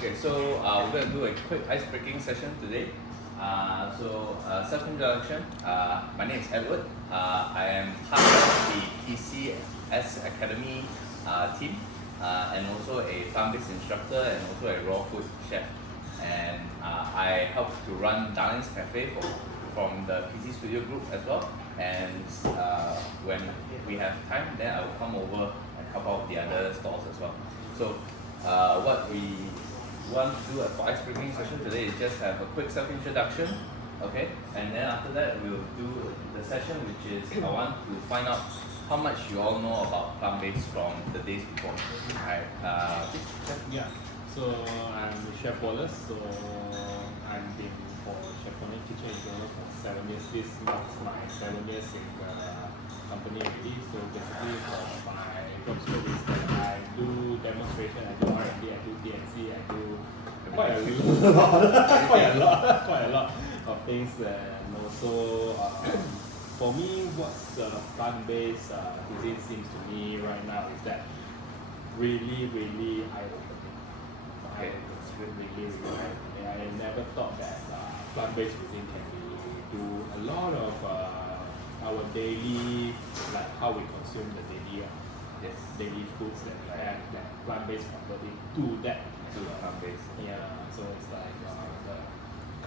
Okay, so we're going to do a quick ice-breaking session today. Self-introduction. My name is Edward. I am part of the PCS Academy team and also a plant-based instructor and also a raw food chef. And I help to run Darling's Cafe from the PC Studio group as well. And when we have time, then I will come over and help out the other stalls as well. So what we want to do for ice-breaking session today is just have a quick self-introduction, okay? And then after that, we'll do the session, which is I want to find out how much you all know about plant-based from the days before. Alright, Yeah, so I'm Chef Wallace, so I've been for Chef Wallace Kitchen Journal for 7 years. This marks my 7 years in the company already. So basically for my job scope is that I do demonstration, I do R&D, I do DNC, I do quite a lot of things. And also for me, what's the plant-based cuisine seems to me right now is that really eye-opening. Okay. It's really eye-opening. I never thought that plant-based cuisine can do a lot of our daily, like how we consume the daily foods that we have, that plant-based probably do that to plant-based. Yeah, so it's like the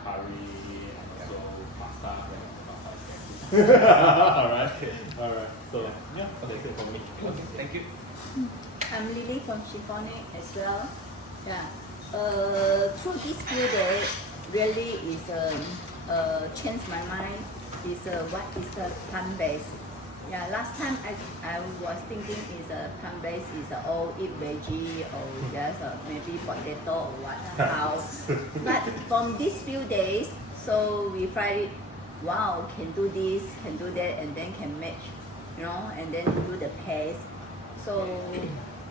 curry and also pasta and Alright. So yeah, that's it for me. Okay, thank you. I'm Lily from Chiffonic as well. Yeah. Through these few days, really is changed my mind. Is what is the plant-based? Yeah. Last time I was thinking is plant-based is all eat veggie or just maybe potato or what how. But from these few days, so we find it. Wow, can do this, can do that, and then can match, and then do the paste. So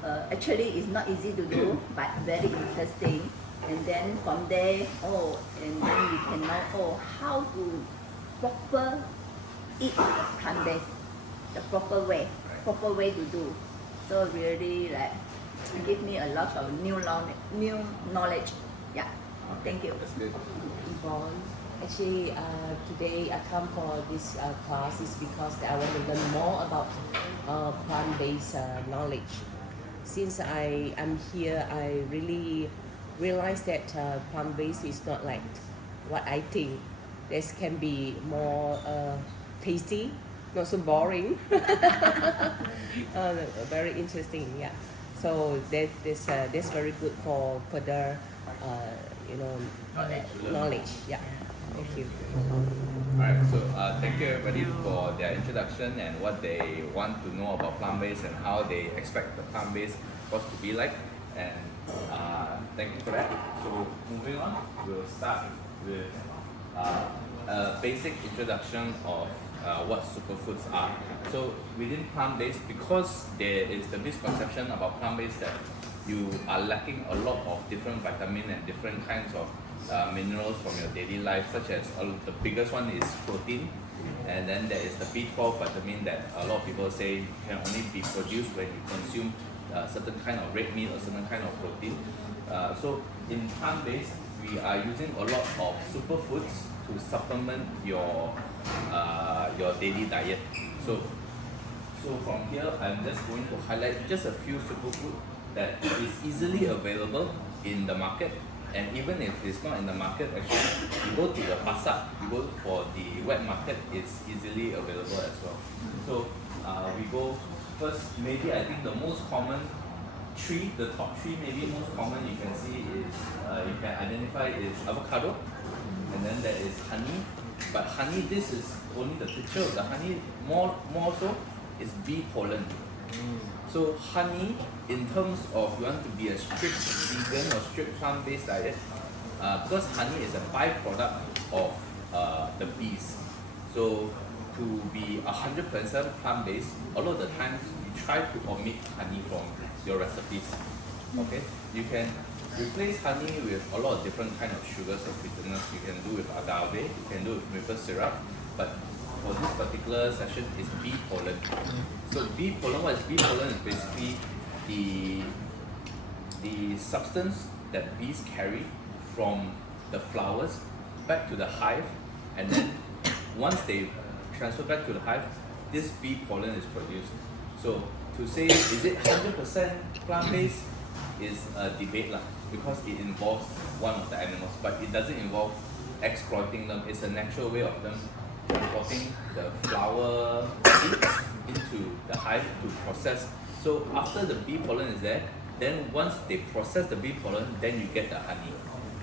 actually, it's not easy to do, but very interesting. And then from there, and then you can know, how to proper eat plant-based, the proper way to do. So really, like, give me a lot of new knowledge. Yeah, thank you. That's good. Yvonne. Actually, today I come for this class is because I want to learn more about plant-based knowledge. Since I am here, I really realize that plant-based is not like what I think. This can be more tasty, not so boring. Very interesting, yeah. So that's very good for further, knowledge. Yeah. Thank you. Alright, so thank you everybody for their introduction and what they want to know about plant-based and how they expect the plant-based course to be like. And thank you for that. So moving on, we'll start with a basic introduction of what superfoods are. So within plant-based, because there is the misconception about plant-based that you are lacking a lot of different vitamins and different kinds of minerals from your daily life, such as the biggest one is protein, and then there is the B12 vitamin that a lot of people say can only be produced when you consume certain kind of red meat or certain kind of protein. So in plant-based, we are using a lot of superfoods to supplement your daily diet. So from here, I'm just going to highlight just a few superfoods that is easily available in the market. And even if it's not in the market, actually, you go to the pasar, you go for the wet market, it's easily available as well. So we go first, maybe I think the most common the top three maybe most common you can see is, you can identify is avocado, and then there is honey. But honey, this is only the picture of the honey, more so is bee pollen. So honey, in terms of you want to be a strict vegan or strict plant-based diet, because honey is a byproduct of the bees. So to be 100% plant-based, a lot of the times you try to omit honey from your recipes. Okay, you can replace honey with a lot of different kind of sugars or sweeteners. You can do with agave, you can do with maple syrup, but for this particular session is bee pollen. So bee pollen, what is bee pollen? Is basically the substance that bees carry from the flowers back to the hive, and then once they transfer back to the hive, this bee pollen is produced. So to say is it 100% plant-based is a debate lah, because it involves one of the animals, but it doesn't involve exploiting them. It's a natural way of them transporting the flower seeds into the hive to process. So after the bee pollen is there, then once they process the bee pollen, then you get the honey.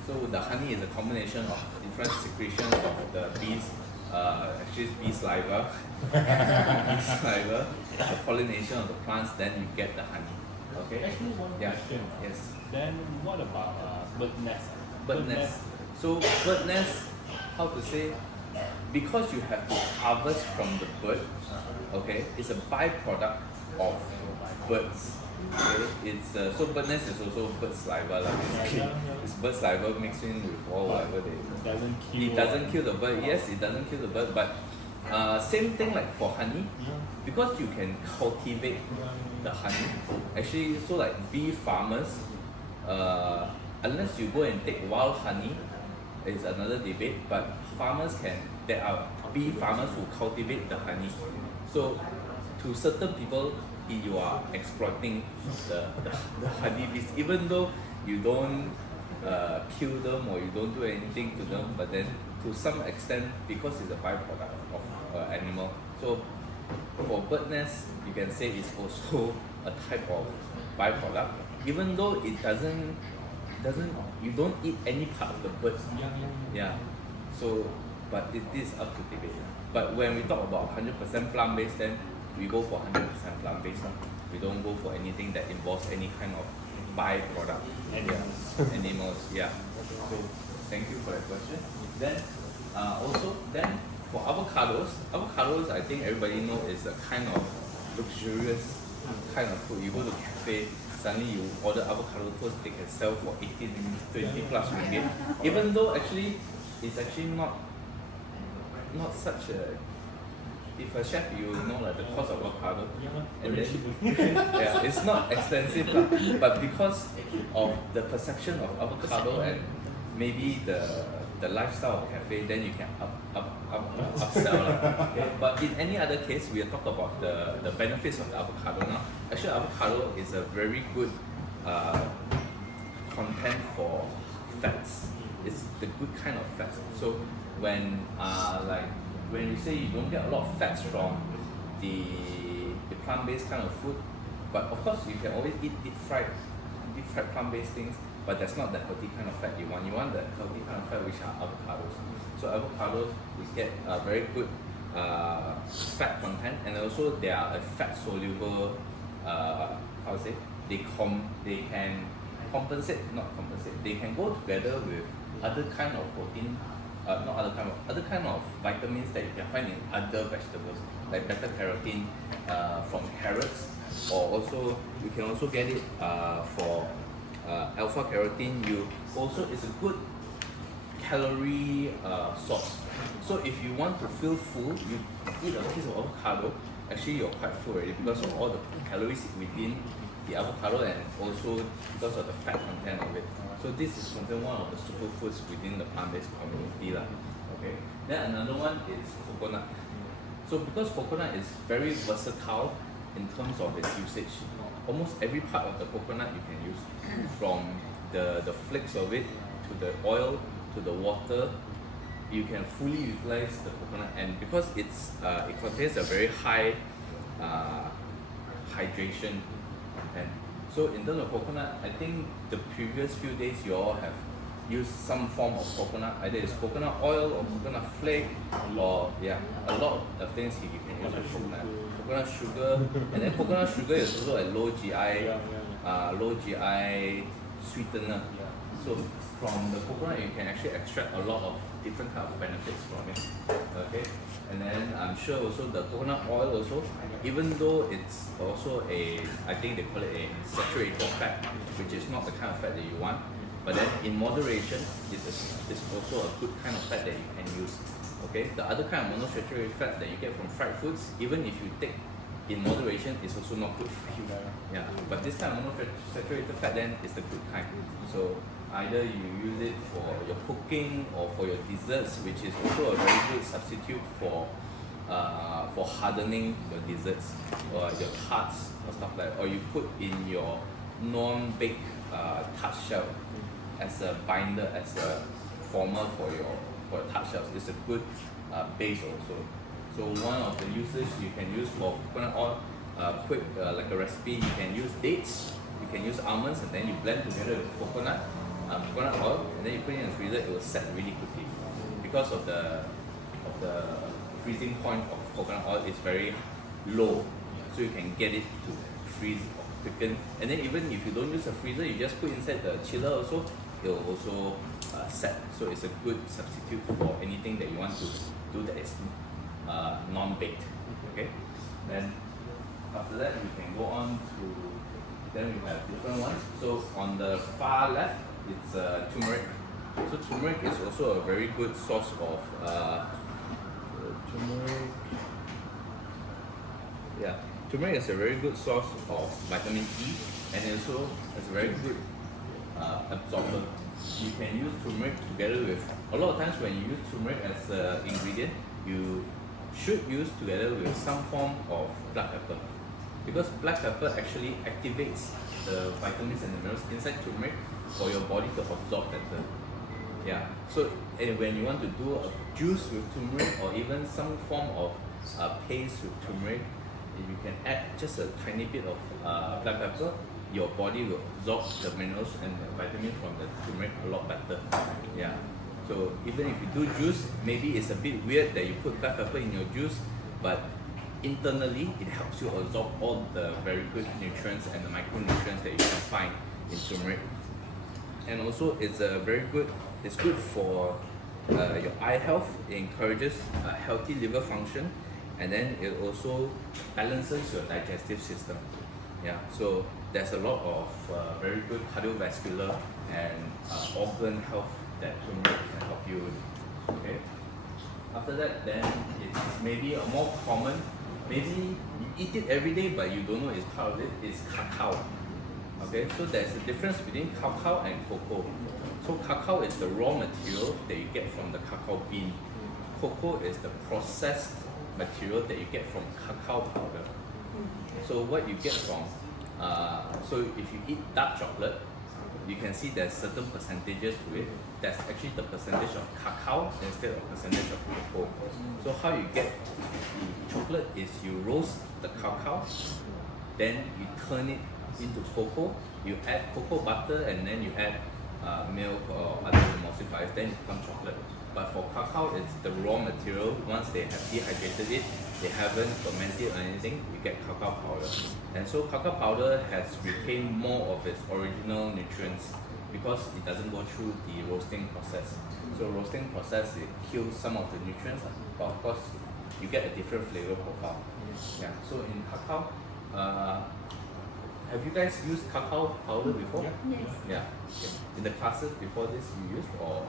So the honey is a combination of different secretions of the bees, actually it's bee saliva, bee saliva, the pollination of the plants, then you get the honey. Okay? Actually, one Yeah. question. Yes. Then what about bird nest? Bird nest. So bird nest, how to say, because you have to harvest from the bird, okay, it's a byproduct of birds. Okay, it's so bird nest is also bird saliva lah. Basically, it's bird saliva mixed in with all whatever they. It doesn't kill the bird. Yes, it doesn't kill the bird, but same thing like for honey, because you can cultivate the honey. Actually, so like bee farmers, unless you go and take wild honey, is another debate. But farmers can. There are bee farmers who cultivate the honey. So to certain people, you are exploiting the honey bees, even though you don't kill them or you don't do anything to them, but then to some extent, because it's a byproduct of animal. So for bird nest, you can say it's also a type of byproduct, even though it doesn't you don't eat any part of the bird. Yeah. So, but it is up to debate. But when we talk about 100% plant-based, then we go for 100% plant-based. We don't go for anything that involves any kind of byproduct. Animals. Yeah. So thank you for that question. Then also then for avocados, I think everybody know is a kind of luxurious kind of food. You go to cafe, suddenly you order avocado toast, they can sell for 18, 20 plus ringgit. Even though actually it's actually not such a, if a chef you know like the cost of avocado, and then yeah, it's not expensive but because of the perception of avocado and maybe the lifestyle of cafe, then you can upsell lah. Okay? But in any other case, we'll talk about the benefits of the avocado now. Actually, avocado is a very good content for fats. It's the good kind of fats. So when when you say you don't get a lot of fats from the plant-based kind of food, but of course you can always eat deep fried plant-based things, but that's not the healthy kind of fat you want. You want the healthy kind of fat, which are avocados. So avocados, we get a very good fat content, and also they are a fat soluble. How to say? They can They can go together with other kind of protein. Other kind of vitamins that you can find in other vegetables, like beta carotene from carrots, or also you can also get it for alpha carotene. It's a good calorie source. So if you want to feel full, you eat a piece of avocado. Actually, you're quite full already because of all the calories within the avocado, and also because of the fat content of it. So this is considered one of the superfoods within the plant-based community lah. Okay. Then another one is coconut. So because coconut is very versatile in terms of its usage, almost every part of the coconut you can use, from the flakes of it to the oil to the water. You can fully utilize the coconut, and because it contains a very high hydration content. So in terms of coconut, I think the previous few days you all have used some form of coconut, either it's coconut oil or coconut flake, or a lot of things you can use with coconut. Coconut sugar, and then coconut sugar is also a low GI sweetener. So from the coconut you can actually extract a lot of different type of benefits from it. Okay, and then I'm sure also the coconut oil also, even though it's also I think they call it a saturated fat, which is not the kind of fat that you want, but then in moderation, it's also a good kind of fat that you can use. Okay, the other kind of monosaturated fat that you get from fried foods, even if you take in moderation, it's also not good for you. Yeah, but this kind of monosaturated fat then is the good kind. So either you use it for your cooking or for your desserts, which is also a very good substitute for hardening your desserts or your tarts or stuff like that. Or you put in your non-baked tart shell as a binder, as a former for your tart shells. It's a good base also. So one of the uses you can use for coconut oil, quick like a recipe, you can use dates, you can use almonds, and then you blend together with coconut oil, and then you put it in the freezer. It will set really quickly because of the freezing point of coconut oil is very low, so you can get it to freeze or quicken. And then even if you don't use a freezer, you just put inside the chiller also, it will also set. So it's a good substitute for anything that you want to do that is non-baked. Okay. Then after that we can go on to, then we have different ones. So on the far left, it's turmeric. So turmeric is also a very good source of turmeric. Yeah, turmeric is a very good source of vitamin E, and also it's a very good absorber. You can use turmeric together with, a lot of times when you use turmeric as an ingredient, you should use together with some form of black pepper, because black pepper actually activates the vitamins and the minerals inside turmeric for your body to absorb better. Yeah, so when you want to do a juice with turmeric or even some form of paste with turmeric, you can add just a tiny bit of black pepper. Your body will absorb the minerals and the vitamin from the turmeric a lot better. Yeah. So even if you do juice, maybe it's a bit weird that you put black pepper in your juice, but internally it helps you absorb all the very good nutrients and the micronutrients that you can find in turmeric. And also it's it's good for your eye health. It encourages a healthy liver function, and then it also balances your digestive system. Yeah, so there's a lot of very good cardiovascular and organ health that turmeric can help you with. Okay. After that, then it's maybe a more common, maybe you eat it every day but you don't know it's part of it, is cacao. Okay, so there's a difference between cacao and cocoa. So cacao is the raw material that you get from the cacao bean. Cocoa is the processed material that you get from cacao powder. So what you get from, so if you eat dark chocolate, you can see there's certain percentages to it. That's actually the percentage of cacao instead of percentage of cocoa. So how you get the chocolate is you roast the cacao, then you turn it into cocoa, you add cocoa butter, and then you add milk or other emulsifiers, then it becomes chocolate. But for cacao, it's the raw material. Once they have dehydrated it, they haven't fermented or anything, you get cacao powder. And so cacao powder has retained more of its original nutrients because it doesn't go through the roasting process. So roasting process, it kills some of the nutrients, but of course you get a different flavor profile. Yeah. So in cacao, have you guys used cacao powder before? Yes. Yeah. Okay. In the classes before this you used, or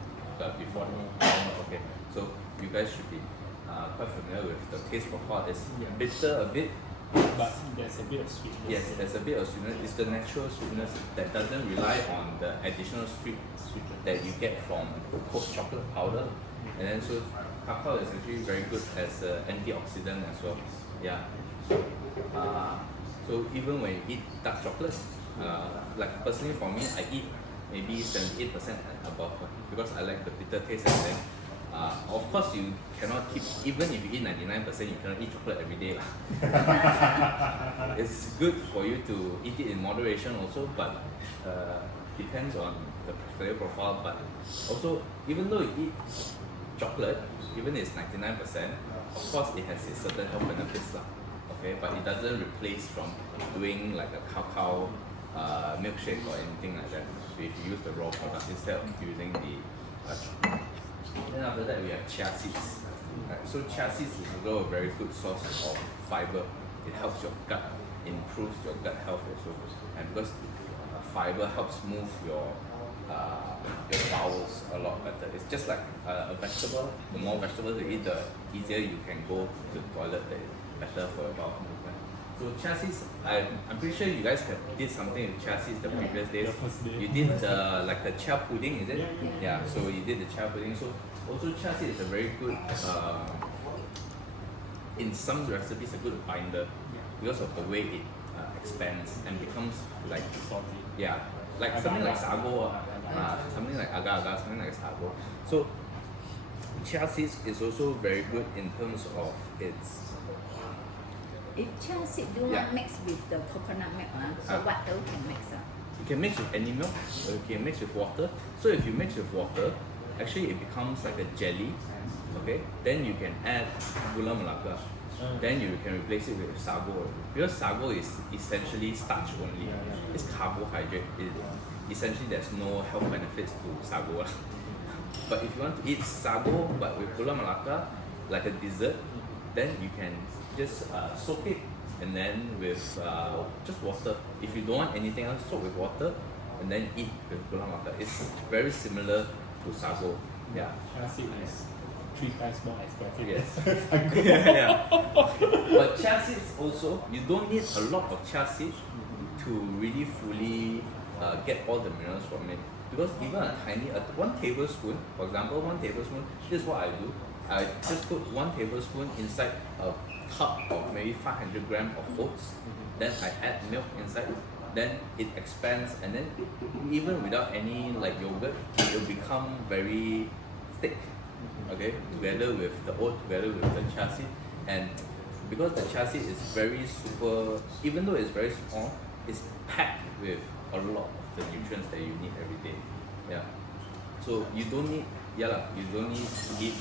before? Okay. So you guys should be quite familiar with the taste profile. It's bitter a bit, but there's a bit of sweetness. yes, there's a bit of sweetness. It's the natural sweetness that doesn't rely on the additional sweetness that you get from cooked chocolate powder. And then so cacao is actually very good as an antioxidant as well. Yeah. So even when you eat dark chocolate, like personally for me, I eat maybe 78% and above because I like the bitter taste. And then of course you cannot keep, even if you eat 99%, you cannot eat chocolate every day. It's good for you to eat it in moderation also, but depends on the flavor profile. But also, even though you eat chocolate, even if it's 99%, of course it has its certain health benefits. Okay, but it doesn't replace from doing like a cacao milkshake or anything like that. So if you use the raw product instead of using the chocolate. Then after that we have chia seeds. Right, so chia seeds is also a very good source of fiber. It helps your gut, improves your gut health also, and because fiber helps move your bowels a lot better. It's just like a vegetable. The more vegetables you eat, the easier you can go to the toilet. The better for your bowel movement. So chia seeds, I'm pretty sure you guys did something with chia seeds the previous days. The first day. You did the like the chia pudding, is it? Yeah. So you did the chia pudding. So also chia seed is a very good, in some recipes, a good binder because of the way it expands and becomes like Salty. like something like sago, something like agar-agar, something like sago. So chia seeds is also very good in terms of its. If chia seed do not mix with the coconut milk, so what else can mix? You can mix with any milk, or you can mix with water. So if you mix with water, actually it becomes like a jelly. Okay, then you can add gula melaka. Then you can replace it with sago because sago is essentially starch only. It's carbohydrate. Essentially, there's no health benefits to sago. But if you want to eat sago but with gula melaka, like a dessert, then you can just soak it and then with just water. If you don't want anything else, soak with water and then eat with gula melaka. It's very similar to sago. Yeah. Chia seed is 3 times more expensive. Yes. Yeah. But chia seeds also, you don't need a lot of chia seeds to really fully get all the minerals from it. Because even a tiny, 1 tablespoon, for example, 1 tablespoon, this is what I do. I just put 1 tablespoon inside a cup of maybe 500 grams of oats. Then I add milk inside. Then it expands, and then even without any like yogurt, it will become very thick. Okay, together with the oat, together with the chia seed, and because the chia seed is very super, even though it's very small, it's packed with a lot of the nutrients that you need every day. Yeah. So you don't need, you don't need to eat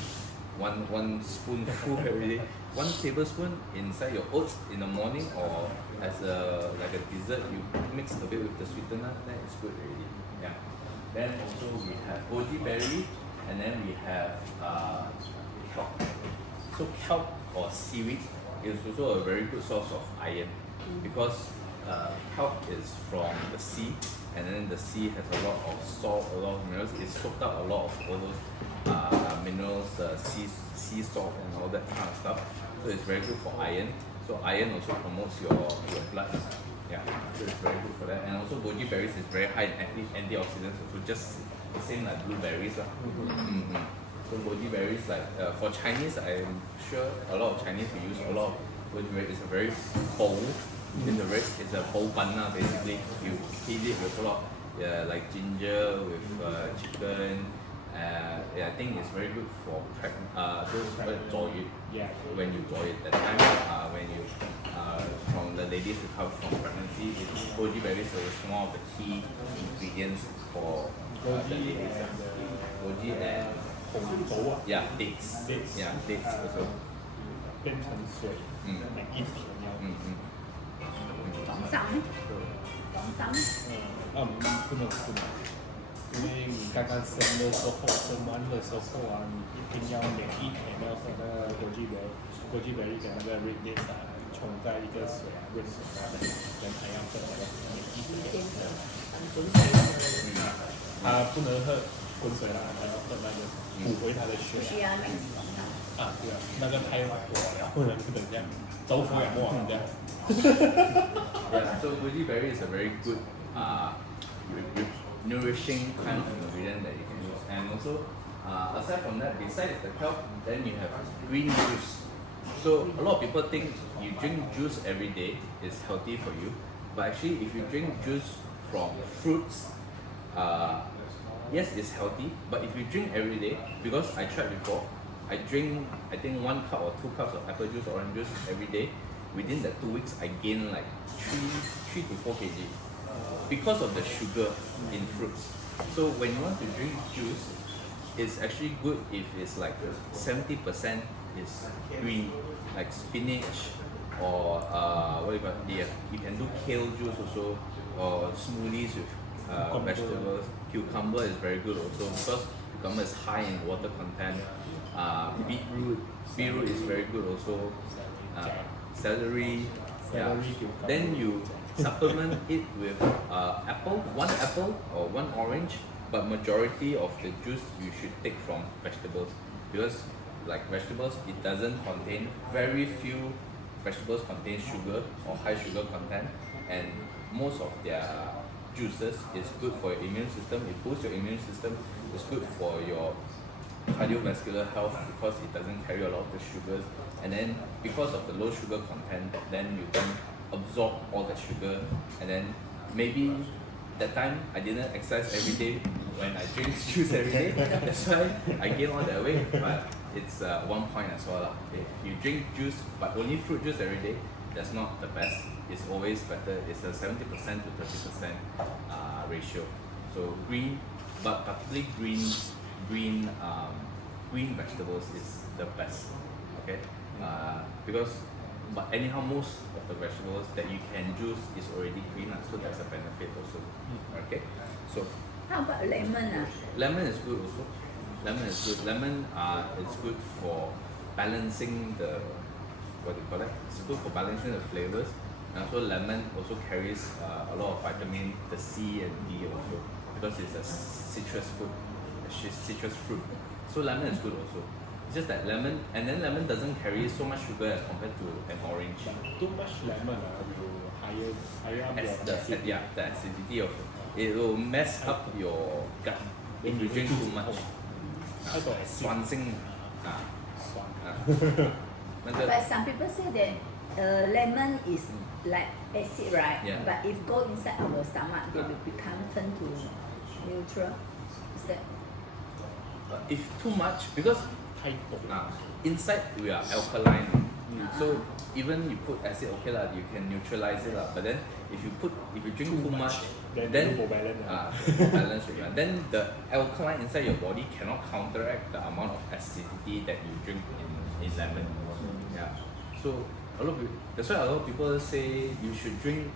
one spoonful every day. 1 tablespoon inside your oats in the morning, or as a like a dessert, you mix a bit with the sweetener, then it's good already. Yeah. Then also we have goji berry, and then we have kelp. So kelp or seaweed is also a very good source of iron because kelp is from the sea, and then the sea has a lot of salt, a lot of minerals. It soaked up a lot of all those minerals, sea salt and all that kind of stuff. So it's very good for iron. So iron also promotes your blood. Yeah, so it's very good for that. And also goji berries is very high in antioxidants, so just the same like blueberries. So goji berries, like for Chinese, I'm sure a lot of Chinese we use a lot of goji berries. It's a very whole in the red. It's a whole banana basically. You feed it with a lot, like ginger with chicken. I think it's very good for those who enjoy it. When you enjoy it, that time when you from the ladies who come from pregnancy, goji berries is one of the key ingredients for the ladies. Goji and dates. Dates also. 变成水，like 一瓶这样。广上呢？广上。不能吃嘛，因为你刚刚生的时候，生完的时候啊，你一定要每一天要喝那个枸杞berry的那个 red dates 啊，冲在一个水润水啊的，跟还要喝那个每一天。它不能喝滚水啦，还要喝那个补回它的血。需要那个对啊，那个太晚了，不能等这样，走火也不往这样。Yeah, so goji berry is a very good nourishing kind of ingredient that you can use. And also, aside from that, besides the kelp, then you have green juice. So a lot of people think you drink juice every day is healthy for you, but actually if you drink juice from fruits, yes, it's healthy, but if you drink every day, because I tried before, I drink I think 1 cup or 2 cups of apple juice or orange juice every day. Within the 2 weeks, I gained like 3 to 4 kg because of the sugar in fruits. So when you want to drink juice, it's actually good if it's like 70% is green, like spinach or what do you call it? You can do kale juice also, or smoothies with vegetables. Cucumber is very good also because cucumber is high in water content. Beetroot is very good also. Celery. Then you supplement it with apple, 1 apple or 1 orange, but majority of the juice you should take from vegetables because like vegetables, it doesn't contain very few vegetables contain sugar or high sugar content, and most of their juices is good for your immune system. It boosts your immune system. It's good for your cardiovascular health because it doesn't carry a lot of the sugars, and then because of the low sugar content, then you don't absorb all the sugar, and then maybe that time I didn't exercise every day when I drink juice every day. That's why I gain all that weight. But it's one point as well. If you drink juice but only fruit juice every day, that's not the best. It's always better. It's a 70% to 30% ratio. So green, but particularly green vegetables is the best. Okay, because but anyhow most of the vegetables that you can juice is already green, so that's a benefit also. Okay, so How about lemon? lemon is good also. Lemon is good. Lemon is good for balancing the, what do you call it? It's good for balancing the flavors. And also lemon also carries a lot of vitamin, the C and D also, because it's a citrus fruit. So lemon is good also. It's just that lemon doesn't carry so much sugar as compared to an orange. Too much lemon will higher up your acid. The acidity of it will mess up your gut if you drink too much. 那个 acid 酸性酸。那个 But some people say that lemon is like acid, right? Yeah. But if go inside our stomach, they will become turn to neutral. Is that? if too much, because 太多。 inside we are alkaline, so even you put acid, okay lah, you can neutralize it lah. But then if you drink too much, then you balance. balance already. Then the alkaline inside your body cannot counteract the amount of acidity that you drink in lemon. Yeah. So that's why a lot of people say you should drink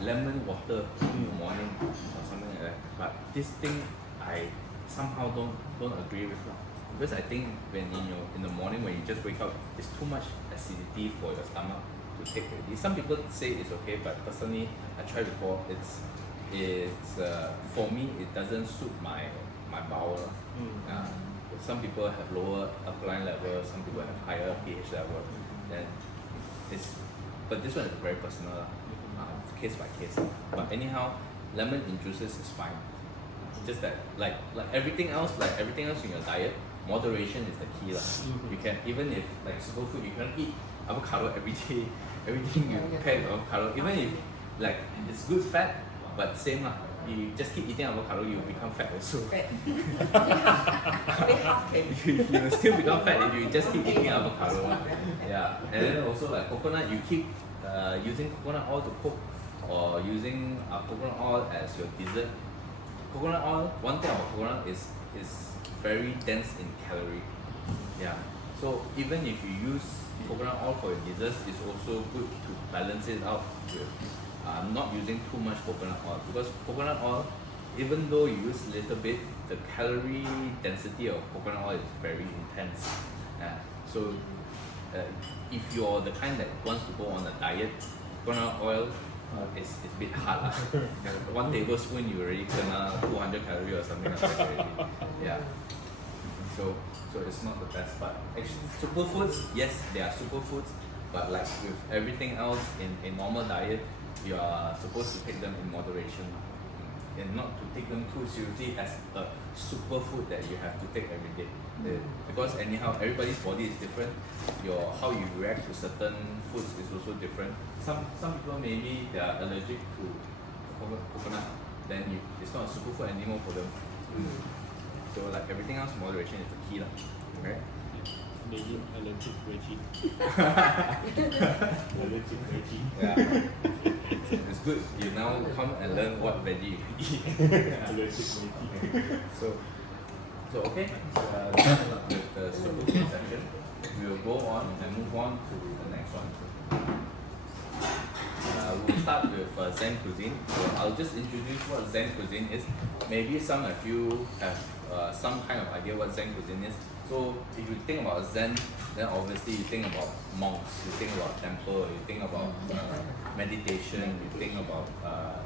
lemon water in the morning or something like that. But this thing I somehow don't agree with, because I think when in the morning when you just wake up, it's too much acidity for your stomach to take already. Some people say it's okay, but personally I tried before. It's for me it doesn't suit my bowel. Some people have lower alkaline level, some people have higher pH level. Then but this one is very personal, case by case. But anyhow, lemon in juices is fine. Just that like everything else in your diet, moderation is the key lah. You can, even if like superfood, you can eat avocado every day. Everything you pair with avocado, even if like it's good fat, but same lah. You just keep eating avocado, you become fat also. You will still become fat if you just keep eating avocado. Yeah, and then also like coconut, you keep using coconut oil to cook, or using coconut oil as your dessert. Coconut oil, one thing about coconut is very dense in calorie. Yeah, so even if you use coconut oil for your desserts, it's also good to balance it out with not using too much coconut oil, because coconut oil, even though you use a little bit, the calorie density of coconut oil is very intense. So if you're the kind that wants to go on a diet, coconut oil is a bit hard lah. 1 tablespoon you already kena 200 calories or something like that already. Yeah. So it's not the best, but actually superfoods, yes, they are superfoods, but like with everything else in a normal diet, you are supposed to take them in moderation, and not to take them too seriously as a superfood that you have to take every day. Because anyhow, everybody's body is different. How you react to certain foods is also different. Some people maybe they are allergic to coconut, then it's not a superfood anymore for them. So like everything else, moderation is the key lah. Okay. Maybe allergic veggie. Allergic veggie. Yeah. It's good. You now come and learn what veggie you eat. Allergic veggie. So okay. With the superfood section, we will go on and move on to the next one. We'll start with Zen cuisine. So I'll just introduce what Zen cuisine is. Maybe some of you have some kind of idea what Zen cuisine is. So if you think about Zen, then obviously you think about monks, you think about temple, you think about meditation, you think about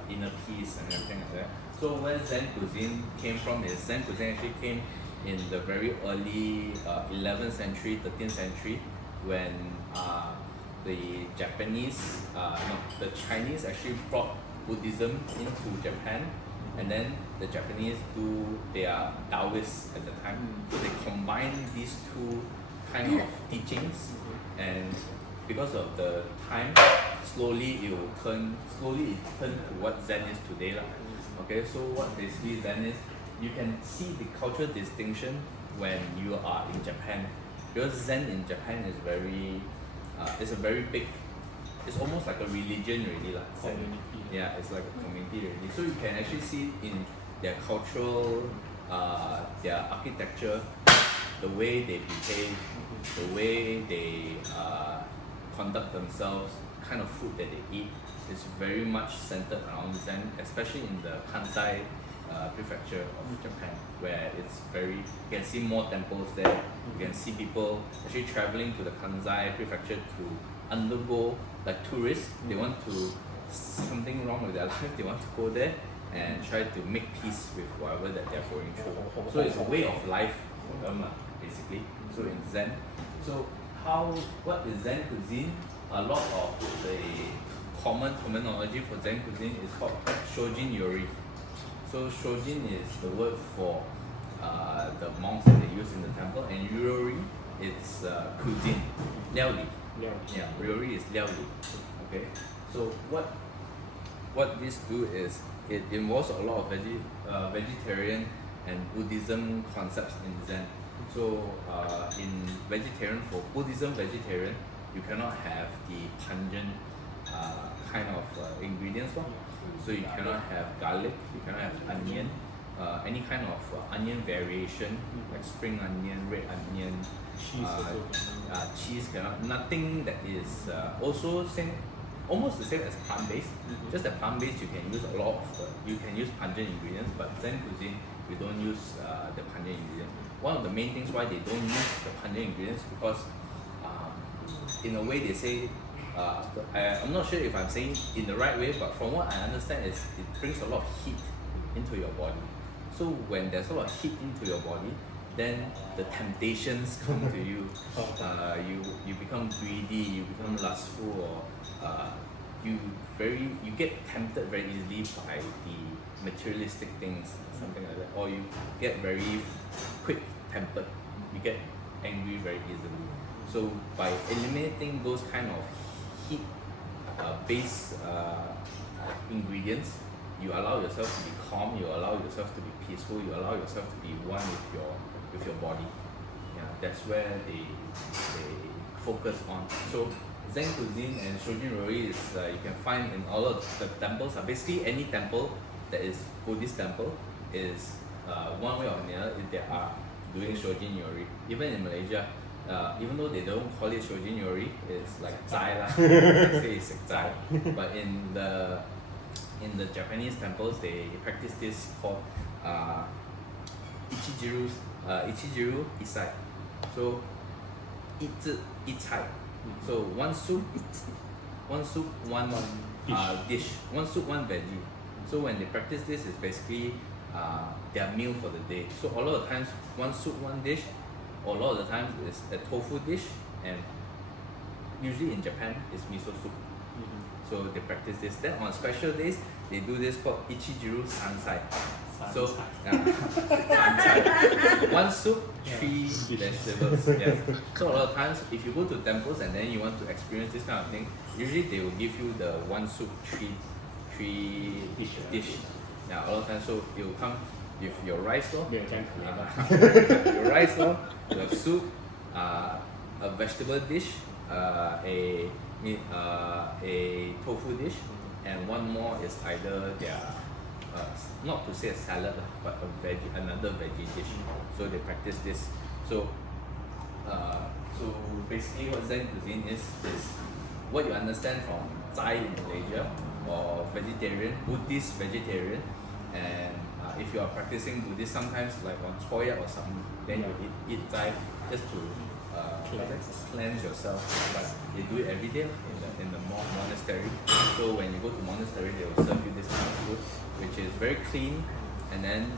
inner peace and everything like that. So where Zen cuisine came from is, Zen cuisine actually came in the very early 11th century, 13th century, when the Japanese, no, the Chinese actually brought Buddhism into Japan, and then the Japanese they are Taoists at the time, so they combine these two kind of teachings, and because of the time, slowly it turned to what Zen is today lah. Okay, so what basically Zen is, you can see the cultural distinction when you are in Japan, because Zen in Japan is it's a very big, it's almost like a religion really lah. Community. Yeah, it's like a community really. So you can actually see in their cultural, their architecture, the way they behave, the way they conduct themselves, kind of food that they eat is very much centered around Zen, especially in the Kansai prefecture of Japan, where it's you can see more temples there. You can see people actually traveling to the Kansai prefecture to undergo, like tourists, they want to, something wrong with their life, they want to go there and try to make peace with whatever that they're going through. So it's a way of life for them, basically. So in Zen, so what is Zen cuisine? A lot of the common terminology for Zen cuisine is called Shojin Yori. So Shojin is the word for the monks that they use in the temple, and Yori it's cuisine, liao li. Yeah, Ryori is liao li. Okay, so what these do is it involves a lot of vegetarian and Buddhism concepts in Zen. So in vegetarian, for Buddhism vegetarian, you cannot have the pungent kind of ingredients. So you cannot have garlic, you cannot have onion, any kind of onion variation, like spring onion, red onion, cheese cannot, nothing that is also almost the same as plant-based, just that plant-based you can use a lot of, you can use pungent ingredients, but Zen cuisine, we don't use the pungent ingredients. One of the main things why they don't use the pungent ingredients because in a way they say, I'm not sure if I'm saying in the right way, but from what I understand is it brings a lot of heat into your body. So when there's a lot of heat into your body, then the temptations come to you. You become greedy, you become lustful, or you get tempted very easily by the materialistic things, something like that, or you get very quick tempered, you get angry very easily. So by eliminating those kind of heat based ingredients, you allow yourself to be calm, you allow yourself to be peaceful, you allow yourself to be one with your body. Yeah, that's where they focus on. So Zen cuisine and Shojin Ryori is you can find in all of the temples. Basically any temple that is Buddhist temple is one way or another they are doing Shojin Ryori. Even in Malaysia, even though they don't call it Shojin Ryori, it's like Zai lah. They say it's like Zai. But in the Japanese temples, they practice this called Ichijiru Isai. So Ichai. So one soup, one dish, one soup, one veggie. So when they practice this, it's basically their meal for the day. So a lot of times, one soup, one dish, or a lot of the times it's a tofu dish, and usually in Japan it's miso soup. So they practice this. Then on special days, they do this called Ichijiru Sansai. So Sansai. One soup, three vegetables. Yes. So a lot of times, if you go to temples and then you want to experience this kind of thing, usually they will give you the one soup, three dish. Yeah, a lot of times. So it will come with your rice lor, your rice lor, your soup, a vegetable dish, a tofu dish, and one more is either their not to say a salad but another veggie dish. So they practice this. So basically what Zen cuisine is what you understand from Thai in Malaysia, or vegetarian, Buddhist vegetarian, and if you are practicing Buddhist, sometimes like on Chui or something, then you eat Thai just to cleanse yourself. But they do it every day in the monastery. So when you go to monastery, they will serve you this kind of food, which is very clean. And then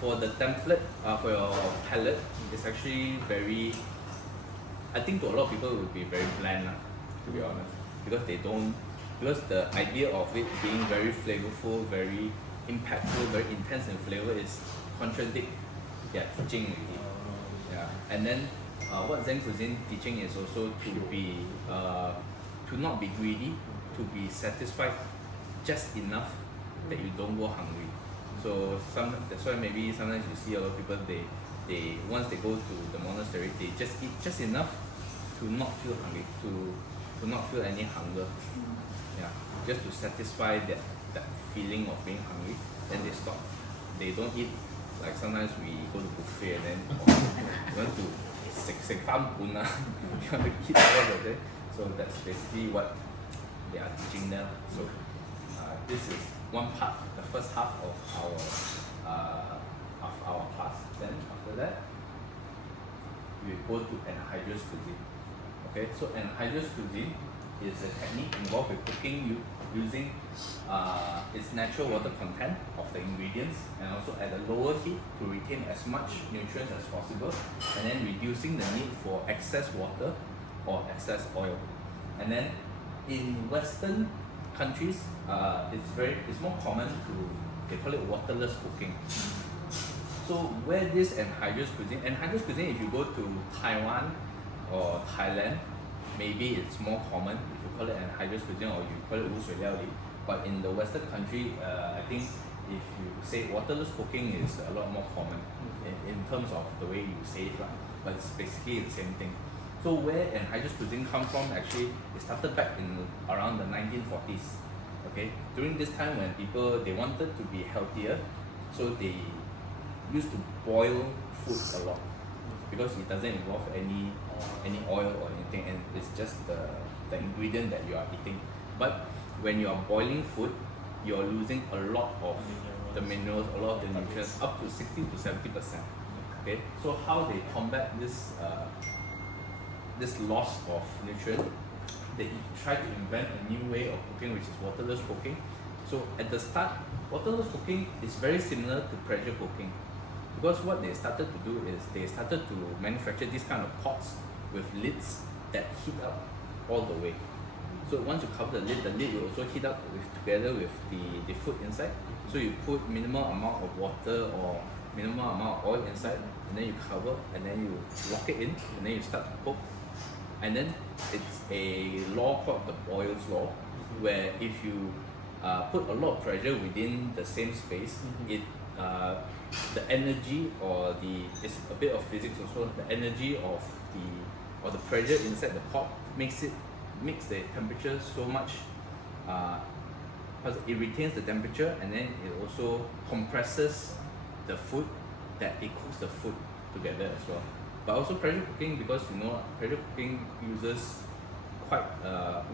for the template, for your palate, it's actually very, I think to a lot of people it would be very bland. To to be honest, because they don't, because the idea of it being very flavorful, very impactful, very intense in flavor is contradict their teaching really. Yeah, and then what Zen cuisine teaching is also to be to not be greedy, to be satisfied just enough that you don't go hungry. So that's why maybe sometimes you see a lot of people they once they go to the monastery they just eat just enough to not feel hungry, to not feel any hunger. Yeah, just to satisfy that feeling of being hungry, then they stop. They don't eat like sometimes we go to buffet and then you want to you want to eat all of it. So that's basically what they are teaching them. So this is one part, the first half of our class. Then after that, we go to anhydrous cuisine. Okay, so anhydrous cuisine is a technique involved with cooking using its natural water content of the ingredients and also at a lower heat to retain as much nutrients as possible, and then reducing the need for excess water or excess oil. And then in Western countries, it's more common they call it waterless cooking. So where this anhydrous cuisine, if you go to Taiwan or Thailand, maybe it's more common if you call it anhydrous cuisine or you call it 无水料理. But in the Western country, I think if you say waterless cooking is a lot more common in terms of the way you say it, right? But it's basically the same thing. So where anhydrous cuisine come from, actually it started back in around the 1940s. Okay, during this time when people they wanted to be healthier, so they used to boil food a lot because it doesn't involve any oil or anything, and it's just the ingredient that you are eating. But when you are boiling food, you're losing a lot of the minerals, a lot of the nutrients, up to 60 to 70%. Okay, so how they combat this loss of nutrient, they try to invent a new way of cooking, which is waterless cooking. So at the start, waterless cooking is very similar to pressure cooking, because what they started to do is they started to manufacture these kind of pots with lids that heat up all the way. So once you cover the lid will also heat up together with the food inside. So you put minimal amount of water or minimal amount of oil inside, and then you cover, and then you lock it in, and then you start to cook. And then it's a law called the Boyle's law, where if you put a lot of pressure within the same space, it the energy or it's a bit of physics also, the energy of the pressure inside the pot makes the temperature so much it retains the temperature, and then it also compresses the food, that it cooks the food together as well. But also pressure cooking, because pressure cooking uses quite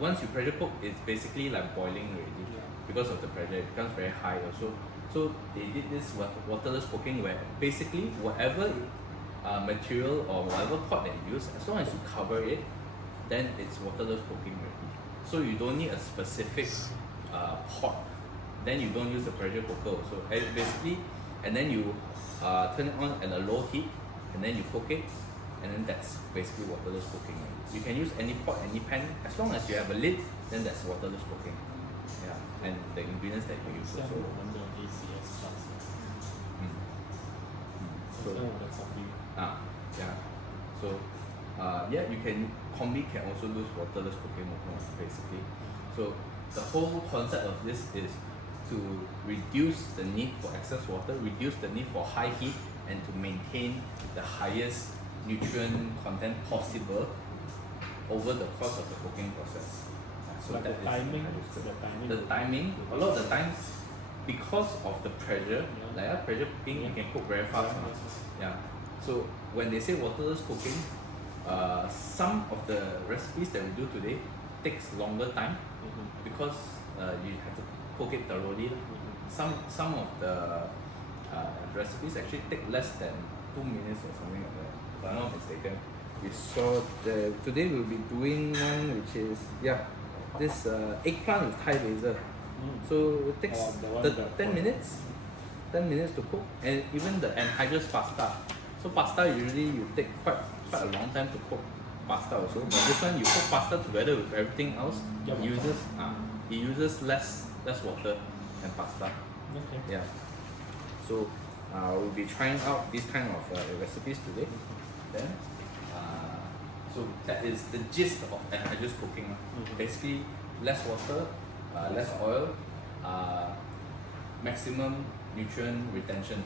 once you pressure cook, it's basically like boiling already, because of the pressure it becomes very high also. So they did this waterless cooking, where basically whatever material or whatever pot that you use, as long as you cover it, then it's waterless cooking already. So you don't need a specific pot. Then you don't use the pressure cooker also. Basically, and then you turn it on at a low heat, and then you cook it, and then that's basically waterless cooking. You can use any pot, any pan, as long as you have a lid, then that's waterless cooking. Yeah, and the ingredients that you use also. So yeah. So you can combi can also use waterless cooking basically. So the whole concept of this is to reduce the need for excess water, reduce the need for high heat, and to maintain the highest nutrient content possible over the course of the cooking process. So but that the timing, a lot of the times, because of the pressure, pressure cooking, you can cook very fast. Yeah. So when they say waterless cooking, some of the recipes that we do today takes longer time because you have to cook it thoroughly. Some of the recipes actually take less than 2 minutes or something like that, if I'm not mistaken. We saw today we'll be doing one which is this eggplant with Thai basil. So it takes 10 minutes to cook, and even the anhydrous pasta. So pasta usually you take quite a long time to cook. pasta also. But this one you cook pasta together with everything else. Yeah, It uses less water than pasta. Okay. Yeah. So we'll be trying out these kind of recipes today. Then, so that is the gist of anhydrous cooking. Basically, less water, less oil, maximum nutrient retention,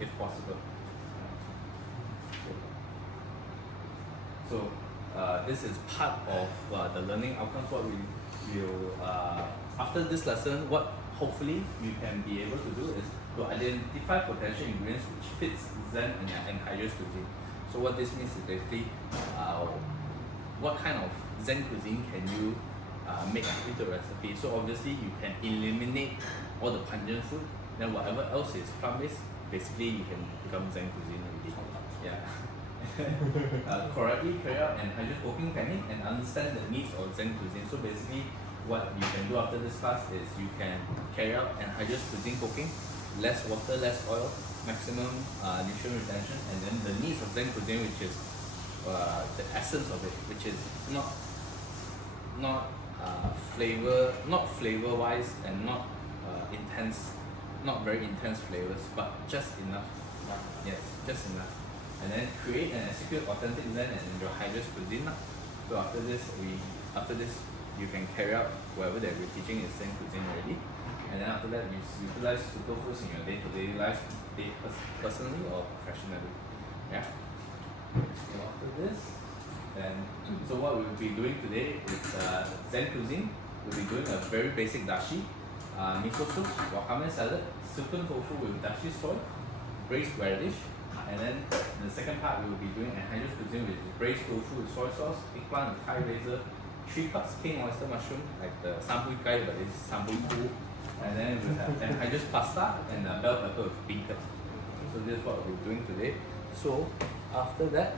if possible. So this is part of the learning outcomes. What we will after this lesson, what hopefully you can be able to do is to identify potential ingredients which fits Zen and anhydrous cuisine. So what this means is basically what kind of Zen cuisine can you make into a recipe. So obviously you can eliminate all the pungent food, then whatever else is plant-based, basically you can become Zen cuisine already. Yeah. Correctly carry out anhydrous cooking technique and understand the needs of Zen cuisine. So basically what you can do after this class is you can carry out anhydrous cuisine cooking, less water, less oil, maximum nutrient retention, and then the needs of Zen cuisine, which is the essence of it, which is not flavor wise and not intense, not very intense flavors, but just enough. Yes, just enough. And then create and execute authentic Zen and anhydrous cuisine. So after this you can carry out whatever that we're teaching is Zen cuisine already. And then after that, you utilize superfoods in your day-to-day life, personally or professionally. Yeah. So after this, then so what we'll be doing today is Zen cuisine. We'll be doing a very basic dashi, miso soup, wakame salad, silken tofu with dashi soy, braised radish, and then the second part we will be doing anhydrous cuisine with braised tofu with soy sauce, eggplant with Thai basil, 3 cups king oyster mushroom, like the sambui kai, but it's sambui pu. And then we'll have anhydrous pasta and bell pepper with beancurd. So this is what we're doing today. So after that,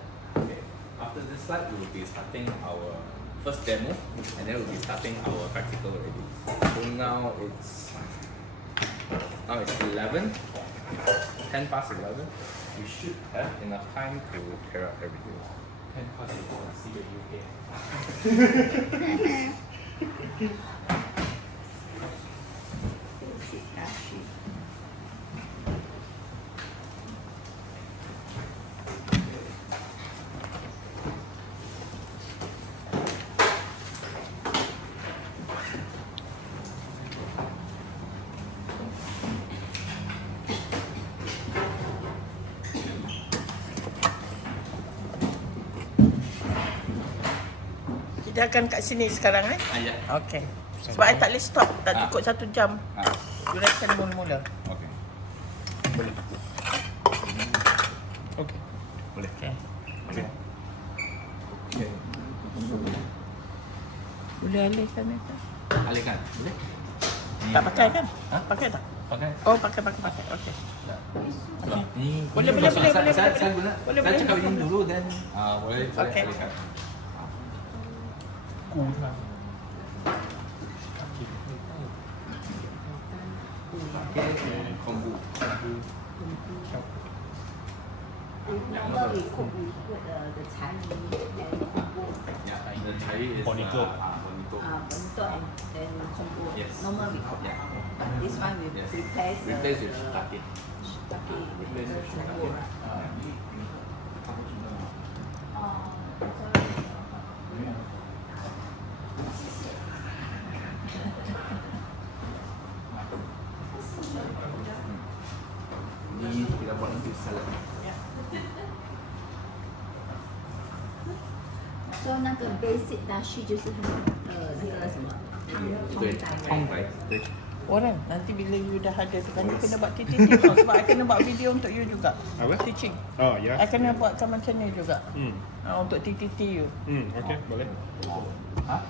after this slide, we will be starting our first demo, and then we'll be starting our practical already. So now it's 11, 10 past 11. We should have enough time to carry out everything. 10 past 11, see the UK. Basic dashi. Kita akan kat sini sekarang Ya. Okey. Sebab I tak boleh stop, tak cukup 1 jam. Ah, Duration mula-mula. okay. Boleh. Okey. Boleh. Okey. Okay. Okay. Boleh alihkan ni tak? Alihkan, boleh? Tak pakai kan? Ha? Pakai tak? Pakai. Oh, pakai. Okey. Ini Boleh, ini boleh, kosong. boleh, Saya boleh. guna. Boleh, Saya boleh. cakap ini dulu dan boleh Okay. alihkan. Kombu. Normally we cook, we put the Chinese and kombu. Yeah, the Chui is Bonito. bonito. Bonito and kombu. Yes. Normal we cook. Yeah. This one we Yes. replace Replace with shiitake. shiitake with Replace the with kombu. shiitake. Ini kita buat nanti salad. So 那个 basic dashi 就是那个什么对，通白，对。 Orang, nanti bila you dah ada tu kan you kena buat teaching tau. Sebab I kena buat video untuk you juga. Apa? Teaching. Oh, ya. I kena buatkan macam ni juga. Untuk TTT you. Okey, boleh. Hah?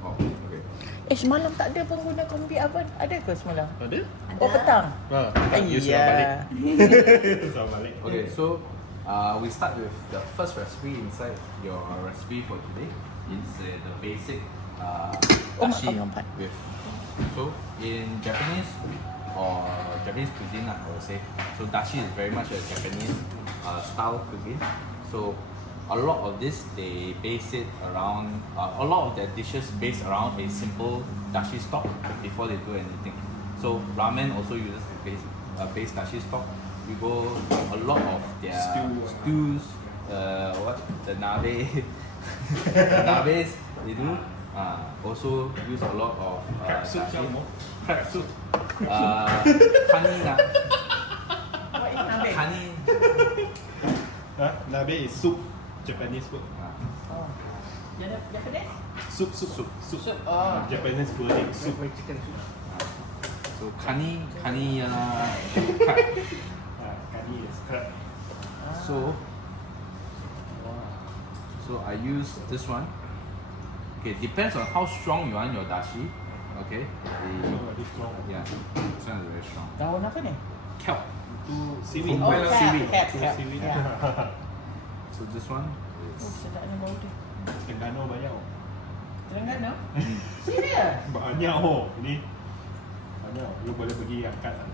Oh, okay. Semalam tak ada pengguna kombi oven. Ada ke semalam? Ada? Oh, petang. You sudah balik. Sudah balik. Okay, so we start with the first recipe inside your recipe for today. It's the basic dashi empat. with. So in Japanese or Japanese cuisine, I would say, so dashi is very much a Japanese style cuisine. So a lot of this they base it around a lot of their dishes based around a simple dashi stock before they do anything. So ramen also uses a base dashi stock. You go a lot of their stews, what the nabe, nabes they do. Also use a lot of Crab soup, dashi. Xiao Mo. Crab soup. Kani What is nabe? Kani. Nabe is soup, Japanese food. Oh. Japanese? Soup. Soup. Oh. Japanese food, soup. Chicken soup. So kani crab. Kani is crab. So I use this one. Okay, depends on how strong you want your dashi. Okay. Very strong. Yeah, this one is very strong. Daun apa ni? Kelp. To seaweed. Oh, Seaweed. cat. To seaweed. Yeah. So this one Oh, is sedapnya bau tu. Terengganu banyak. Terengganu? Serius? Banyak ni. Banyak. You boleh pergi angkat sana.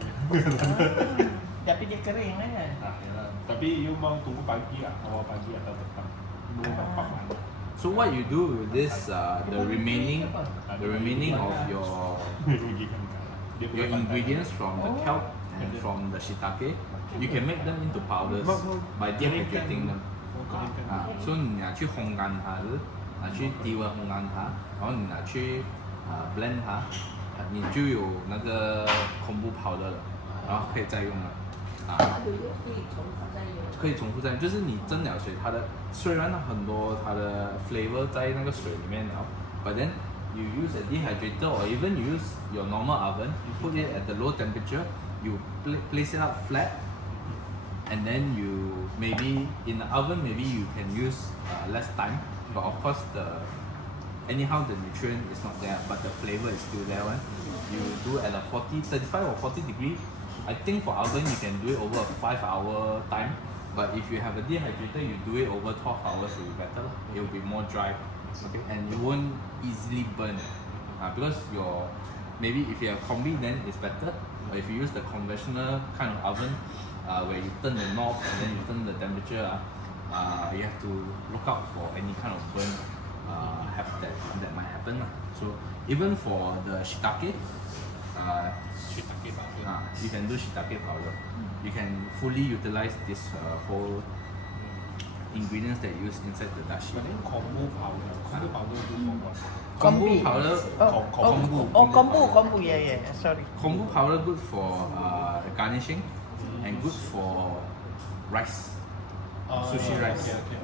Tapi dia kering lah kan? Yalah. Tapi you mau tunggu pagi awal pagi atau petang. Belum nampak mana. so what you do with this the remaining of your ingredients from the kelp and from the shiitake, you can make them into powders by dehydrating them. So 你拿去烘干它，拿去低温烘干它，然后你拿去blend 它，你就有那个kombu powder 了，然后可以再用了。可以重复再用，就是你蒸了水，它的虽然很多它的 flavor 在那个水里面了 ，but then you use a dehydrator or even you use your normal oven, you put it at the low temperature, you place it out flat, and then you maybe in the oven maybe you can use less time, but of course anyhow the nutrient is not there, but the flavor is still there. One, you do at a 35 or 40 degree. I think for oven you can do it over a 5-hour time, but if you have a dehydrator, you do it over 12 hours will be better. It will be more dry, okay, and it won't easily burn. Because maybe if you have combi then it's better, but if you use the conventional kind of oven where you turn the knob and then you turn the temperature, you have to look out for any kind of burn that might happen. So even for the shiitake, Shiitake powder. you can do shiitake powder. You can fully utilize this whole ingredients that you use inside the dashi. But then kombu powder. Kombu powder good for what? Kombu powder, Kombu. Yeah. Sorry. kombu powder good for garnishing and good for rice. Sushi rice. Okay.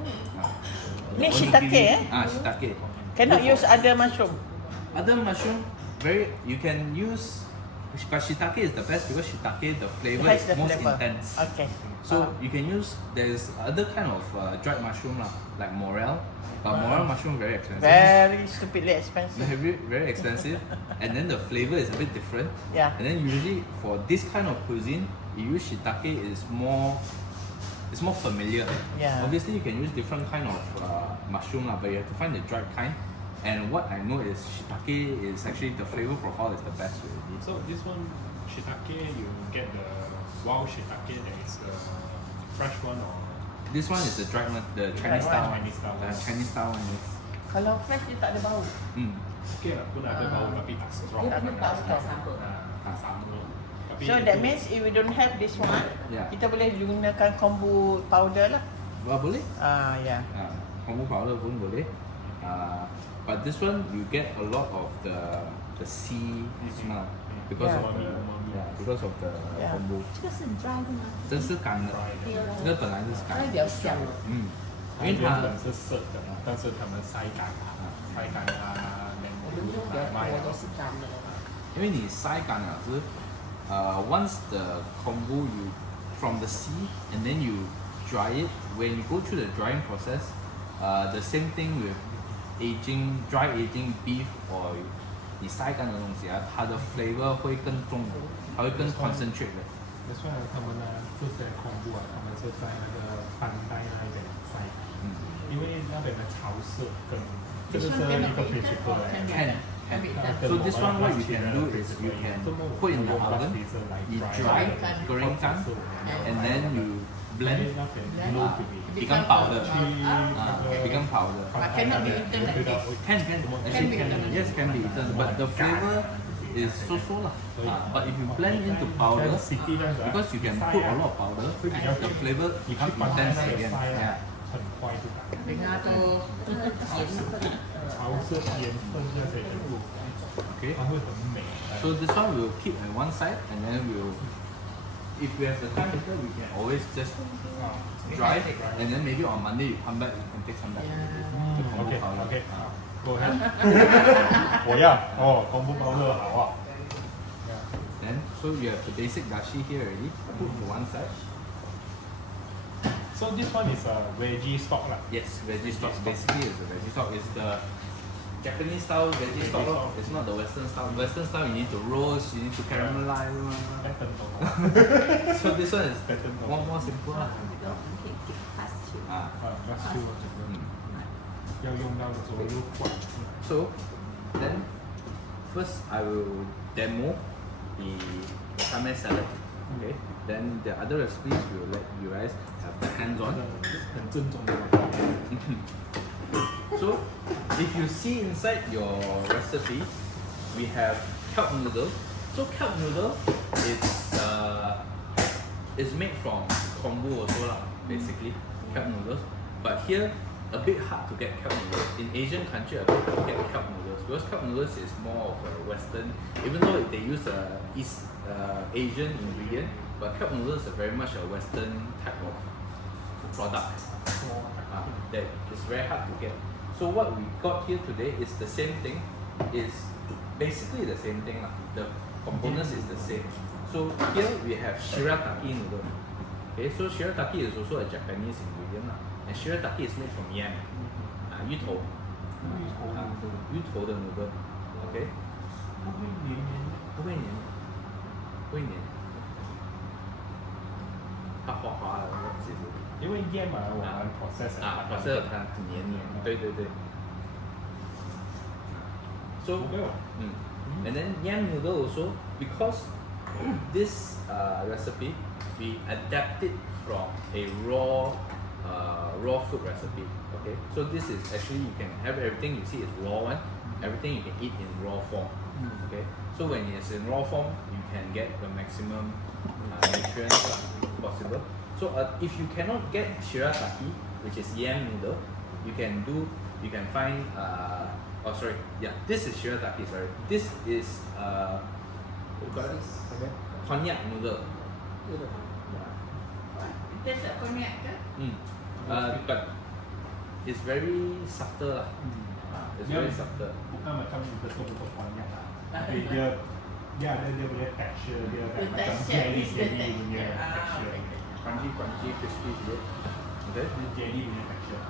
Ni shiitake Shiitake. Cannot Good use for- other mushroom. Other mushroom, you can use, but shiitake is the best because shiitake the flavor Has is the most flavor. intense. Okay. So you can use, there's other kind of dried mushroom like morel, but morel mushroom very expensive. Very stupidly expensive. Very expensive, and then the flavor is a bit different. Yeah. And then usually for this kind of cuisine, you use shiitake it's more familiar. Yeah. Obviously you can use different kind of mushroom but you have to find the dried kind. And what I know is shiitake is actually the flavor profile is the best already. So this one shiitake, you get the wild shiitake that is the fresh one or This one is the dried one, the Chinese one, style one. Chinese style The one. Chinese style one is. Kalau fresh dia tak ada bau. okay lah, pun ada bau tapi tak strong. Tak strong. Tak sama. Tapi So that means if we don't have this one, Yeah. kita boleh gunakan kombu powder lah. Boleh? Yeah. Kombu powder pun boleh. But this one you get a lot of the sea smell because Yeah. of because of the Yeah. kombu. 这个是很 dry 的吗？这是干的，这个本来就是干的。它比较香。因为它原本是涩的，但是他们晒干它，我们用比较多都是干的。因为你晒干了是once the kombu you from the sea and then you dry it, when you go through the drying process, the same thing with dry aging beef or 你晒干的东西它的 flavor 会更重，它会更 concentrate 的。That's why 他们呢，这些恐怖他们是在那个班代那边晒，因为那边的潮湿跟这个是一个 principle Can. So this one what you can do is you can put in the oven, you dry goreng kan, and then you blend. Become powder. Become powder. But cannot be eaten like this. Can actually be can. eaten. Yes, can be eaten, but the flavor is so lah. But if you blend into powder, because you can put a lot of powder, the flavor becomes intense again. Yeah. 很快就改。你看都潮色、颜色这些全部， Okay. 它会很美。 So this one we'll keep at one side, and then if we have the time later, we can always just dry, and then maybe on Monday you come back, you can take some back. The combo OK powder. OK，好，Go ahead 。我要哦，combo powder 好啊。 Then so you have the basic dashi here already. Put to one side. So this one is a veggie stock lah. Yes, veggie stock. Basically, it's the veggie stock. It's the Japanese style veggie stock. It's not the Western style. Western style you need to roast, you need to caramelize. Pattern 懂吗？ So this one is Pattern 懂。 more simple. Okay, pass to. Ah. ，That's true。要用到的时候就换。 So then first I will demo the wakame salad. Okay. Then the other recipes we will let you guys have the hands on. 很正宗的。 So if you see inside your recipe, we have kelp noodle. So kelp noodle is made from kombu also lah, basically kelp noodles. But here a bit hard to get kelp noodles. In Asian country, a bit hard to get kelp noodles because kelp noodles is more of a Western. Even though they use a East Asian ingredient, but kelp noodles are very much a Western type of product. That is very hard to get. So what we got here today is the same thing. Is basically the same thing lah. The components is the same. So here we have shirataki noodle. Okay, so shirataki is also a Japanese ingredient lah. And shirataki is made from yam. 芋头的 noodle. Okay. 不会黏。它滑滑的，其实。 因为燕嘛，我们 process ，process 它很黏。对。So and then yam noodle also because this recipe we adapt it from a raw food recipe. Okay, so this is actually you can have everything you see is raw one. Everything you can eat in raw form. Okay, so when it's in raw form, you can get the maximum nutrients possible. So if you cannot get shirataki, which is yam noodle, you can find this is shirataki. Sorry, this is cognac noodle. That's a cognac ke? But it's very subtle lah. It's very subtle. Bukan macam betul-betul banyak lah. Tapi dia punya texture dia The macam texture is the jelly punya texture. texture. Crunchy, crispy sikit. Okay. Dia jelly punya texture.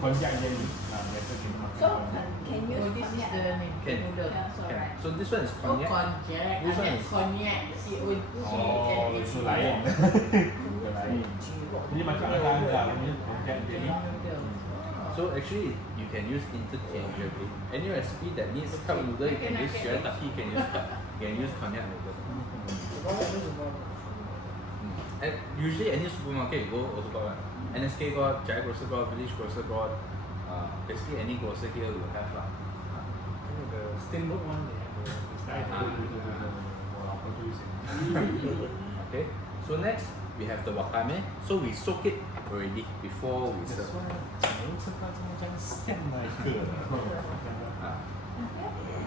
Konjac jelly. Biasa kita makan. So can you Oh, this is the name. Can. Noodle. Yeah, so Can. right. So this one is Oh, cognac. konjac. This one That's is- cognac. Oh, itu lain. Itu lain. Jadi macam agak-agak punya konjac jelly. So actually, you can use interchangeably. Any recipe that needs cup noodle, you can use shirataki. You can use cognac noodle. And usually any supermarket you go also got one. NSK got, Jai Grocer got, Village Grocer got. Basically any grocer here will have lah. The steamboat one they have Okay. So next we have the wakame. So we soak it already before we serve.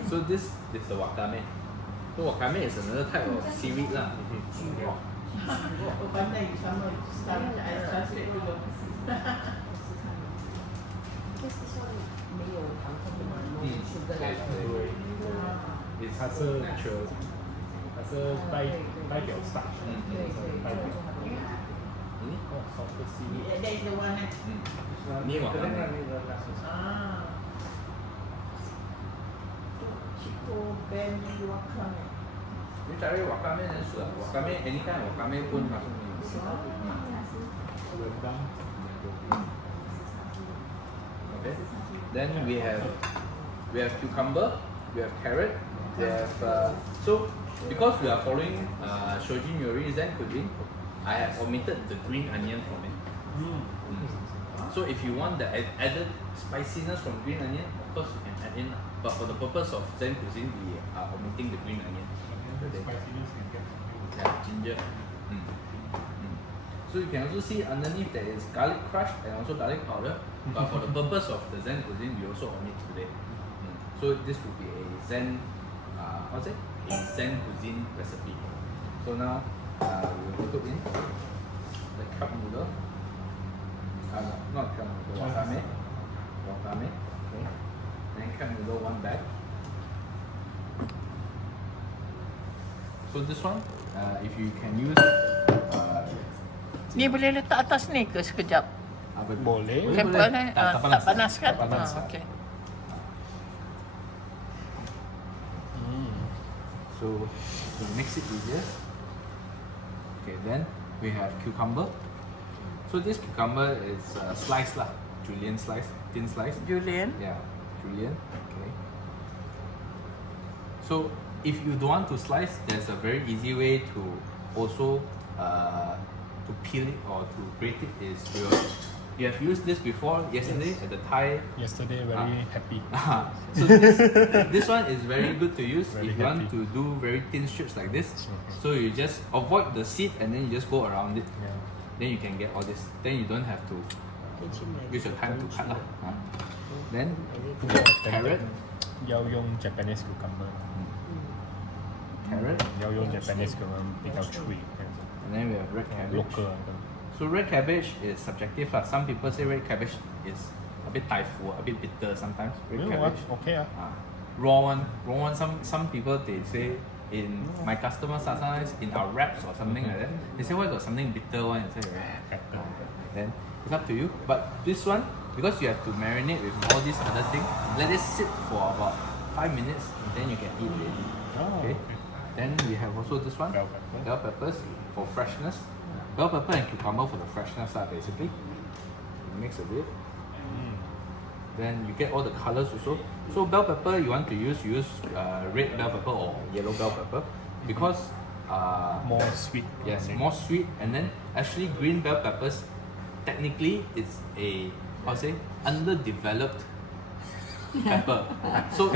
So this is the wakame. So wakame is another type of seaweed lah. Oh, pandai you sama. I translate dulu. 没有糖分的嘛，no sugar 来的。 It's 它是 natural. 它是代表 starch， 代表哦，soft seaweed。 That is the one. Ni wakame. Chico Benny Wakame. You cari wakame dan sudah. Wakame anytime wakame pun masuk ni. Rendang。 Okay. Then we have cucumber, we have carrot, we have so because we are following Shoji Mori Zen cuisine, I have omitted the green onion from it. So if you want the added spiciness from green onion, of course you can add in. But for the purpose of Zen cuisine, we are omitting the green onion. Spiciness can get Yeah, ginger. So you can also see underneath there is garlic crush and also garlic powder. But for the purpose of the Zen cuisine, we also omit today. So this will be a Zen, what's it? A Zen cuisine recipe. So now we will put in the cup noodle. No, not cup noodle, wakame. Wakame. Okay. Then cup noodle 1 bag. So this one, if you can use Ni boleh letak atas ni ke sekejap? boleh. Tempat ni tak panas kan? Tak panas. Okey. So to mix it easier. Okay, then we have cucumber. So this cucumber is sliced lah, julienne slice, thin slice. Julian. Yeah, julienne. Okay. So if you don't want to slice, there's a very easy way to also to peel it or to grate it. Is you have used this before yesterday at the Thai. Yesterday very happy. So this one is very good to use Very if you want happy. to do very thin strips like this. So you just avoid the seed and then you just go around it. Yeah. Then you can get all this. Then you don't have to use your time to cut lah. Then carrot, 要用 Japanese cucumber， carrot, 要用 Japanese cucumber 比较脆 and then we have red cabbage. ，local 那个。 So red cabbage is subjective lah. Some people say red cabbage is a bit taifu, a bit bitter sometimes. Red 没有啊 cabbage. ，OK 啊。 Raw one. Some people they say in my customers sometimes in our wraps or something like that. They say why got something bitter one. I say then it's up to you. But this one, because you have to marinate with all these other things, let it sit for about 5 minutes, then you can eat it. Oh, Okay. Then we have also this one, Bell pepper. bell peppers for freshness. Bell pepper and cucumber for the freshness basically. You mix a bit. Then you get all the colors also. So bell pepper you want to use red bell pepper or yellow bell pepper because more sweet. yes, more sweet. And then actually green bell peppers technically it's a how to say underdeveloped pepper. So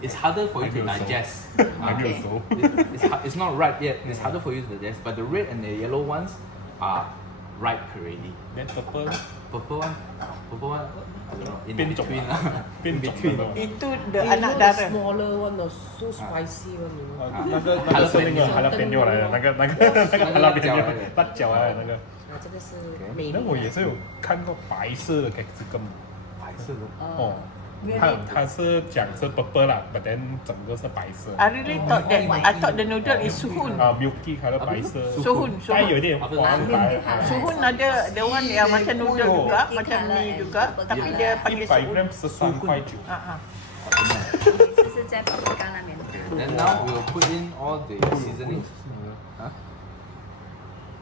it's harder for you to I feel so. digest. 还没有熟。 It's not ripe yet. It's harder for you to digest. But the red and the yellow ones are ripe already. Then purple Purple one, I don't know, in 变种 between. 变 in 种 between. 的。 Itu You the know anak the dara. smaller one, the so spicy one, you know. 那个是那个哈拉变牛来的，那个哈拉变牛辣椒来的那个。啊，这个是美那丽。我也是有看过白色的 capsicum，白色的。哦，它是讲是 purple 啦，but then 整个是白色。 I really thought the noodle is suhun. 啊 milky 它的白色， Suhun, 它有点黄白。 Suhun ada the one yang macam noodle juga, macam mie juga, tapi dia panggil 100 suhun. gram 13.9。 这是在巴布加那边。 Then now we will put in all the seasonings. Huh?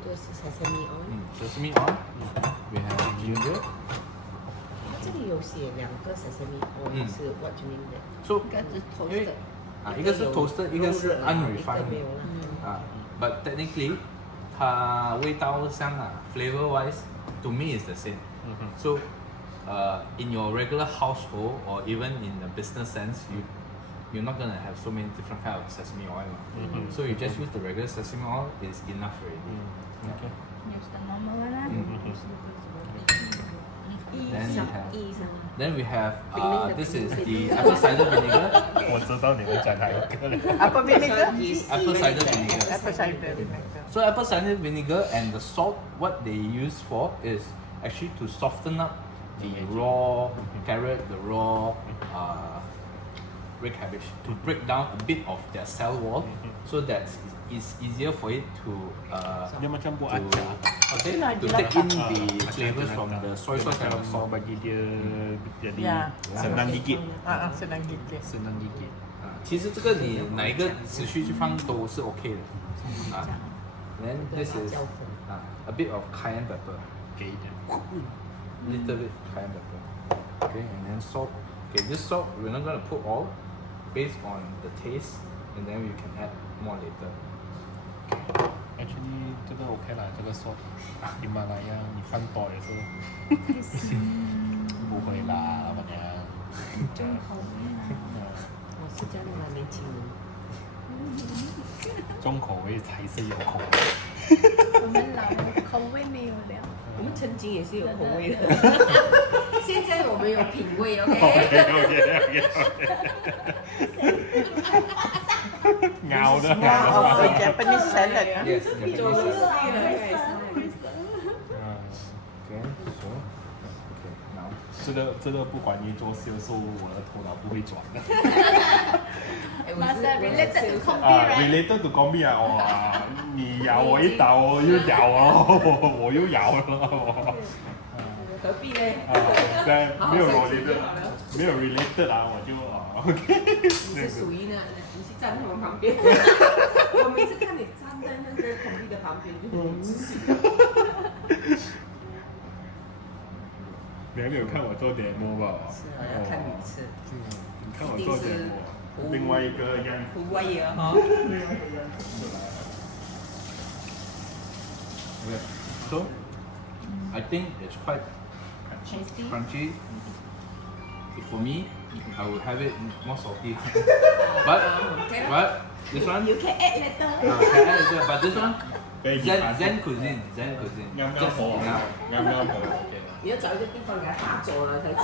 这是 sesame oil。 Sesame oil. We have ginger. 这里有写2个 sesame oil 是 what do you mean that？ So 一个是因为 toasted，一个是 toasted，一个是 unrefined 没有啦。 But technically 它味道香flavor wise to me is the same. So in your regular household or even in the business sense, you're not gonna have so many different kind of sesame oil. So you just use the regular sesame oil is enough already. Okay. Use the normal one lah. Then we have this is the apple cider vinegar. 我知道你们讲哪一个了。 Apa vinegar? Apple cider vinegar. Apple cider vinegar. So apple cider vinegar and the salt, what they use for is actually to soften up the raw carrot, the raw red cabbage, to break down a bit of their cell wall, so that it's easier for it to Dia macam buat acar. to take in the flavors from the soy sauce and the salt. Bagi dia jadi Ya. senang gigit. Senang gigit. Senang gigit. 其实这个你哪一个持续去放都是 OK 的。Then this is a bit of cayenne pepper, 给一点。 little bit cayenne pepper. Okay, and then salt. Okay, this salt we're not gonna put all, based on the taste, and then we can add more later. actually 这个 OK 啦，这个说喜马拉雅你放多也是不会啦，老板娘。我是这样的年轻人。重口味才是有口味。我们老口味没有了。我们曾经也是有口味的，现在我们有品味，OK？ 咬的。Of the Japanese salad. Yes, Japanese salad. Okay, so okay now. 这个不管你做销售，我的头脑不会转的。Masa related to combi, 啊 right? ，related to 講咩啊？哇，你咬我一刀，我又咬了，我又咬了。何必呢？现在没有 related，没有 related 啊，我就OK。你是属于呢，你是站在我旁边。我每次看你站在那个孔壁的旁边，就很自信。你还没有看我做 demo 吧？是啊，要看你吃。你看我做 demo，另外一个样子。胡威啊哈。 Okay. So I think it's quite Tasty. crunchy. For me, I would have it more salty. but this one, You can add later. can add later, but this one, 可以 Zen cuisine, 啱啱 just 好， enough. 啱啱好 OK。你要找一个地方给它打走了才吃。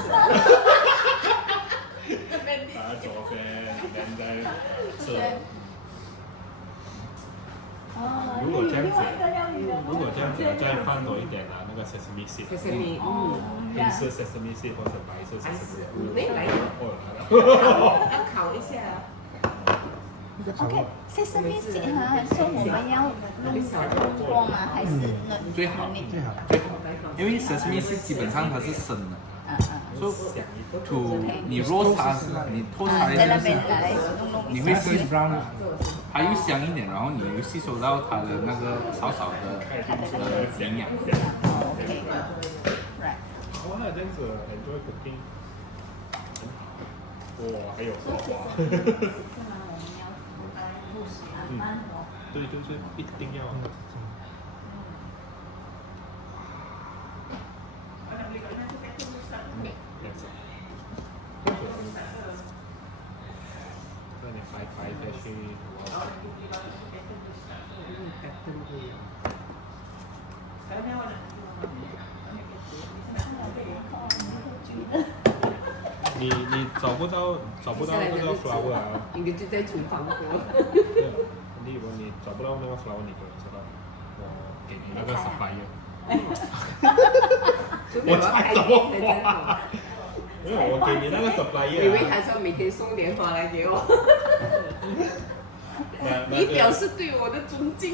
打左先，人再吃。哦，如果这样子，如如果这样子再放多一点啊，那个 sesame seed，谢谢你，黑色 sesame seed 或者白色 sesame seed。没来，哦，要烤一下。 OK, sesame seed 哈，说我们要弄过吗？还是最好最好，因为 sesame seed 基本上它是生的。So to 你 roast 它是你 toast 它在那边是来弄弄你会 see brown，它又香一点，然后你又吸收到它的那个少少的营养。 OK, right. 哇，这样子 enjoy cooking。哇，还有花花。对对对，一定要。那你拍下去，你找不到那个 flower 啊？应该就在厨房过。例如你找不到那个 flower， 你给我知道，我给你那个supplier。我猜什么话？没有，我给你那个 supplier。以为还是要每天送点花来给我。你表示对我的尊敬。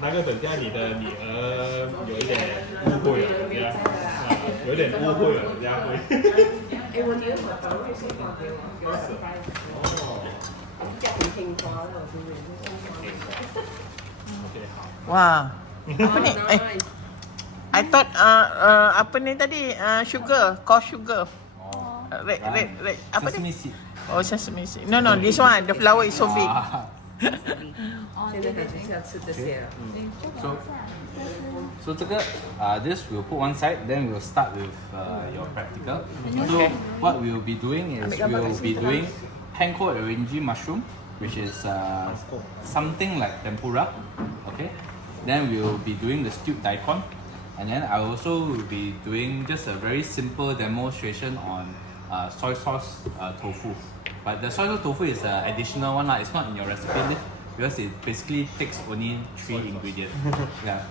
那个等下你的女儿有一点误会了，人家有点误会了，人家会。哎，我女儿把宝贝送花给我，给我哦，叫很听话的，我真的是送花。OK， 好。 Wah. Apa ni? I thought apa ni tadi sugar, coarse sugar. Red. Apa Sesame ni? seed. Oh, sesame seed. No, this one, the flower is so big. 现在他就是要吃这些了。 So 这个this we'll put one side, then we'll start with your practical. So what we'll be doing is we'll be doing panko orange mushroom, which is something like tempura. Okay. Then we'll be doing the stewed daikon, and then I also will be doing just a very simple demonstration on soy sauce tofu. But the soy sauce tofu is an additional one, it's not in your recipe list because it basically takes only 3 ingredients. Yeah.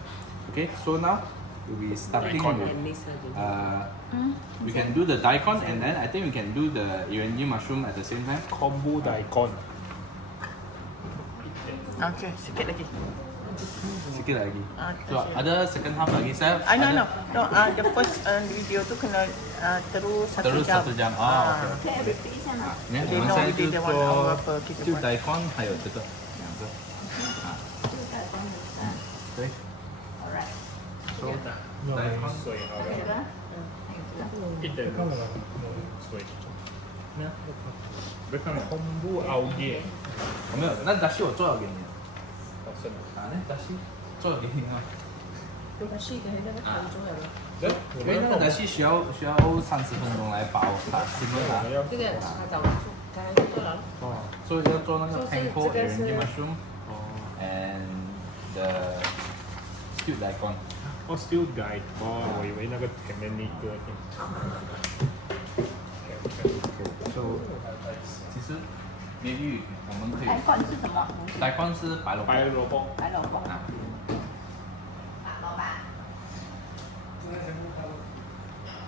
Okay, so now we'll be starting with, we can do the daikon and then I think we can do the orange mushroom at the same time. Combo daikon. Okay, sikit lagi. Sikit lagi. Okay. So ada second half lagi saya. No. The first video tu kena terus 1 Terus jam. 1 jam. Oh, okay. 可以 repeat 一下吗？你看我们现在就做就 daikon 还有这个2个。对。Alright. So daikon 水好这了，个一点水。Combo 熬夜。我没有，那dashi 我做了给你。好深啊，那达西做了给你啊。我是给那个汤中了吗？对，因为那个达西需要30分钟来煲它，是不是啊？这个他找我做，刚才做了。哦所以要做那个 panko 这个是 Erin mushroom 哦， and the stewed daikon。哦 still guide，我以为那个前面那个。So 其实maybe 我们可以大罐是什么？ daikon 是白萝卜。白萝卜。白萝卜。啊。老板。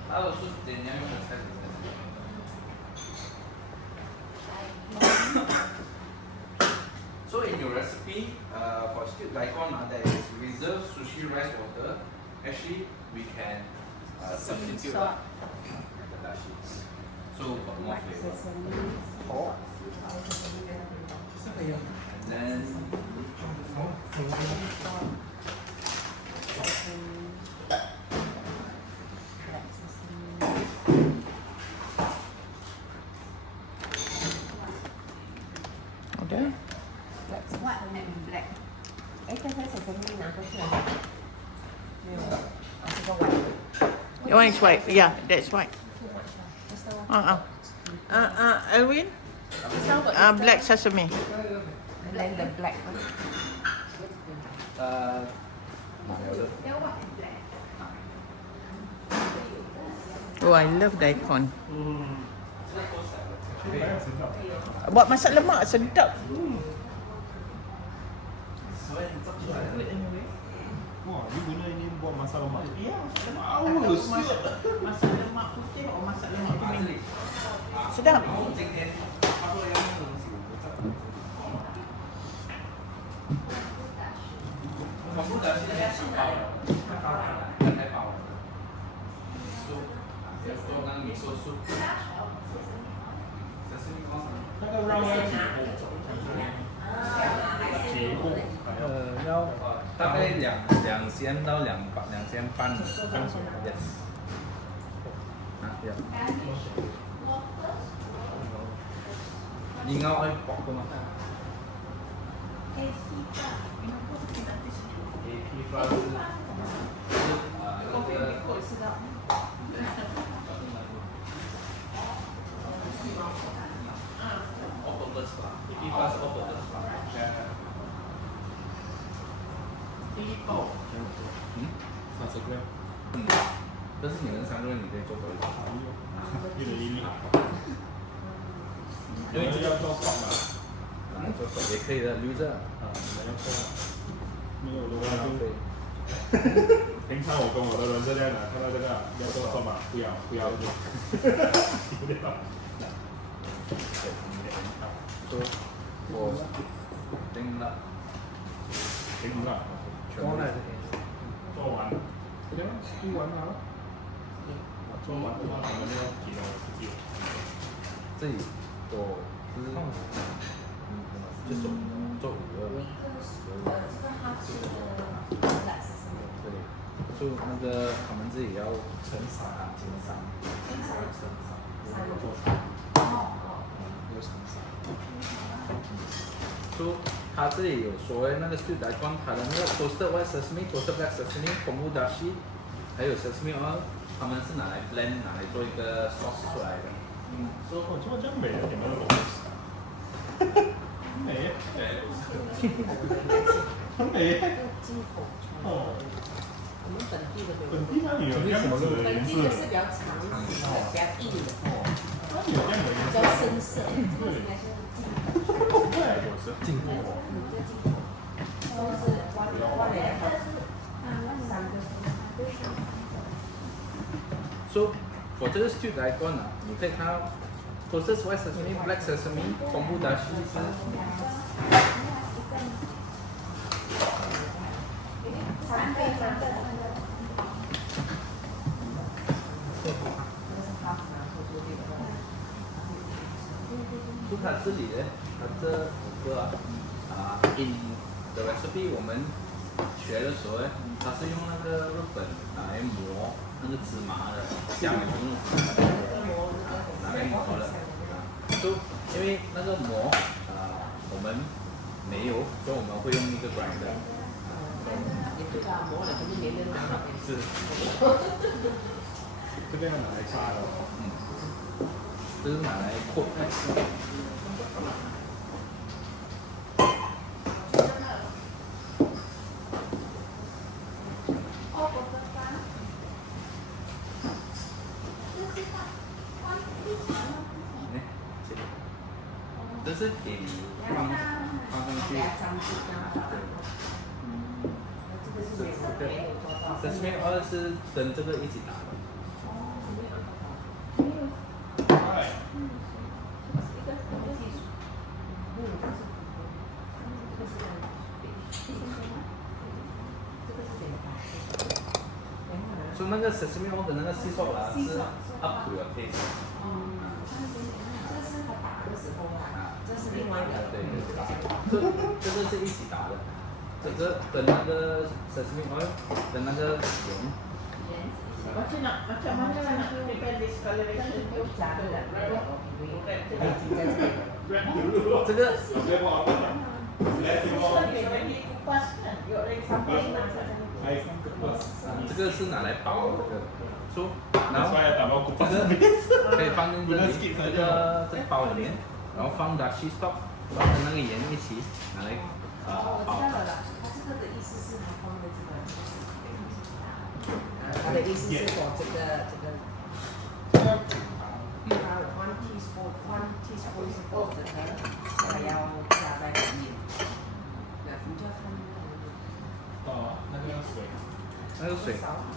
它都是怎样用的菜籽？So in your recipe, for stewed daikon, there is reserved sushi rice water. Actually, we can substitute the dashi. So got more flavor. And then Udah. White and black. 哎，刚才小陈你拿过去了。没有，这个碗。 That one is white. Yeah, that's white. Elwin, black sesame. Blend the black one. 麻油的。 They're white and black. Oh, I love daikon. 还有深造。 Buat masak lemak sedap. 哇，你guna ini buat masak lemak? Ya, masak lemak. Aus. Masak lemak putih atau masak lemak kuning. Sedap. 今天他说要用的东西，我不知道。我不得现在是包了，太包了。酥，要做那个米寿酥。这是你告诉我。那个肉是几步？要大概2000到2500。Yes。啊，ya。你咬可以薄的吗？AP flour 是all-purpose flour。AP flour 是 all-purpose flour。30 gram。但是你们3个人你可以做多一点。一人一粒。因为这要做饭嘛。做手也可以的，留着。你们要做吗？没有的话就。平常我跟我的人这样的，看到这个要做饭嘛，不要就。说，我定了。停了。全部做完，对啊，做完了。做完的话，我们要几多时间？这里我就是做5个。对，就那个他们自己要乘3。就他这里有说那个stewed daikon，它的那个 toasted white sesame、toasted black sesame、kombu dashi， 还有 sesame oil， 他们是拿来 blend， 拿来做一个 sauce 出来的。说我怎么这样美啊？你们的东西。美。很美。哦。我们本地的没有。本地那里有这样子的颜色。本地的是比较长，比较硬的。哦。那里有这样的颜色。比较深色。对。对，有时进货。都是挖来的。So for 这个 stewed daikon 啊，你可以看到 toasted white sesame、black sesame、kombu dashi 是。就它这里呢，它这5个in the recipe 我们学的时候呢，它是用那个日本拿来磨那个芝麻的酱油那种拿来磨的。就因为那个磨我们没有，所以我们会用一个 grinder。也对啊，磨了肯定黏黏的。是。这个要拿来炸的。这是拿来扣。这是给你放上去。Sesame oil 是跟这个一起打的。所以那个 sesame oil 跟那个 sea salt 啊是 up to your taste。这是另外一个。对，这个是一起打的，这个跟那个 sesame oil 跟那个盐。Macam mana nak prepare this coloration? 这个 Kupas kan? You already sampling lah. 这个是拿来包的，so 然后打包骨这个可以放进这里这个包里面，然后放 dashi stock， 然后跟那个盐一起拿来包。我知道了，他这个的意思是他放在这个。他的意思是说这个，1 teaspoon 是否这个还要加在里面。你就要看那个水。那个水，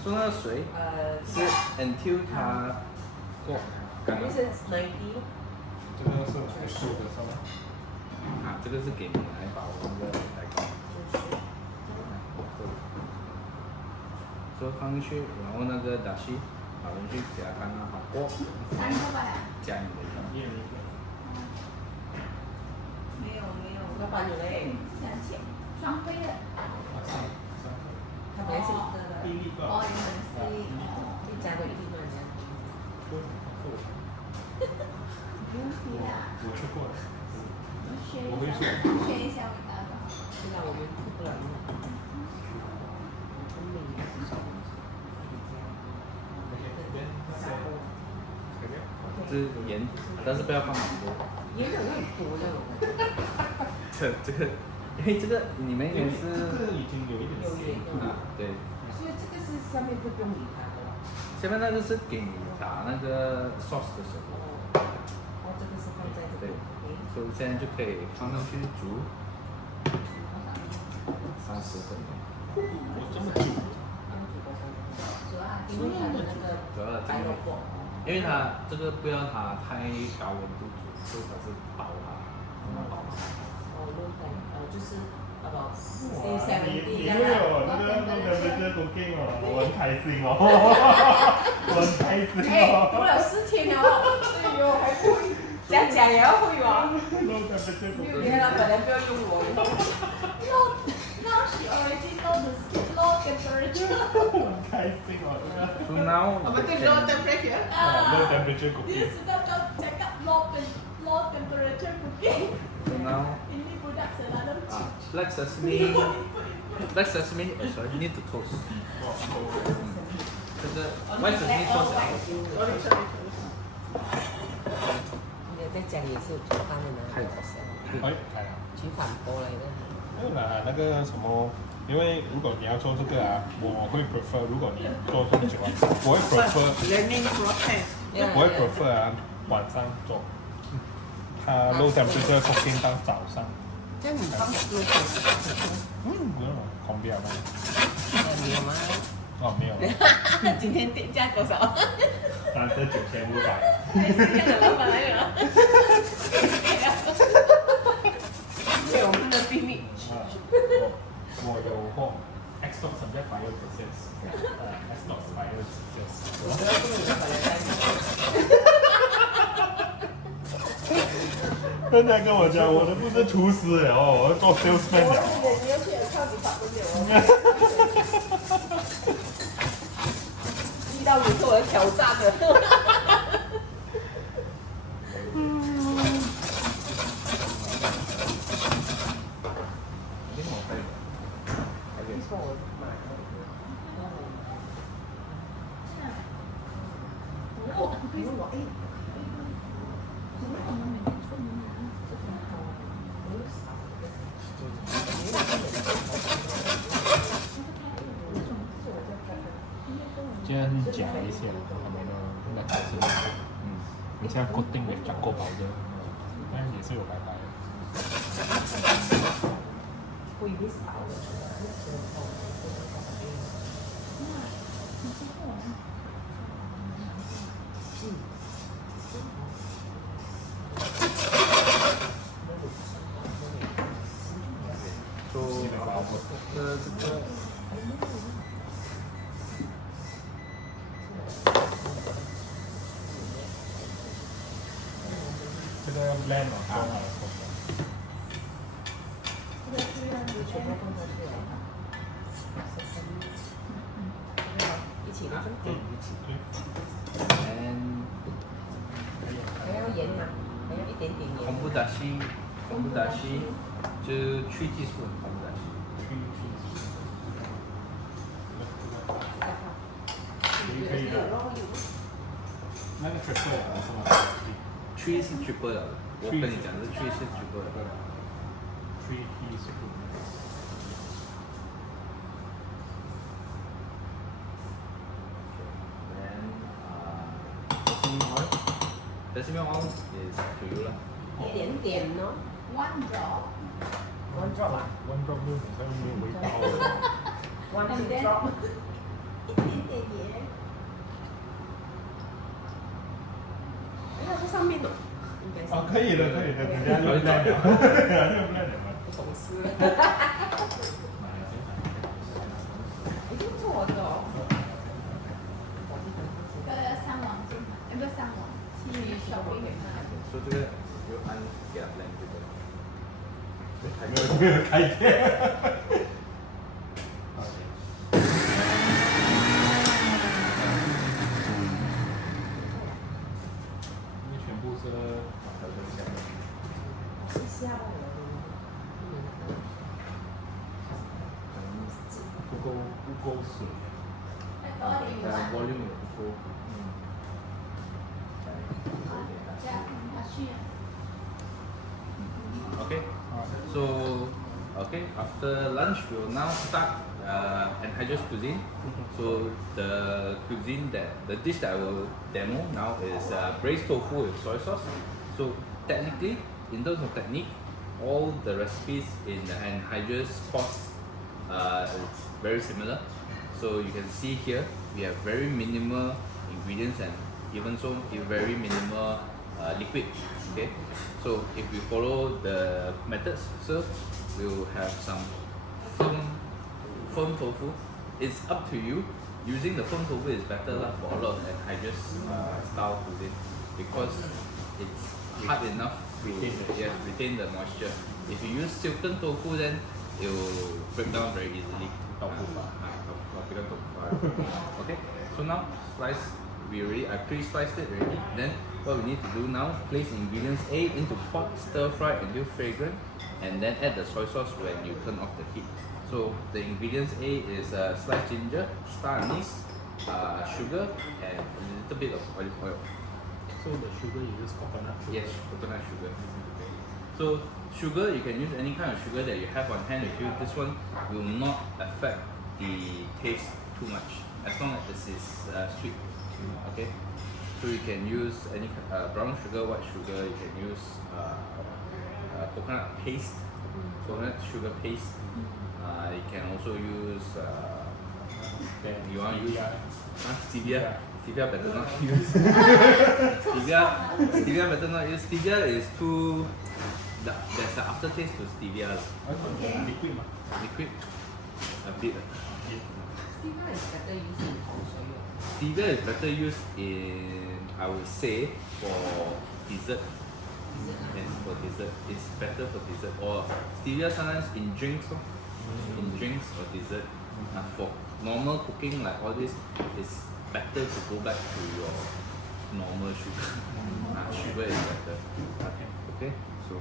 说那个水是 until 它过干了。这是90。这个是来数的是吗？啊，这个是给你来包那个蛋糕。所以放进去，然后那个 dashi 放进去，给它看看好过。加你的盐。没有，老板有嘞。双倍的。它本来是一个的。哦，原本是。再加个1粒嘛，这样。不用提啦。我吃过了。我会学一下味道吧。现在我们吃不了那是盐，但是不要放很多。盐很多的。这个，因为这个你们也是。这个已经有一点咸啊，对。所以这个是上面就不用理它的了。下面那个是给你打那个 sauce 的时候。哦，这个是放在这对里。所以现在就可以放上去煮30分钟。这么久。因为它的那个白萝卜。因为它这个不要它太高温度煮，所以它是包它，包它。就是about 你70会有那个cooking 哦，我很开心哦，我很开心哦。读了4天了，哎呦还不会，这样讲也要会吗？你看老板娘不要用我。Now she already know the low temperature. 很开心哦，这个。So now. Apa tu low temperature? Low temperature cooking. Dia sudah kau cakap low temperature cooking. So now. Ini budak selalu. Black sesame. Black sesame. Sorry, you need to toast. 这个 white sesame toast 了。Sorry. 你在家里也是有煮饭的呢。太好吃了。哎，煮饭煲来的。那个什么，因为如果你要做这个啊，我会 prefer 如果你做这么久啊，我会 prefer Learning process. 我会 prefer 啊晚上做，它 low temperature cooking 到早上。这样你放slow temperature。不用了，空调吗？没有吗？哦，没有。今天定价多少39,500。老板来了。对，我们的秘密。我有货 ，Xbox 在5 process，Xbox 5 process。我知道这个老板来。刚才跟我讲，我都不是厨师了哦，我要做 salesman 了。你要去超级跑不了。遇到你是我的挑战的。觉得很假一些，他们的那个是，你像 coating with charcoal powder，但也是有白白的。这个 blend 啊，一起的，对，一起对。 And 还要盐吗？还要一点点盐。 kombu dashi 就3 teaspoon kombu dashi。 可以的。那个 triple 是吗3是 triple 的，我跟你讲的3是 triple 的。 ？3 teaspoon。 Sesame oil is to you 啦。一点点哦。 One drop. One drop 啊。 One drop 就好像没有味道了。 One And two then- drop。一点点盐。哎呀，这上面哦，应该是。啊，可以的，可以的，人家就 blend 了，人家 blend 了。不懂事了。已经做的哦。上网进嘛，不是上网，去 shopping 买。所以这个就按给它 blend 这个。还没有开店。因为全部是下半不够水。 volume 也不够。这样下去。 Okay. So, okay, after lunch we will now start Anhydrous cuisine. So the cuisine the dish that I will demo now is braised tofu with soy sauce. So technically, in terms of technique, all the recipes in the Anhydrous course it's very similar. So you can see here we have very minimal ingredients and even so very minimal liquid. Okay, so if we follow the methods, so we will have some firm tofu. It's up to you. Using the firm tofu is better lah for a lot of anhydrous style cuisine because it's hard enough to retain the moisture. If you use silken tofu, then it will break down very easily. Tropical tofu. Okay, so now slice. I pre-sliced it already. Then what we need to do now, place ingredients A into pot, stir fry until fragrant, and then add the soy sauce when you turn off the heat. So the ingredients A is sliced ginger, star anise, sugar, and a little bit of olive oil. So the sugar you use coconut sugar. Yes, coconut sugar. So sugar, you can use any kind of sugar that you have on hand with you. This one will not affect the taste too much as long as this is sweet. Okay, so you can use any brown sugar, white sugar. You can use coconut paste, coconut sugar paste. You can also use. You want to use stevia? Stevia better not use. Stevia better not use. Stevia is too. There's an aftertaste to stevia. Okay. Liquid 嘛。 Liquid, a bit. Stevia is better used in 口水哦。 Stevia is better used in, I would say, for dessert. Yes, for dessert. It's better for dessert. Or stevia sometimes in drinks, in drinks or dessert. For normal cooking, like all this, it's better to go back to your normal sugar. Sugar is better. Okay, so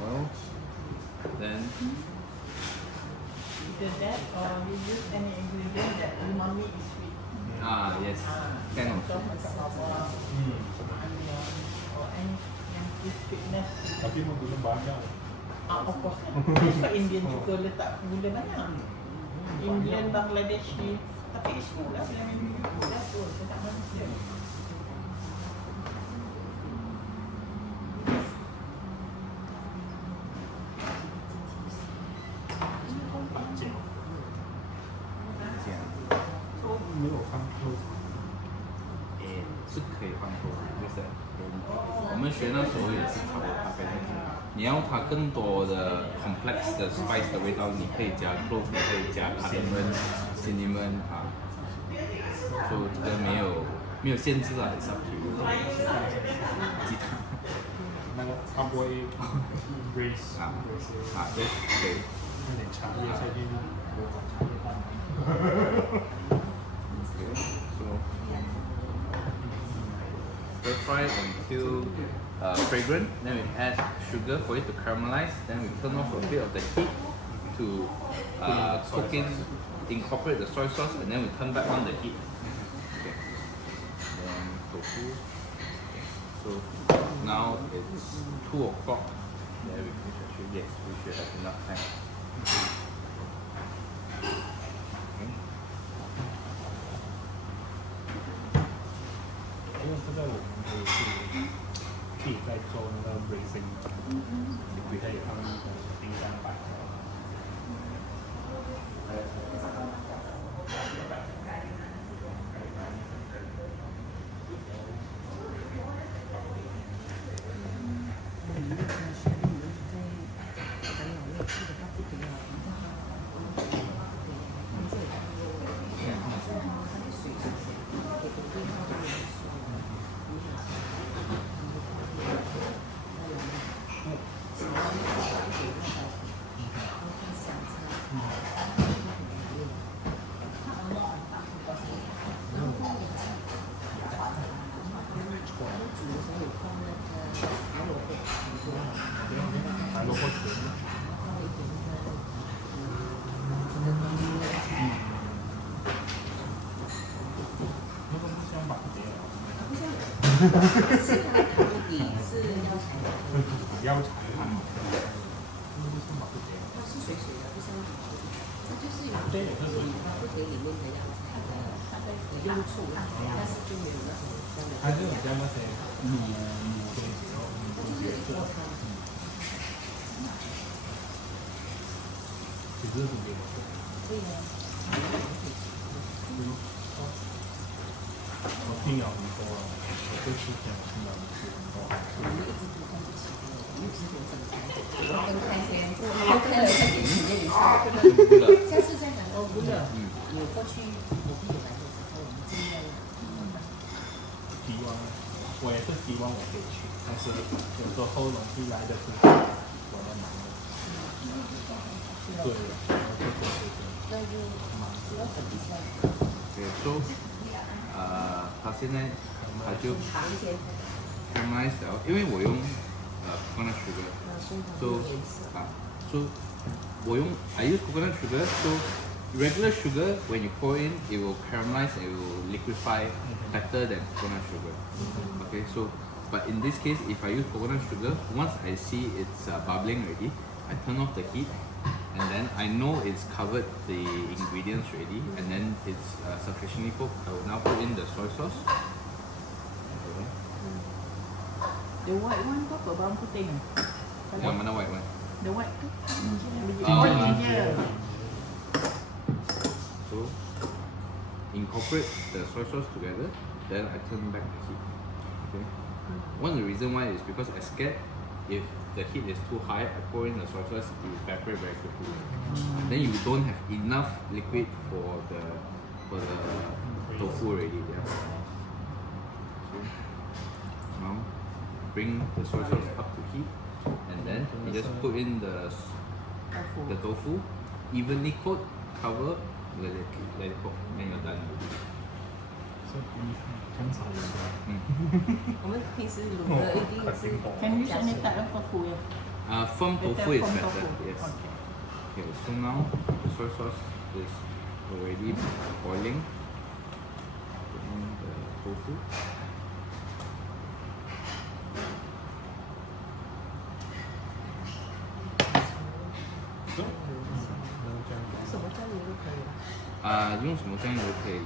well, then Either that or you use any ingredient that umami is sweet. Yes. Can also. Tapi mau gula banyak. Of course. That's why Indian suka letak gula banyak. Indian, Bangladeshi. Tapi it's good lah. That's good. Saya tak manis dia.没有放扣。是可以放多，就是我们学那时候也是炒咖啡那种，你要它更多的 complex 的 spice 的味道，你可以加 clove， 你可以加 cinnamon 啊，就这个没有限制啊，是 up to you。鸡蛋，那个阿波 race 对对。有点茶叶下去，有茶叶蛋。Stir fry until fragrant, then we add sugar for it to caramelize, then we turn off a bit of the heat to cook in, incorporate the soy sauce, and then we turn back on the heat. Okay. Then tofu. Okay. So now it's 2 o'clock. Then we finish actually. Yes, we should have enough time. Okay. 因为这个我们可以再做那个 racing， 你可以放那个冰箱摆。萝卜球。那个不香吧？是它的汤底是药材的，腰柴。它是水水的，不像它就是有对，它不给里面的药材的用处，但是就没有那种香的。它这种像那些卤就是锅汤。其实是给我对呀。我听了很多啊，我对吃甜我听了很多。我们一直都看不起的，一直都分开。分开先，分开了再给体验一下。下次再讲哦，不的。有过去我弟弟来的时候，我们尽量。希望，我也是希望我可以去，但是有时候东西来的时候，我要忙了。对，那就忙，要等一下。对，so 它现在它就 caramelize 了，因为我用coconut sugar，so 我用 I use coconut sugar, so regular sugar when you pour in it will caramelize and it will liquefy better than coconut sugar. Okay, so but in this case if I use coconut sugar, once I see it's bubbling already, I turn off the heat. And then I know it's covered the ingredients already, and then it's sufficiently cooked. I will now put in the soy sauce. Okay. The white one tu apa? Bawang putih kan? Yang mana white one? The white tu? Yeah. So incorporate the soy sauce together, then I turn back the heat. Okay. One of the reason why is because I scared if the heat is too high, I pour in the soy sauce, it will evaporate very quickly. Then you don't have enough liquid for the tofu already. Yeah. So now bring the soy sauce up to heat, and then you just put in the tofu, evenly coat, cover, let it cook, then you're done. 我们平时卤的一定是 Can you send it type of tofu ya? Firm tofu is Firm better. tofu. Yes. Okay. Okay. So now the soy sauce is already boiling. tofu.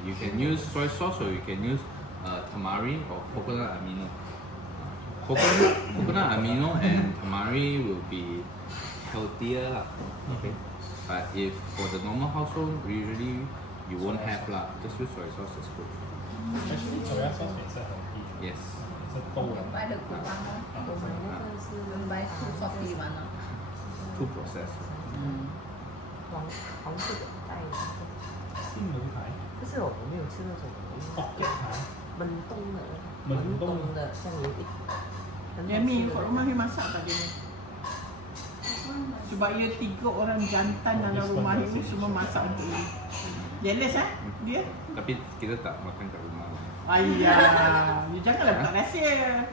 You can use soy sauce or you can use tamari or coconut amino. Coconut amino and tamari will be healthier lah. Okay. But if for the normal household, usually you won't have lah. Just use soy sauce is good. Actually, soy sauce 也是很易， Yes. 是勾的。 buy the good one don't buy too salty one Too processed. 黄色的带新牛排，不是我没有吃那种哦，鸡排，冷冻的，冷冻的，像有一Yami, kat rumah dia masak tadi ni. Sebab ia 3 orang jantan dalam rumah ni semua masak untuk dia. Jealous dia? Tapi kita tak makan kat rumah. Ayah, you janganlah buat rahsia.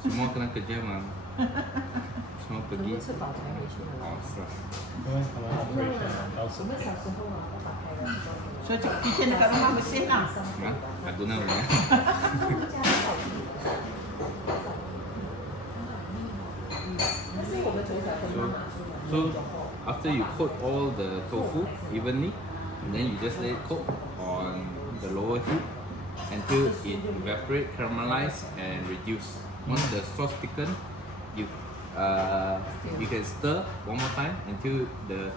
Semua kena kerja mah. Semua 全 pergi. 部吃饱才回去的。 Oh,是啊。因为他们 operation 要我们小时候啊，爸爸开的。 So kitchen dekat rumah bersih lah. Hah? Tak guna punya. So after you coat all the tofu evenly, and then you just let it cook on the lower heat until it evaporate, caramelize, and reduce. Once the sauce thicken, you can stir one more time until the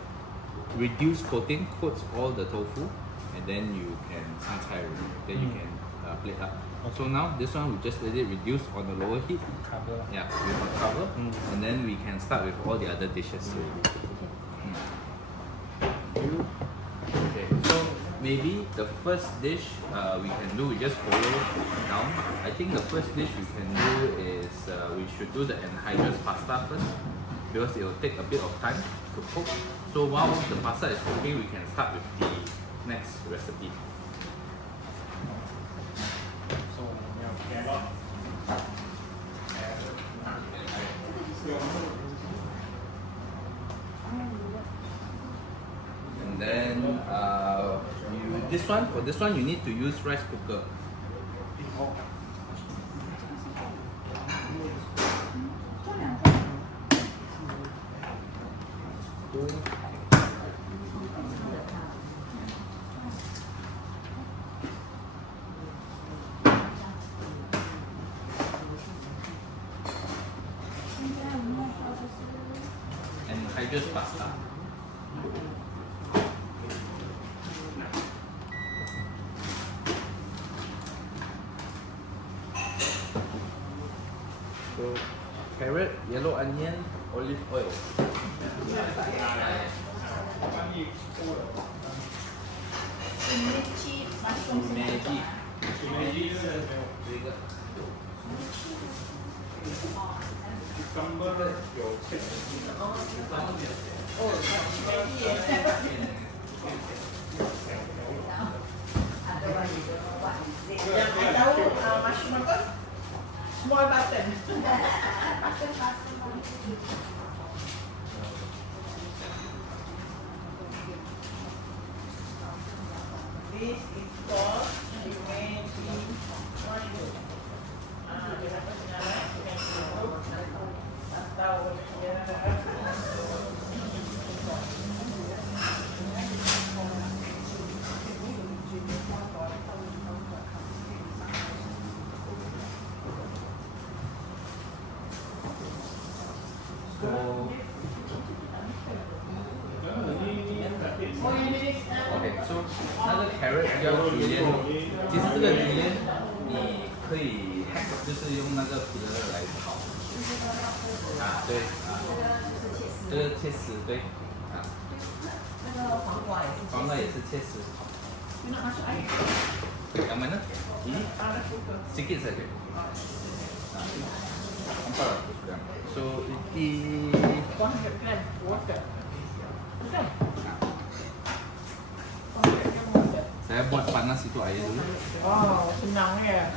reduced coating coats all the tofu, and then you can sancai already. Then you can plate up. So now this one we just let it reduce on the lower heat. cover。 Yeah, with a cover, and then we can start with all the other dishes. Okay, so maybe the first dish we can do, we just follow down. I think the first dish we can do is we should do the anhydrous pasta first because it will take a bit of time to cook. So while the pasta is cooking, we can start with the next recipe. So 我们要 carrot。 And then for this one you need to use rice cooker. Anhydrous pasta. So carrot, yellow onion, olive oil. Magic. Yang I tahu mushroom apa? Small button. This is called Cuisine mushroom. Dia dapat senyala dengan senyum atau Okay, so 那个 carrot 叫 julienne， 其实这个 julienne 你可以 hack， 就是用那个 peeler 来炒。啊，对啊，这个切丝对啊，黄瓜也是切丝炒。 you nak masuk air? Yang mana? Ini Ada suka. sikit saja. 400 gram. So ini 100 gram water. Betul? saya buat panas itu air dulu. Oh, senang ya.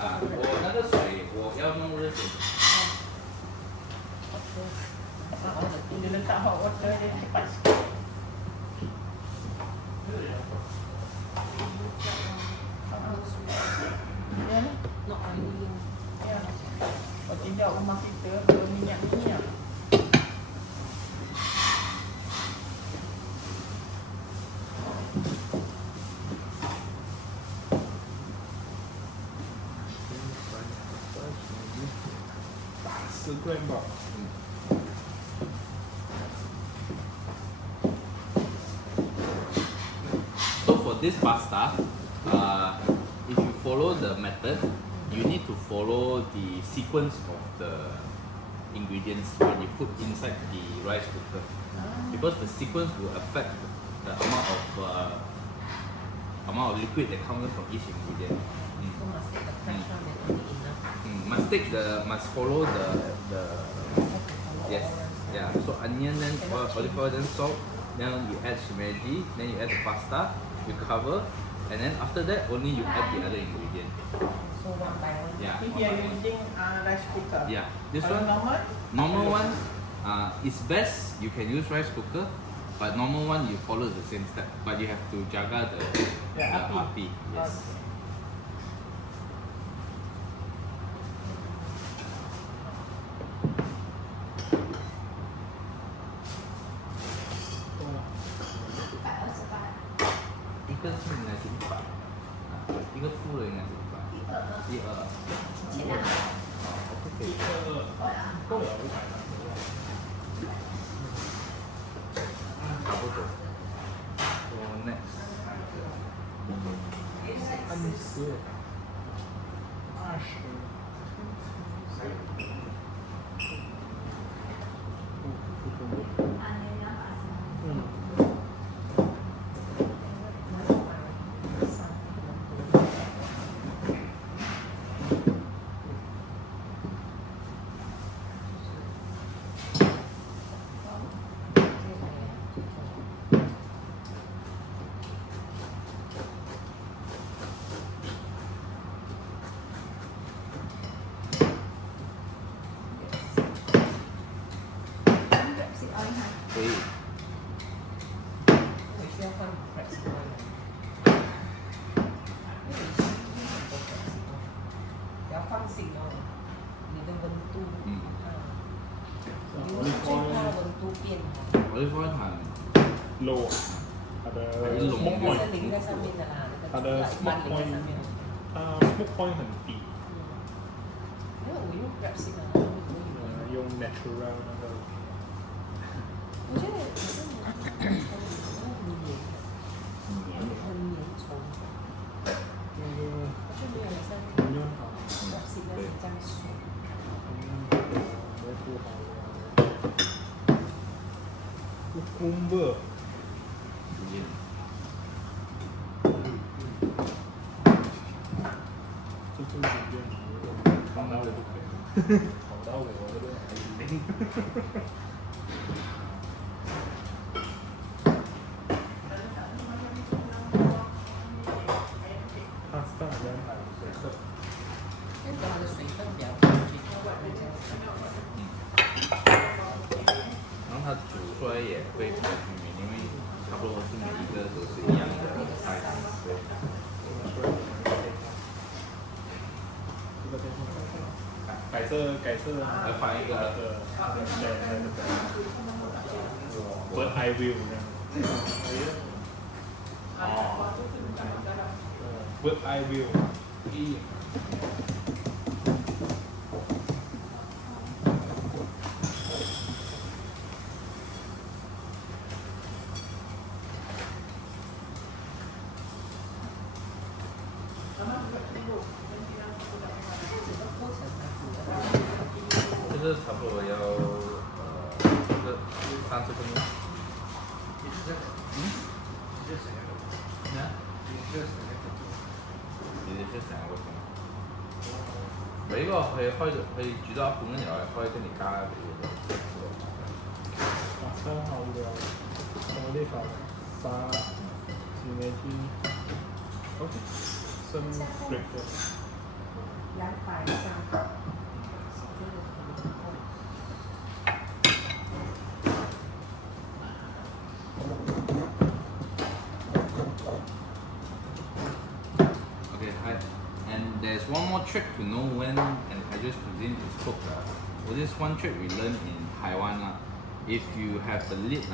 啊，我那个水我要弄热水。 Dia letak hot water dia cepat sikit. Lembang. So for this pasta, if you follow the method, you need to follow the sequence of the ingredients when you put inside the rice cooker, because the sequence will affect the amount of liquid that comes from each ingredient. So must take the fresh one and only enough. Must follow the yes, yeah. So onion, then olive oil, then salt, then you add shimeji, then you add the pasta, you cover, and then after that only you add the other ingredient. So one by one. Yeah. If you are using rice cooker. Yeah. This Kalau one, normal one, is best you can use rice cooker, but normal one you follow the same step, but you have to jaga the api. Yes. Ini 个是应该是100，一个副的应该是100，122。够了，500了。差不多。So next，安斯20。可以。我需要放 fresh oil。要放心哦，你的温度。因为最怕温度变化。olive oil 很 low 啊，它的还是 smoke 应该 point，是淋在上面的啦，它的那个 smoke 淋在 point，上面。它 smoke point 很低，因为我用 grab stick 啊，用 natural 那个。我觉得很黏，很粘稠。那个我就没有像不用好， grab stick 那是这样水。没不好了。cucumber，这这里边好到我不可以，好到我这边还行。pasta 200水克。因为它的水分比较然后它煮出来也会比较均匀，因为差不多是每一个都是一样的 size。对。改色，来放一个But I will 这样。But I will。这个差不多要这个30分钟。你哋出成個鐘。你呢個去煮多1半，跟住我哋開，跟住加俾佢。炒好了，我呢個沙是咩先 ？OK，生 breakfast。230。Okay, hi. And there's one more trick to know when anhydrous cuisine is cooked. So this one trick we learned in Taiwan. If you have the lid,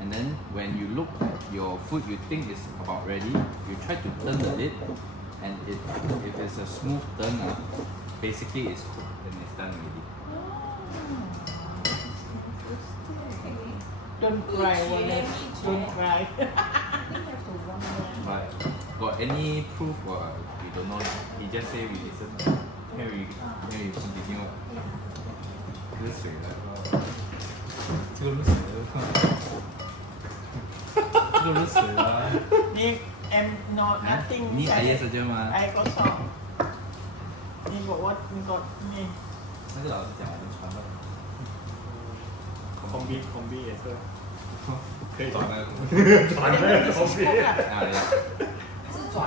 and then when you look at your food you think is about ready, you try to turn the lid, and if it's a smooth turn, basically it's cooked and it's done already. Don't cry, Wallace. Don't cry. But got any proof or we don't know? He just say we listen. Then we continue. 这是水了，这个是水了，这个是水了。 Ni not nothing. Ni air saja mah. Air kosong. Ni got what? Ni got ni. 那个老师讲的传到， combi 也是可以转那个，传那个 combi， 啊呀，转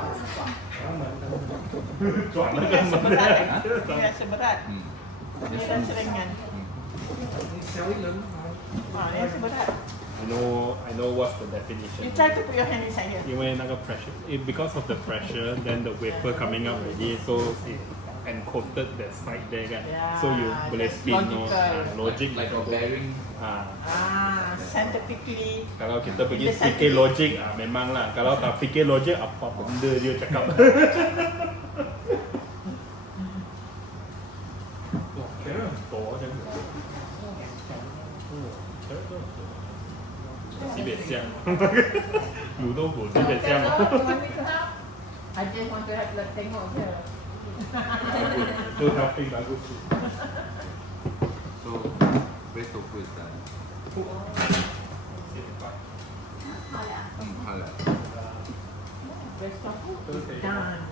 那 Ni 个 rasa 门 berat. Ni rasa berat. 嗯， Ni rasa ringan. Ni rasa berat. I know what's the definition. You try to put your hand inside here. 因为那个 pressure, because of the pressure, then the vapor coming out already, so it encoded that side there kan. Yeah, So you boleh that's spin no, logical. logic like a bearing. Scientifically. Kalau kita pergi Dia fikir logik, memang lah. Kalau tak fikir logik, apa benda dia cakap. Wah, kira tor macam tu. Sibuk siang. Ludo pun sibuk siang. I just want to have tengok je. Tu tapi bagus tu. So bread tofu is done. 好了。 Rest of it done.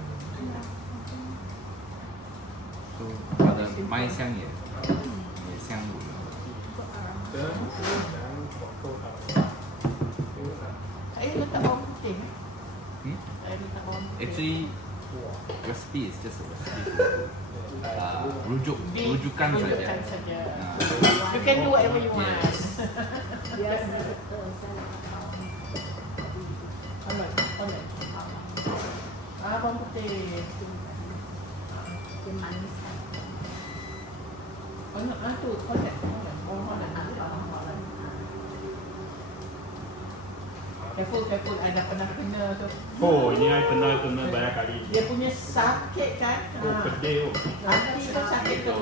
So 它的麦香也香味了。 Saya letak bawang putih. Hmm? Saya letak bawang putih. Actually, recipe is just a recipe. Rujukan saja. Rujukan saja. Ah. You can do whatever you want. Yes. Alright, alright. Bawang putih. Dia manis kan. Tu, kontak. Careful, I dah pernah kena tu. Oh, ini I pernah banyak kali. Dia punya sakit kan? Oh, pedih. Hati tu sakit tu.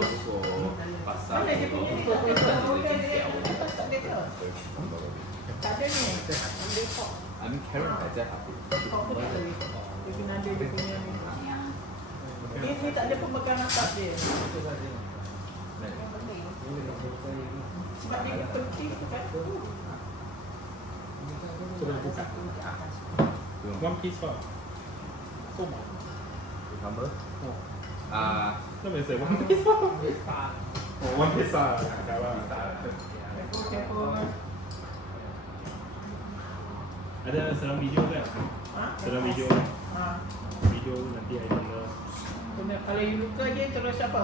Pasal Mana dia punya ni? Tak ada ni. I mean Karen 还在旁边。 Dia kena ada dia punya ni. Ni tak ada pemegang atas dia. Sebab dia penting tu kan. Sudah buka. One piece lah. So much. Number? Oh. 那没谁 one piece 哦 one piece 啊，Careful. ada serang video kan? Serang video kan? Video nanti I dengar. Kalau you luka je terus apa?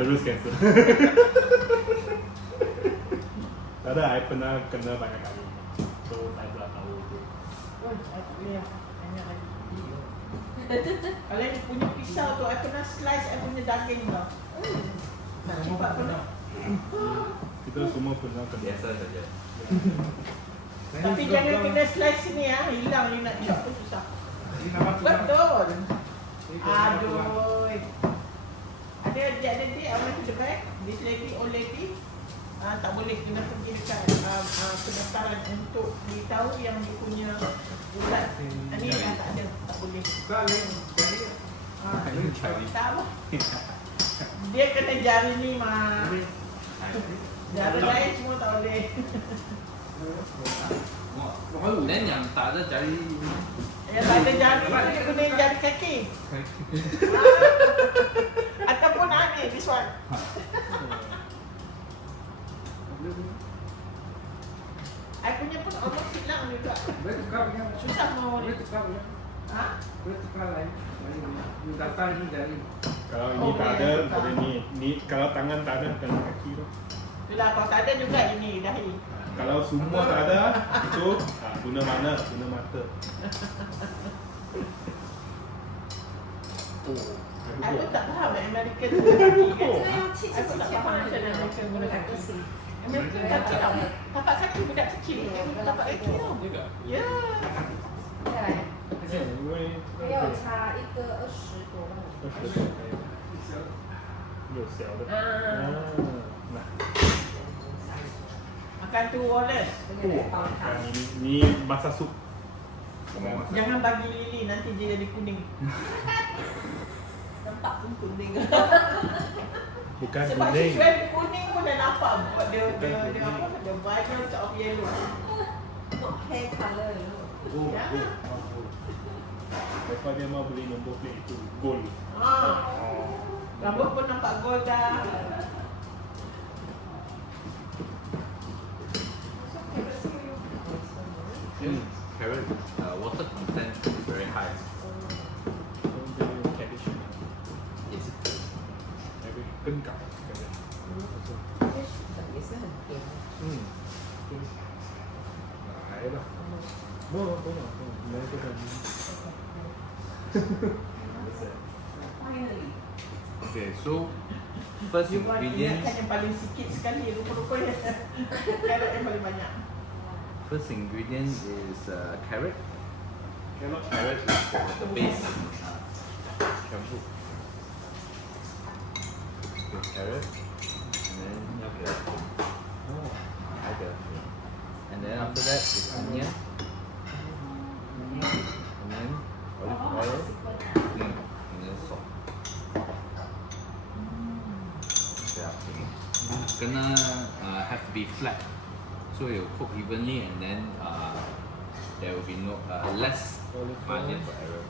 Terus cancel. Tak ada, I pernah kena banyak kali. So, saya dah tahu tu. Oh, aku lihat. Banyak lagi. Kalau you punya pisau tu, I pernah slice I punya daging tau. Cepat pernah. Kita semua pernah kena. Biasa saja. Tapi jangan kena slice sini ya, hilang you nak chop tu susah. Betul. Aduh. Ada adik-adik, I went to the back. This lady, old lady. Tak boleh kena pergi dekat pendaftaran untuk beritahu yang dia punya ulat ni tak ada, tak boleh. Tak apa. Dia kena jari ni mah. Jari lain semua tak boleh. Dan yang tak ada jari Yang tak ada jari tu dia guna jari kaki. Ataupun ni, this one. I punya pun almost hilang juga. Susah mau ni. Ha? Kalau ini tak ada, boleh ni. Kalau tangan tak ada, kena kaki tu. Itulah kalau tak ada juga ini dahi. Kalau semua tak ada, itu guna mana? Guna mata. Oh, I pun tak faham American guna kaki kan. I pun tak faham macam mana American guna kaki. American kaki tau. Tapak kaki budak kecil ni guna tapak kaki tau. Ya. 因为还要差一个20多万。有小的。Makan tu Wallace. Makan ini masak sup. Jangan bagi Lily, nanti dia jadi kuning. Nampak pun kuning. Bukan Sebab kuning. Chui kuning pun dah nampak buat dia apa? The vibrance of yellow. Not hair color, you know. Oh, Ya. Lepas dia mau beli nombor plate itu gold. Rambut pun nampak gold dah. Carrot water content is very high. Cabbage. Yes. Cabbage 根搞。也是很甜。来吧。不，来这个。 Okay, so first You want ingredient. ingatkan yang paling sikit sekali, rupa-rupanya carrot yang paling banyak. First ingredient is carrot. Carrot. Carrot is the base. Shampoo. Okay, carrot, and then Oh. and then after that is onion, and then olive oil, and then salt. Yeah. Gonna have to be flat, so it will cook evenly, and then there will be no less margin for error.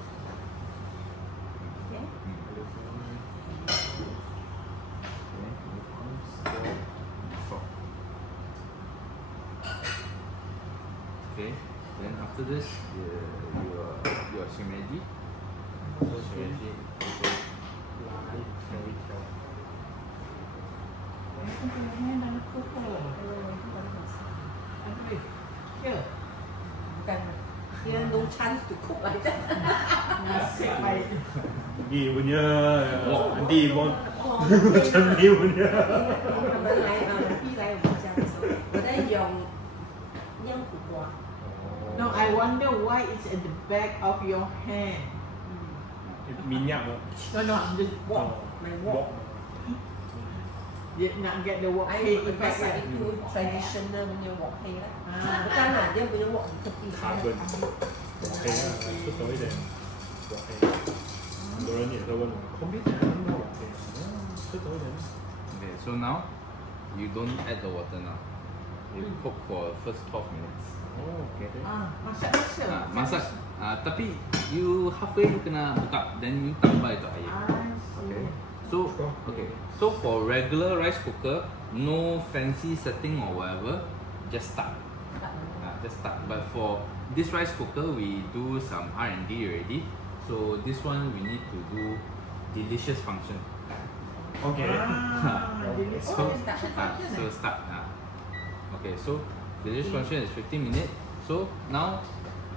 Okay, then after this, your shimeji. So shimeji. Here. Bukan. Dia no chance to cook like that. Nasib baik. Ni punya. Nanti pun macam ni punya. 我们来逼来我们家的时候，我在用腌苦瓜。 No, I wonder why it's at the back of your hand. Minyak. No, I'm just Wok, my wok. dia nak get the wok I cake effect masak kan. itu traditional punya wok hay lah. Ah. Bukan lah, dia punya wok di tepi. Carbon. OK 啦，出手一点。OK。很多人也在问我，空边怎样弄 OK？ 出手一点。 Okay, so now you don't add the water now. You cook for first 12 minutes. Oh, OK。 Masak-masak. Masak. Tapi you halfway you kena buka, then you tambah itu air. Okay. So So for regular rice cooker, no fancy setting or whatever, just start. Just start. But for this rice cooker, we do some R&D already. So this one we need to do delicious function. OK。 So start. Okay, so delicious function is 15 minutes. So now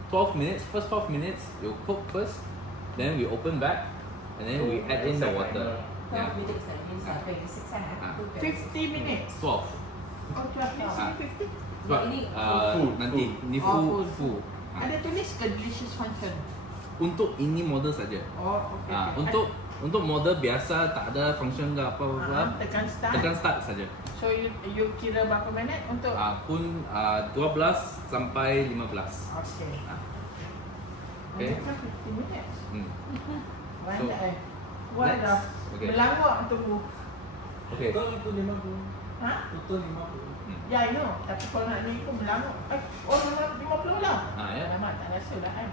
12 minutes, first 12 minutes you cook first, then we open back, and then we add in the water. 12 Yeah. minutes that means 26 and a half to 50 minutes. 12. Oh, 12 minutes, Ah. 50. Sebab ini nanti ni Oh, full. Ada tulis ke delicious function? Untuk ini model saja. Oh, okay. Untuk model biasa tak ada function ke apa-apa, tekan start. tekan start saja. So you kira berapa minit untuk? Pun 12 sampai 15. Okay. Okay. Untuk 50 minutes. So, Wah next. dah Okay. melawak tunggu. Okay. itu 50. Ha? Itu 50. Ya, I know. Tapi kalau nak ni pun melawak. Memang 50 lah. Ya. Alamak, tak rasa lah kan.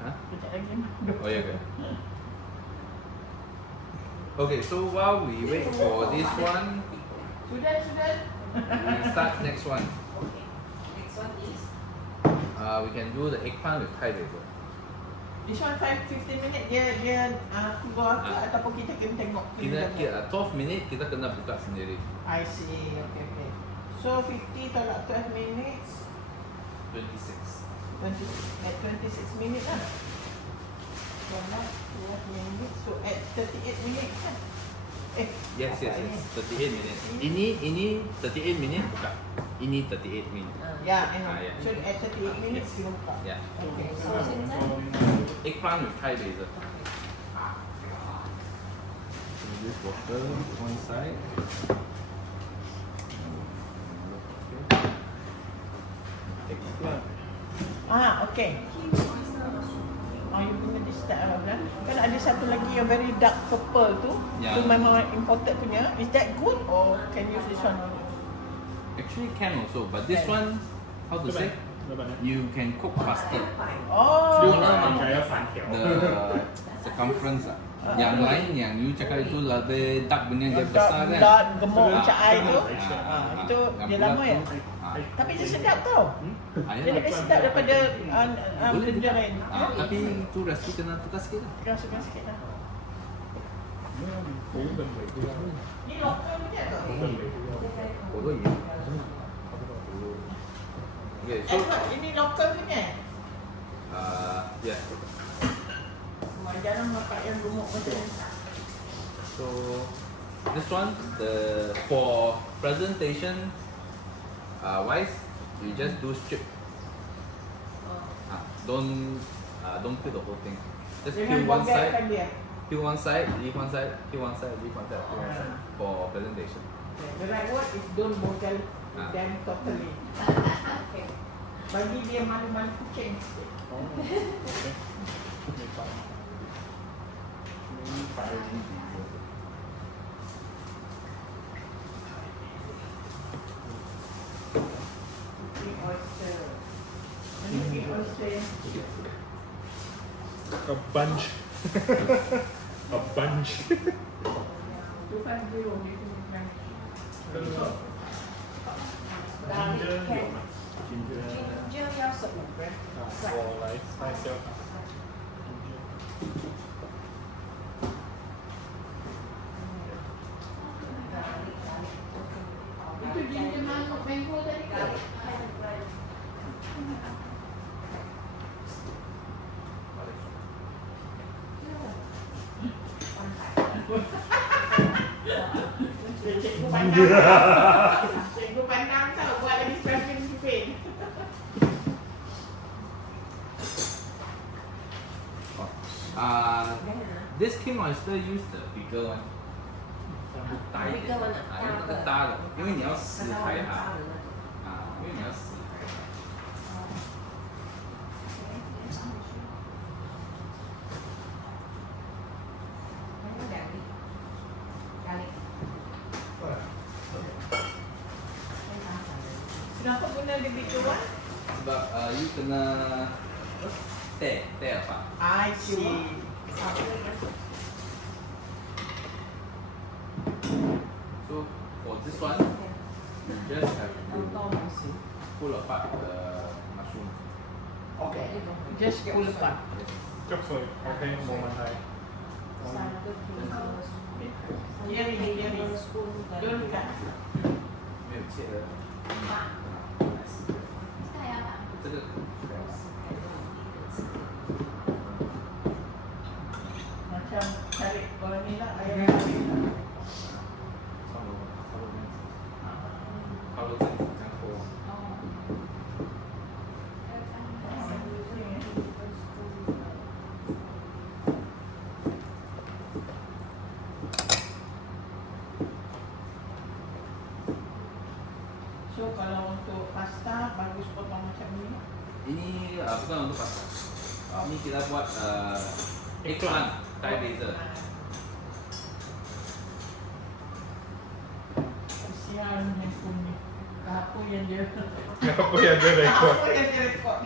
Hah? Kejap lagi. Oh ya ke? Okay, so while we wait for this one, Sudah. we start next one. Okay. Next one is We can do the eggplant with Thai basil. This one 15 minit dia keluar ke ataupun kita kena tengok Kita 12 minit kita kena buka sendiri. I see. Okay. So 50 tolak 12 minutes. 26. 26 minutes lah. Tolak 12 minutes. So at 38 minutes kan? Yes. 38 minutes. Ini 38 minit buka. Ini 38 minit. Ya, I know. Yeah. So at 38 minutes kita buka. Yeah. Okay. so现在 Eggplant with Thai basil. So this water one side. Okay. You punya dia start kan? Kan ada satu lagi yang very dark purple tu. Yeah. Tu memang imported punya. Is that good or can use this one? Actually can also, but this one, how to say? You can cook faster. Oh. The circumference lah. Yang lain yang you cakap itu lebih dark punya dia besar kan? Dark gemuk macam air tu. Itu yang dia bulat lama ya? tu, Tapi dia sedap tau. Dia lebih sedap daripada boleh benda juga. lain. Tapi tu resipi kena tukar sikit lah. Masukkan sikit lah. Ni lokal punya ke? Kodoh ya. Okay, so Ini lokal punya? yeah. Jarang makan yang gemuk macam ni. So this one, for presentation wise, you just do strip. Don't peel the whole thing. Just peel one side, dia. peel one side, leave one side, peel one side, leave one side, peel one side for presentation. The right word is don't bogel them totally. Okay. Bagi dia malu-malu kucing sikit. A bunch. A bunch. Garlic can. Ginger. Ginger 要什么 bread？ 我来猜一下。 Itu ginger mango tadi ke? Cikgu pandang. Cikgu pandang tau buat lagi spelling sipin. This king oyster use the bigger one. 大一点，bigger one 用那个大的，因为你要撕开它，因为你要撕开它。Kenapa guna the bigger one? Sebab you kena tear apa? I see. So for this one, you just have to pull apart the mushroom. Okay. Just pull apart. จบสวยโอเคโมมันไทย Here ini. Don't cut. 没有切的。这个。 Macam tarik orang ni lah ayam tarik. 差不多这样子，这样拖。 So kalau untuk pasta bagus potong macam ni. Ini bukan untuk pasta. Ini kita buat eggplant Thai basil. Kesian handphone ni. Apa yang dia apa yang dia rekod Apa yang dia rekod.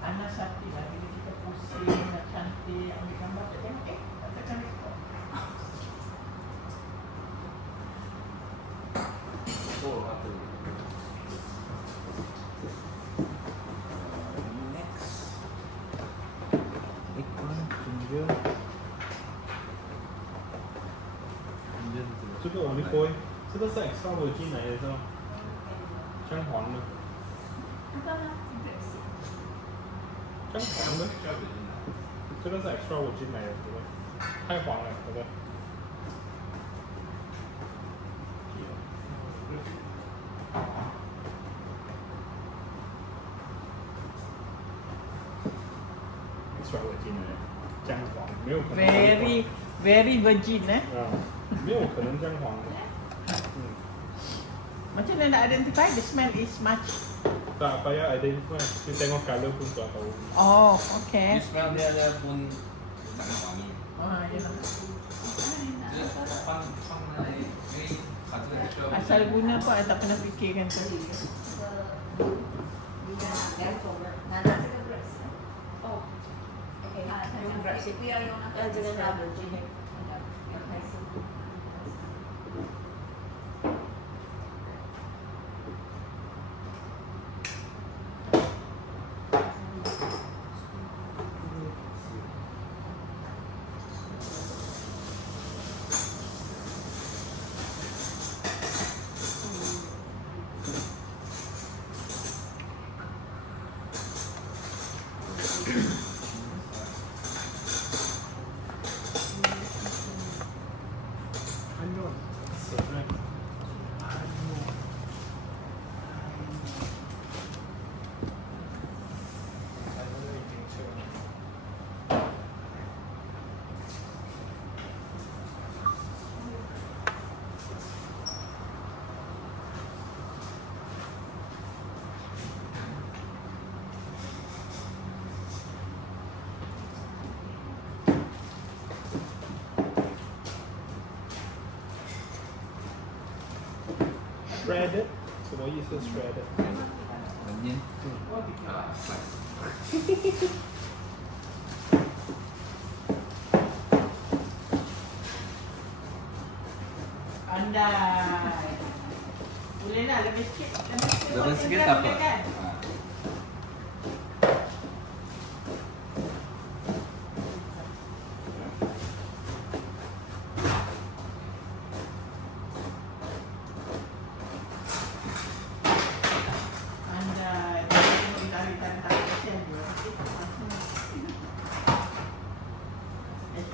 Anas hati lah bila kita pusing nak cantik ambil gambar tak tengok tak cantik kok. Oh, apa ni? Next, eggplant, ginger. 这个 olive oil，这个是 extra virgin 来的是吗？姜黄呢？姜黄呢？这个是 extra virgin 来的，这个太黄了，这个。extra virgin 来的，姜黄没有可能。very virgin eh. 没有可能姜黄的。Macam mana nak identify the smell is much. Tak payah identify, you tengok colour pun sudah tahu. Oh, You okay. smell dia pun sangat wangi. Oh, ya. 就是放那里，因为它这个需要。 Asal guna kau I tak pernah fikirkan tadi. Shredded， 什么意思 ？Shredded？ 很黏。Pandai. Boleh lah lebih sikit. Lebih sikit tak apa. Kan? Pandai. Tarik kesian dia.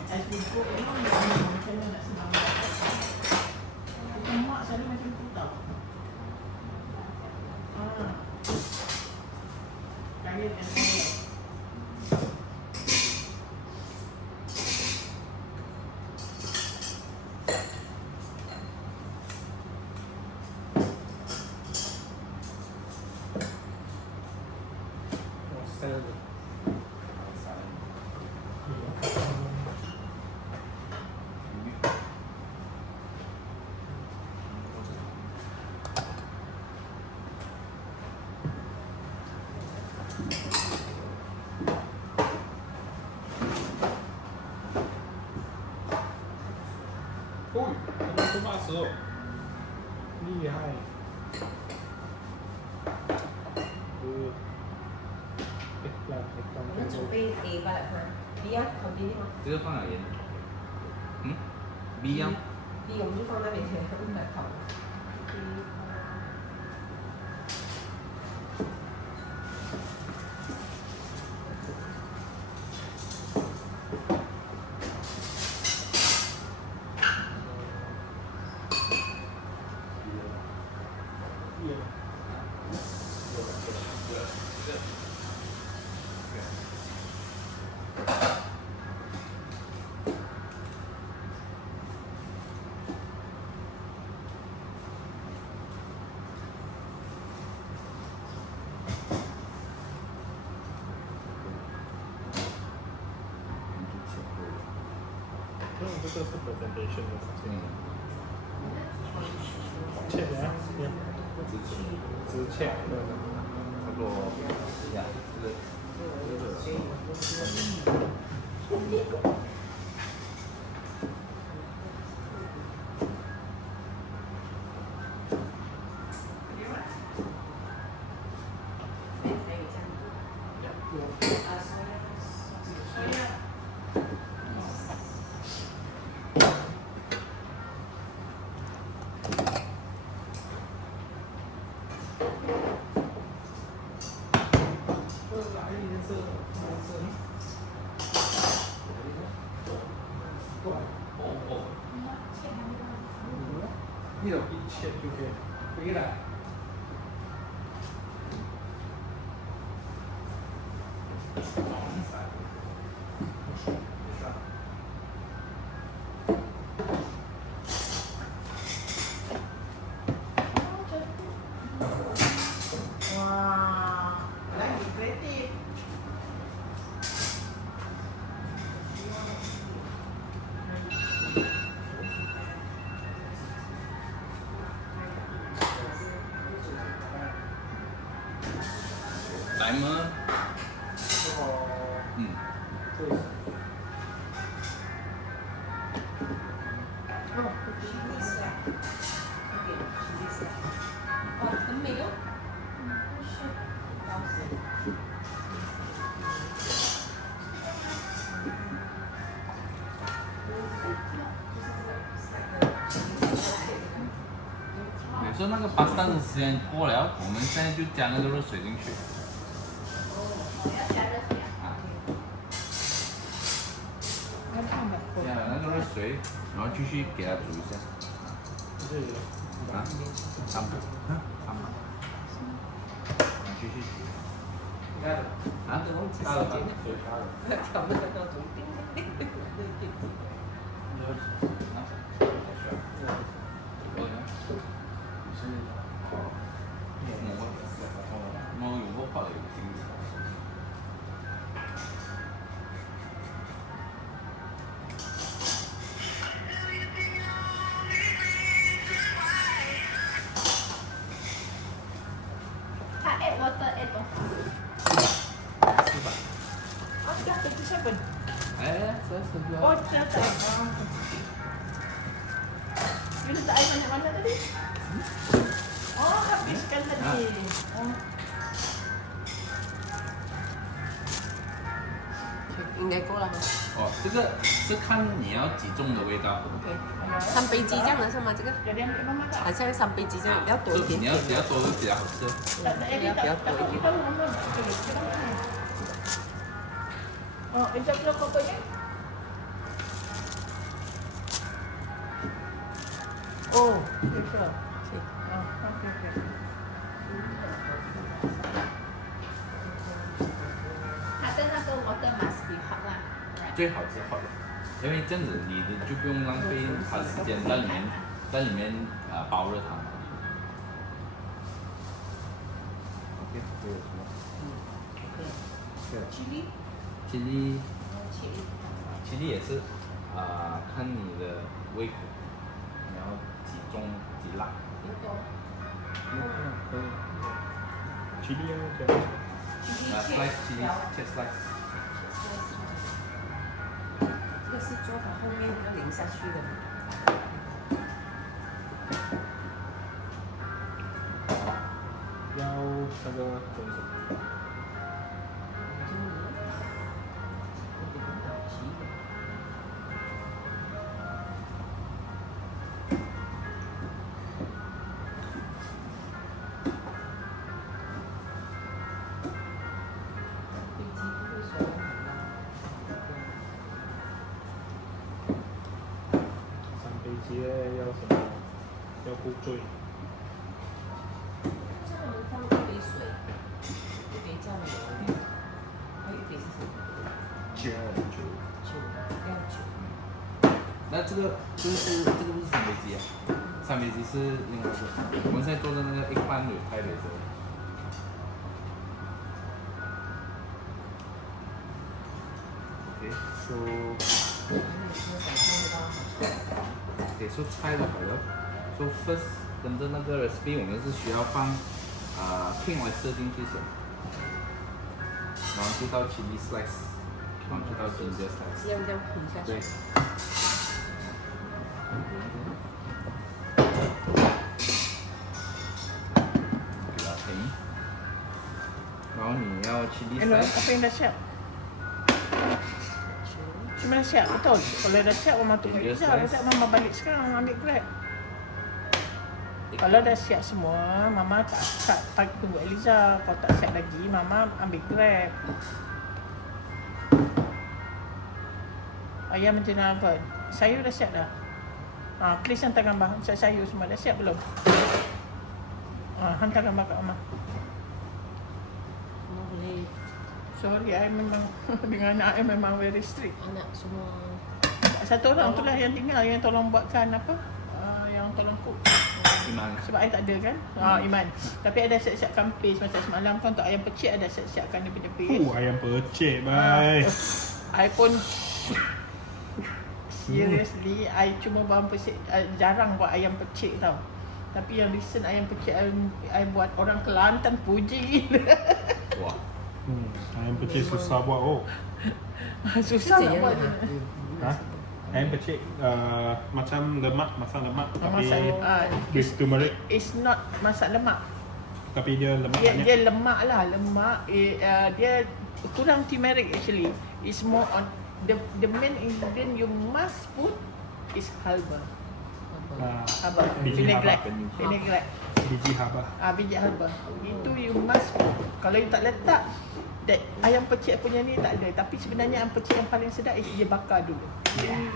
As we go, macam mana nak senang. Kita mak selalu macam tu tau. Kaya dan kaya.哦，他们说80哦，厉害。我们准备 A 吧，B 啊，continue 吗这个放了盐。B 呀。 ？B 我们就放那边先，他们来烤。这个是 presentation 的，切的呀，直切，差不多呀，呢度邊 check 就可以，可以啦。Wah, lagi kreatif. Timer. 很美哦。你说那个 pasta 的时间过了，我们现在就加那个热水进去。要加热水啊。加了那个热水，然后继续给它煮一下。啊，3把，3把。继续煮。啊？大了吧？调那个闹钟，叮叮叮叮。我用过泡的金子。它 add water add 多少？ 400。Oh, dah 37. 哎，39。 Oh, ternyata. You letak air banyak mana tadi? Oh, habiskan tadi. Oh. 应该够了哈。哦，这个是看你要几重的味道。 OK，三杯鸡这样的是吗？这个 Jadi ambil mama tak? 好像三杯鸡这样，要多一点点。你要多就比较好吃。 Tak ada air Biar tak? Tak toy je. tahu mama. Okey, sekarang mana? Oh, Izzat belum kokonya? Oh, gitu. Okay. Oh, okey okey. 它的那个 water must be hot 啦。最好是好的，因为这样子你就不用浪费它时间在里面煲热它嘛。OK， 这个什么？对了 Chili， ，chili chili。chili 也是看你的胃口，你要几重几辣。可以。chili 要加。 slice chili， 切 slice。 这个是做它后面要淋下去的。要那个做什么？三杯鸡要什么？要不醉。这我们放一杯水，一杯酱油，还有一杯是什么？酒。酒，料酒。那这个不是三杯鸡啊，三杯鸡是另外一个。我们现在做的那个一般有泰雷子。OK， 给说菜就好了。So first 跟着那个 recipe， 我们是需要放pink oyster 进去先，然后就到 chili slice， 然后就到 ginger slice。这样混下去。对。给它停。然后你要 chili Hello, slice。 apa yang dah siap? Cuma dah siap, betul. Kalau dah siap, mama tunggu Ginger Izzat. slice. Izzat mama balik sekarang, mama ambil grab. Kalau dah siap semua, mama tak tunggu Eliza. Kalau tak siap lagi, mama ambil grab. Ayam macam apa? Sayur dah siap dah? Chris hantar gambar. Siap sayur semua. Dah siap belum? Hantar gambar kat Mama. Boleh Sorry, I memang dengan anak I memang very strict. anak semua. Satu orang tu lah yang tinggal, yang tolong buatkan apa? Yang tolong cook. Iman. Sebab I tak ada kan? Iman. Tapi ada siap-siapkan paste macam semalam kan untuk ayam pecik ada siap-siapkan dia punya paste. Ayam pecik, bye. I pun seriously, I cuma buat pecik, jarang buat ayam pecik tau. Tapi yang recent ayam pecik I buat orang Kelantan puji. Wah. Ayam pecik susah buat. Susah nak buat. Ayam pecik macam lemak, masak lemak tapi with It's, turmeric. it's not masak lemak. Tapi dia lemak banyak. Dia lemak lah, lemak. Dia kurang turmeric actually. It's more on the main ingredient you must put is halba. Halba. Biji Vinaigrette. halba. Vinaigrette. Biji halba. Biji halba. Itu you must put. Kalau you tak letak, that ayam pecik punya ni tak ada. Tapi sebenarnya ayam pecik yang paling sedap is dia bakar dulu.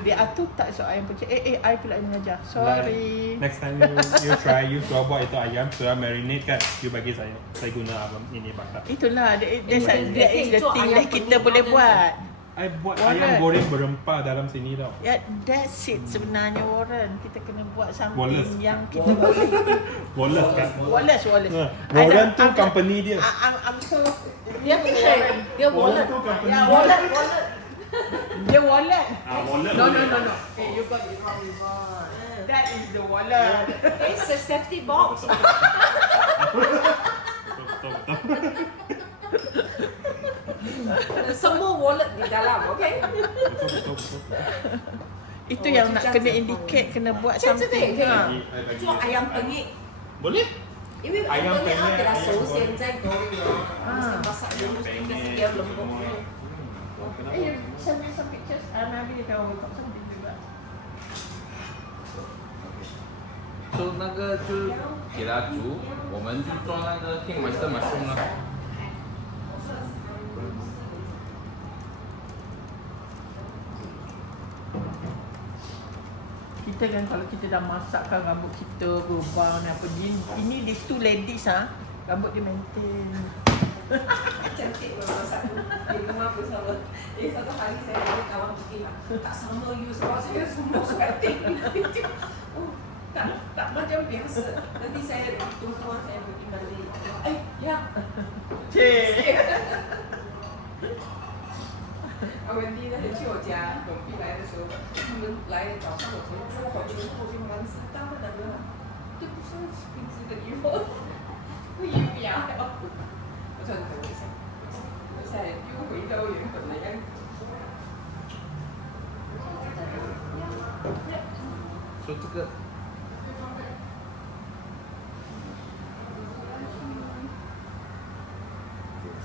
Dia tu tak so ayam pecik. I pula yang mengajar. Sorry. Next time you try, you suruh buat itu ayam, suruh marinate kan, you bagi saya. Saya guna abang ini bakar. Itulah, that is the Itu thing ayam that kita penyet boleh modern buat. I buat Wallet. ayam goreng berempah dalam sini tau. Yeah, that's it sebenarnya Warren. Kita kena buat something Wallace. yang kita boleh. Wallace kan? Wallace. Warren tu company dia. I'm so Dia Warren wallet. tu company Yeah, dia. wallet. Dia wallet. Wallet. No. Hey, you got it wrong. That is the wallet. It's a safety box. Betul. Semua wallet di dalam, okay? Betul. Itu yang nak kena indicate, kena buat something. Bagi- 做ayam penyet. Boleh? 因为 ayam penyet penyet, 要给它 ayam 熟 goreng. 先再 goreng 了，masak dulu supaya dia lembut. Eh, send me some pictures. Maybe they will got something juga. So 那个就给它煮，我们就做那个 King Oyster Mushroom 了。 Kita kan kalau kita dah masakkan rambut kita berubah apa ini these two ladies rambut dia maintain. Cantik kalau satu di rumah bersama. Satu hari saya ada kawan pergi tak sama you sebab saya semua sweating. Tak macam biasa. Nanti saya tuan saya pergi mandi. Ya. Cik. Wendy 那天去我家，永碧来的时候，他们来早上我全做好全部就完事，当然了，就不是平时的衣服，不一样。我说你等我一下，我现在又回到原本的样子。 So 这个。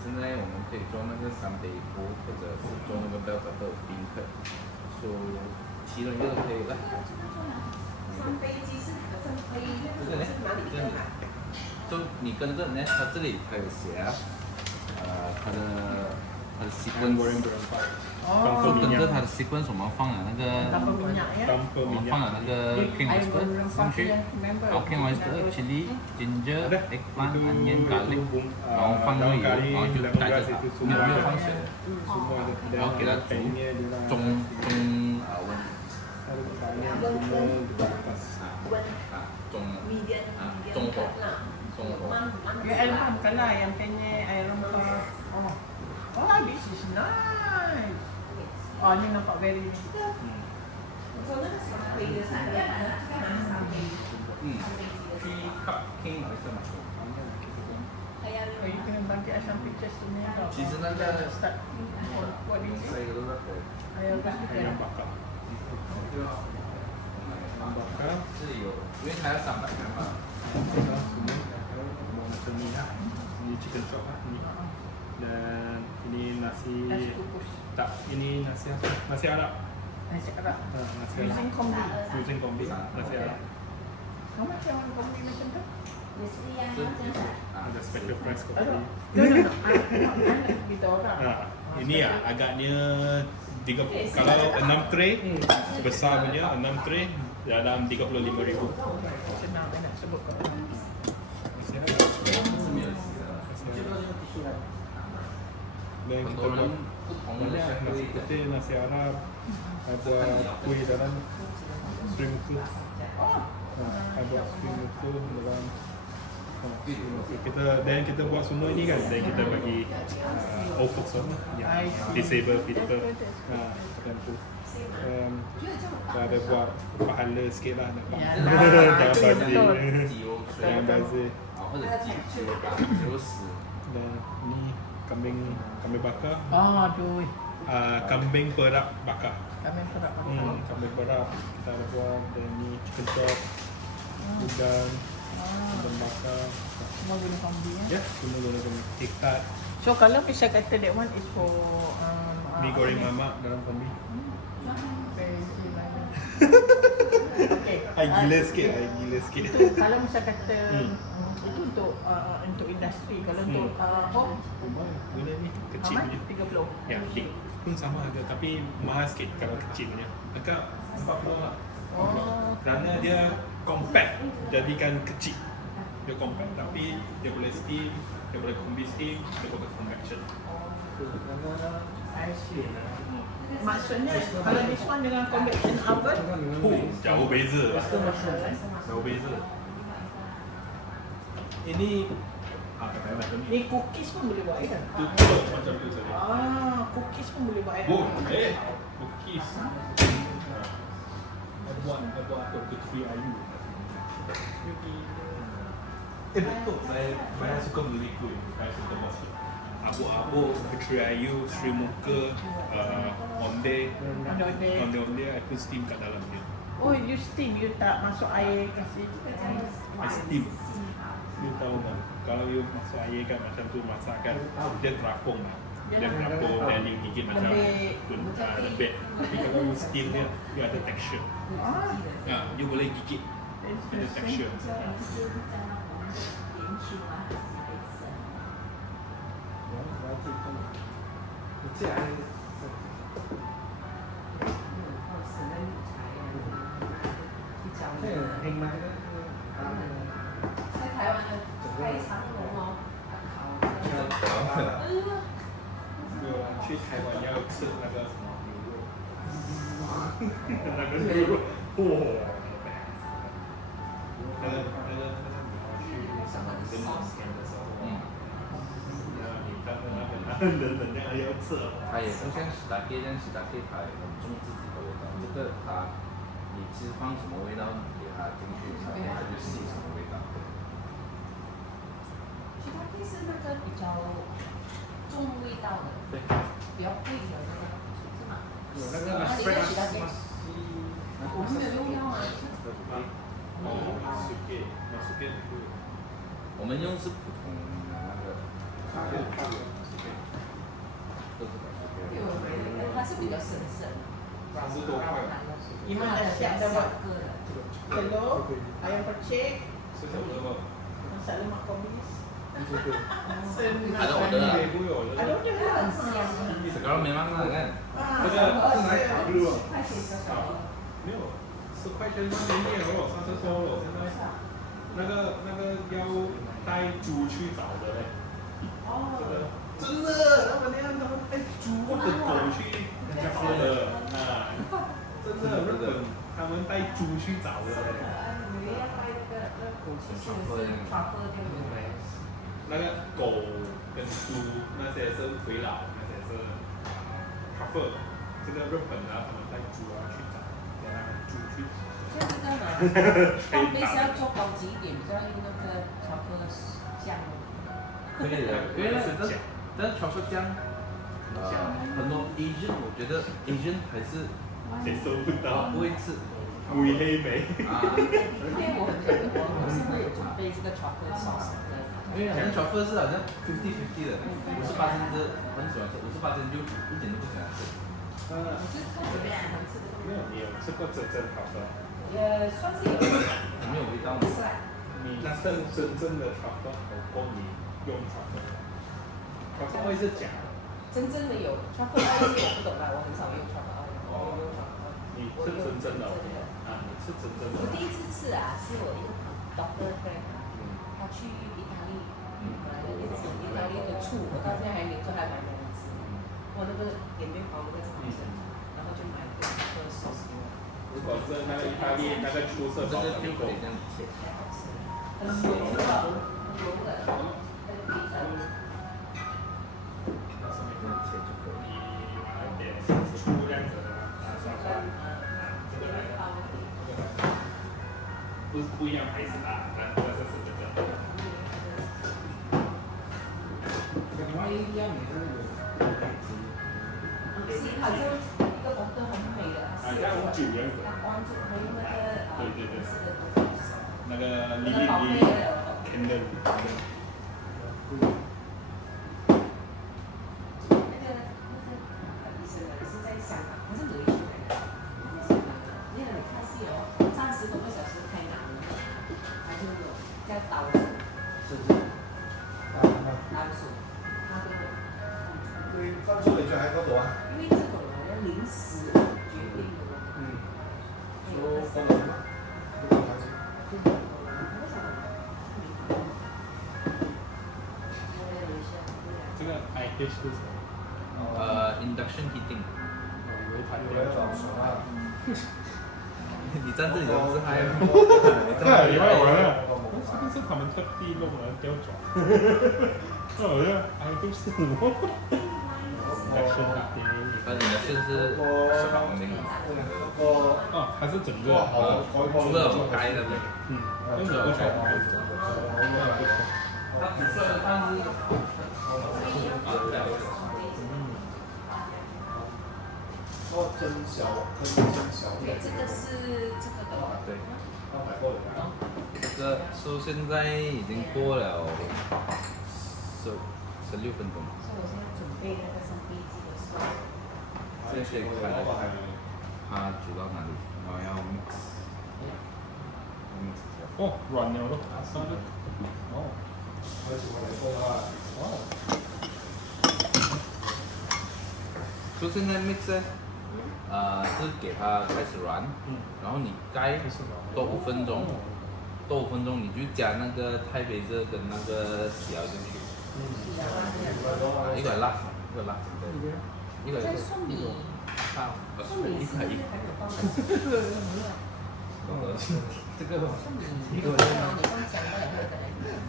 现在我们可以做那个三杯锅，或者是做那个 bell pepper 冰克，so 其中一个都可以了。三杯鸡是好像可以，这个呢？是哪里这里的啊？ ，so 你跟着呢，它这里它有写它的 sequence， goreng berempah. so 跟着它的 sequence 我们放了那个， Tanpa minyak ya. ，tanpa 我们放 minyak. 了那个 King Ayam Oyster goreng 上去， remember. 然后 King Oyster chili ginger Ada. eggplant Itu onion garlic， 然后放入油，然后就盖着它，没有放水， Semua ada. 然后给它煮 Kainnya dia lah. 中温。 Ada kainnya semua di atas. 中 medium 中火，中火。 Ya, air rempah lah yang penyet, air rempah. Oh, this is nice. Oh, ni nampak very. 我说那个三杯的三杯，这个拿三杯，三杯鸡的。 Three cup King Oyster Mushroom。 Oh, you kena bagi us some pictures to me. 其实那个 Start. What is it? 这个都是可以。 Ayam bakar. Ayam bakar. Ayam bakar. 这里有，因为它要300克嘛。 Bakar sini. Macam ni lah. Ini chicken chop lah. Ini. Dan ini nasi. Nasi kukus. Tak, ini nasi apa? Nasi Arab. Nasi Arab. Nasi Using Arab. kombi. Using kombi. Nasi Arab. How much yang kombi macam tu? Ada special price kopi. No. Anak kita orang. Ini ya agaknya 3 kalau 6 tray besar punya 6 tray dalam 35,000. Senang nak sebut kat orang. Dan 很 kita 多 buat 人不同的 banyak chef nasi 会 putih, nasi Arab, buat kuih dalam Sri Muka. Buat Sri Muka dalam kita buat semua ni kan, dan kita bagi old folks home yang disabled people macam tu. Ada buat pahala sikit lah nak Ya, jangan itu bazir betul. 鸡肉水 jangan bazir 或者鸡肉干、鸡肉丝。 dan ni kambing bakar, Aduh. kambing perak bakar. Kami perak Kambing perak kita ada buat, dan ni chicken chop, udang, udang bakar. Semua guna kombi ya. Ya, semua guna ikat, So kalau misal kata that one is for mi goreng mamak dalam kombi. Okay. Ai gila sikit, ai gila sikit. Itu kalau misal kata itu untuk industri. Kalau untuk home Guna ni kecil aman punya. 30. Ya, big pun sama harga tapi mahal sikit kalau kecil punya. Dekat 40 lah. Kerana dia compact, jadikan kecil. Dia compact tapi dia boleh steam, dia boleh kombi steam, dia boleh convection. I see. Maksudnya kalau this one dengan convection oven Jauh beza lah. Jauh beza. Ini ni cookies pun boleh buat kan? tutup macam tu saja. Cookies pun boleh buat kan? Cookies. Buat apa ke Chui ayu. Betul. Saya suka beli kuih. Saya suka masak. Abuk-abuk, Chui ayu, Sri Muka, onde, I put steam kat dalam dia. Oh, you steam, you tak masuk air kasih. I steam. You tahu tak? Kalau you masuk air kan macam tu masak kan, dia terapung lah. Dia terapung dan you gigit macam lembek. Tapi kalau you steam dia, you ada texture. You boleh gigit. Ada texture.去台湾要吃那个什么牛肉，那个牛肉，那个你要去什么跟老天的时候，你看到那个人那样要吃，它也不像喜达 K， 像喜达 K 它很重自己的味道。这个它，你其实放什么味道，你给它进去，它就吸什么味道。其他可以是那个比较重味道的，对，比较贵的那个，是吗？有那个然后里面其他可以，我们没有用药啊。我们用是普通的那个，它是比较神圣的。 30多块， Iman dah siap dah buat telur, ayam pecik, 是什么的吗？ masak lemak komis. ada order lah. Ada order lah. Sekarang memang lah kan. 这个是拿卡路啊？没有，10块钱3年了哦，30多了，现在那个要带猪去找的嘞。哦。真的，他们那样他们带猪或者狗去找的啊，真的日本他们带猪去找的嘞。那个狗跟猪那些是回老，那些是 truffle。这个日本啊，他们带猪啊去找，给那个猪去。现在在哪？放杯是要做高级一点，比较用那个巧克力酱。可以的，因为但是 truffle 酱，很多 Asian 我觉得 Asian 还是接受不到，不会吃灰黑莓。因为我是会有准备这个巧克力 sauce 的。因为好像 truffle 是好像50-50的，58%很喜欢吃，58%就一点都不喜欢吃。我是看别人喜欢吃的。没有，你有吃过真truffle？也算是有。没有味道吗？是啊。你那真正的 truffle 好过你用 truffle。truffle 会是假的。真正的有 truffle oil 我不懂啦，我很少用 truffle oil。你是真正的。啊，你是真正的。我第一次吃啊，是我一个 doctor friend 啊，他去意大利买了一次意大利的醋，我到现在还留着，还买来吃。我那个点面包那个是好吃，然后就买了一个 sauce 给我。如果是那个意大利那个出色这个包的够就可以这样切。很油的，很油的，那个非常。它上面可以切就可以。买一点醋这样子的刷刷这个来的，不一样牌子啦，但这是这个。是好像一个红灯很美的，好像酒这样子。关注还有那个对，是的，那个那个宝贝的。Candle。医生也是在香港，还是马来西亚的？在香港的，那个你看戏哦，30多个小时开拿的，还是那种叫刀子，刀子，那个。對分出嚟最喺嗰度啊！因为这种好像临时决定的嘛。所以分嘛，呢個開始。这个 IH 是什么？ induction heating。以为它要撞水啊！你站这里都是嗨哦。太厉害我了！是不是他们特地弄了吊爪？那好像都是我。induction 是surrounding。哦，它是整个。除了我开的没。用什么开的？它煮出来的饭是。哦，蒸小对，这个是这个的哦。对。200個嚟㗎。这个说现在已经过了16分钟。所以我现在准备那个上飞机的时候。这可以看它煮到哪里，然后要 mix 一下。哦，软了咯，上就。哦。開始我嚟煲啦。哦。就现在 mix 呢是给它开始软，然后你盖多5分钟，多5分钟你就加那个太白色跟那个小进去，一个辣，一个辣，一个在送米，送米是1块1。这个你放姜的还是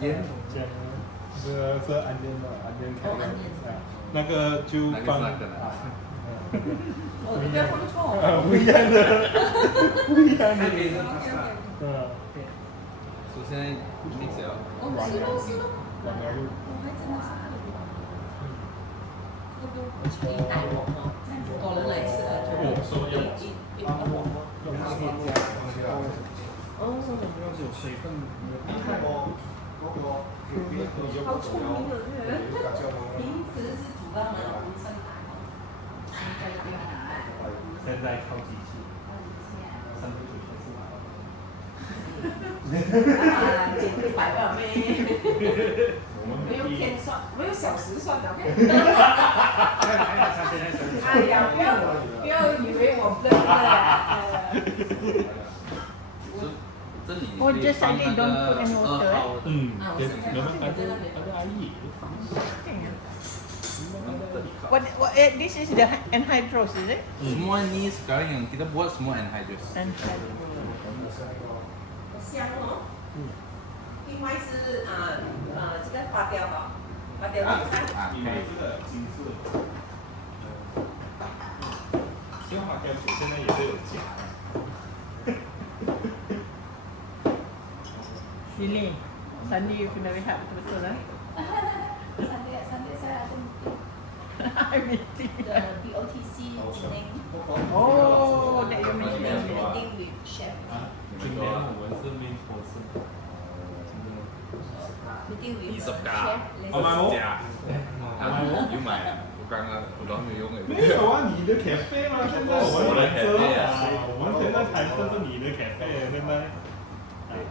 烟姜，这个是安全的，安全开的。那个就放。哦，你不要放错。不一样的，不一样的。对。首先 mix 了。哦，是咯是咯。软了路。我还真的是这个都可以带我哦，多人来吃的就一包。有水分，好聪明的这个人，平时是煮到那种生蛋哦，现在就不要拿来。现在靠机器，3杯酒减肥100了没？没有天算，没有小时算的。哎呀，不要以为我笨了。这里我可以放那个2号。ada air. What this is the Anhydrous, is it? Semua ni sekarang yang kita buat semua anhydrous. 香哦。另外是这个花雕吧，花雕晚上。因为这个金是，鲜花雕酒现在也是有假的。Sini, Sandi kena rehat betul lah. Sunday saya ada Meeting. the BOTC meeting. Oh, that you Meeting mentioned. with chef. 今天我们是 main course。Meeting with 20 chef. 好买哦。有买啊，我刚刚我都没用诶。没有啊，你的 cafe 吗？现在我们才知道啊，我们现在才知道是你的 cafe，现在。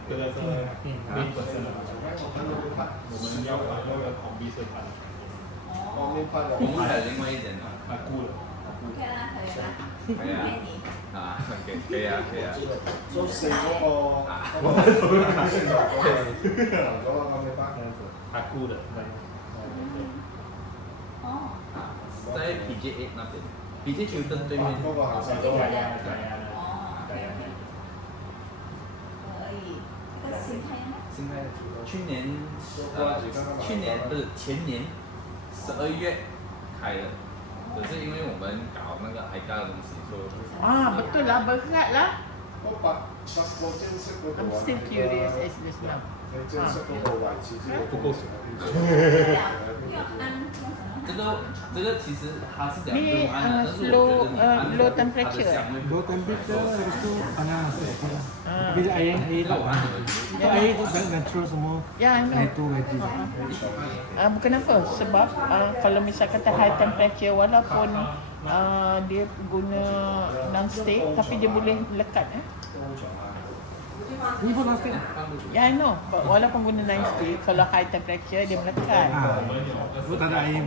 这个是main person 的，我们要把那个旁边是他的。我们还有另外一点呢，他雇了。OK 啦，可以啦，可以啊给你。啊，OK，可以啊，可以啊。所以食嗰個現場嗰個咗咁嘅班。阿姑的，哦，啊，在 PJ8 那边，PJ 球正对面。嗰個行晒咗係啊。哦，可以。这个新开吗？现在去年不是前年12月开的，可是因为我们搞那个 ICA 的东西，所以 Ah, betul lah, berat lah. 嗰八個正式嗰度 I'm 啊。 still curious as this now. 你正式嗰個位置只不夠熟。要按弄什么？这个其实它是讲不 Ni 用按的，但是我觉 low 得你按 low 它的 temperature. 香味 Low temperature habis tu panas. Ah. Habis air tak panas. Air tu natural semua. Ya, I know. Air tu gaji. Bukan apa, sebab kalau misal kata high temperature walaupun dia guna non-stick tapi dia boleh lekat Ni pun nasi. Ya, I know. Walaupun guna non-stick, kalau high temperature dia melekat. Tu tak ada air.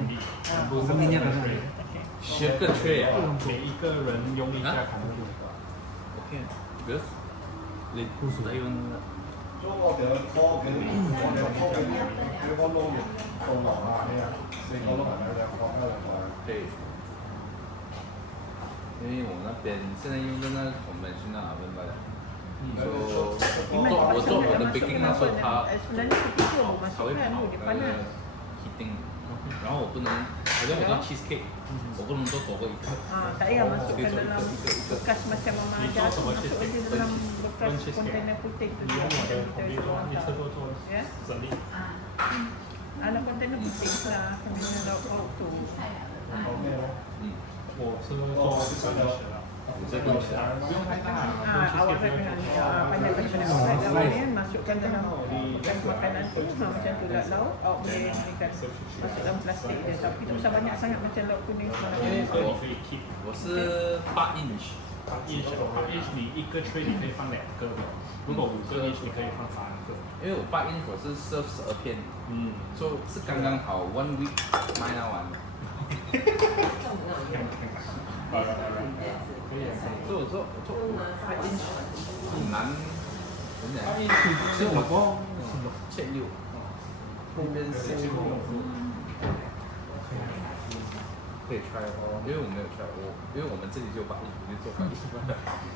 Bukan minyak tak ada air. Okay. 10个缺啊每一个人用一下可能就，OK，because 你使用所以我哋去 call 佢，我哋 call 佢啲個撈肉到落啊咩啊，4個撈埋咪兩個兩個。对，因为我那边现在用的那 conventional oven 吧，我做我的 baking 那时候它 Sebenarnya kita 它会 masukkan 跑 dia 那 panas. 个 heating，然后我不能，好像我做 cheesecake，我不能做多过一个。 Tak payah masukkan 可以做一 dalam 个一个一个。 bekas macam mama Ni ajar kau tu, sama masuk cheesecake. aja dalam bekas cheesecake. kontainer putih tu. 你用我的同意的话，你吃多做 Ya. 省力。 Anak kontainer putih lah, kontainer lauk tu. 嗯，我是做5个了，不用太大，跟 Awak cheesecake 不用做。 pandai-pandai awalnya masukkan dalam bekas makanan tu, macam tu lah lauk, awak boleh berikan masuk dalam plastik dia. Tapi tak usah banyak sangat macam lauk kuning 因为 semalam. 这个你可以 keep，我是8 inch， 8 inch 你一个 tray 你可以放2个的，如果5个 inch 你可以放3个。因为我8 inch 我是 serve 12片，嗯，是刚刚好1 week 卖到完。可以啊。所以我做8 inch 很难，怎么讲？所以我帮切6，那边是可以 try 哦，因为我没有 try 过，因为我们这里就8 inch，就做8 inch。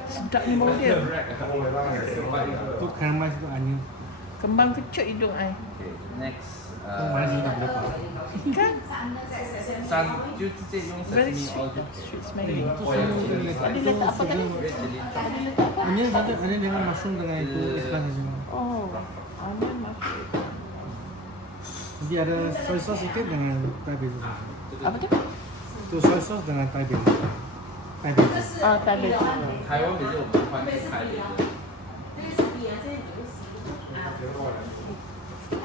Sedap ni bau dia. tu caramelize tu onion. Kembang kecut hidung ai. Okay, next， Tu mana sih nak dapat? Kan? 3就直接用 Very sesame sweet. oil。 Sweet smelling. Tu Dia letak apa tadi? Red chili。 onion ada dengan mushroom dengan itu ikan semua. Oh, onion masuk. Nanti ada soy sauce sikit dengan Thai basil. Apa tu? Tu soy sauce dengan Thai basil. Thai basil. Tak ada. 台湾比较我们换去台北的。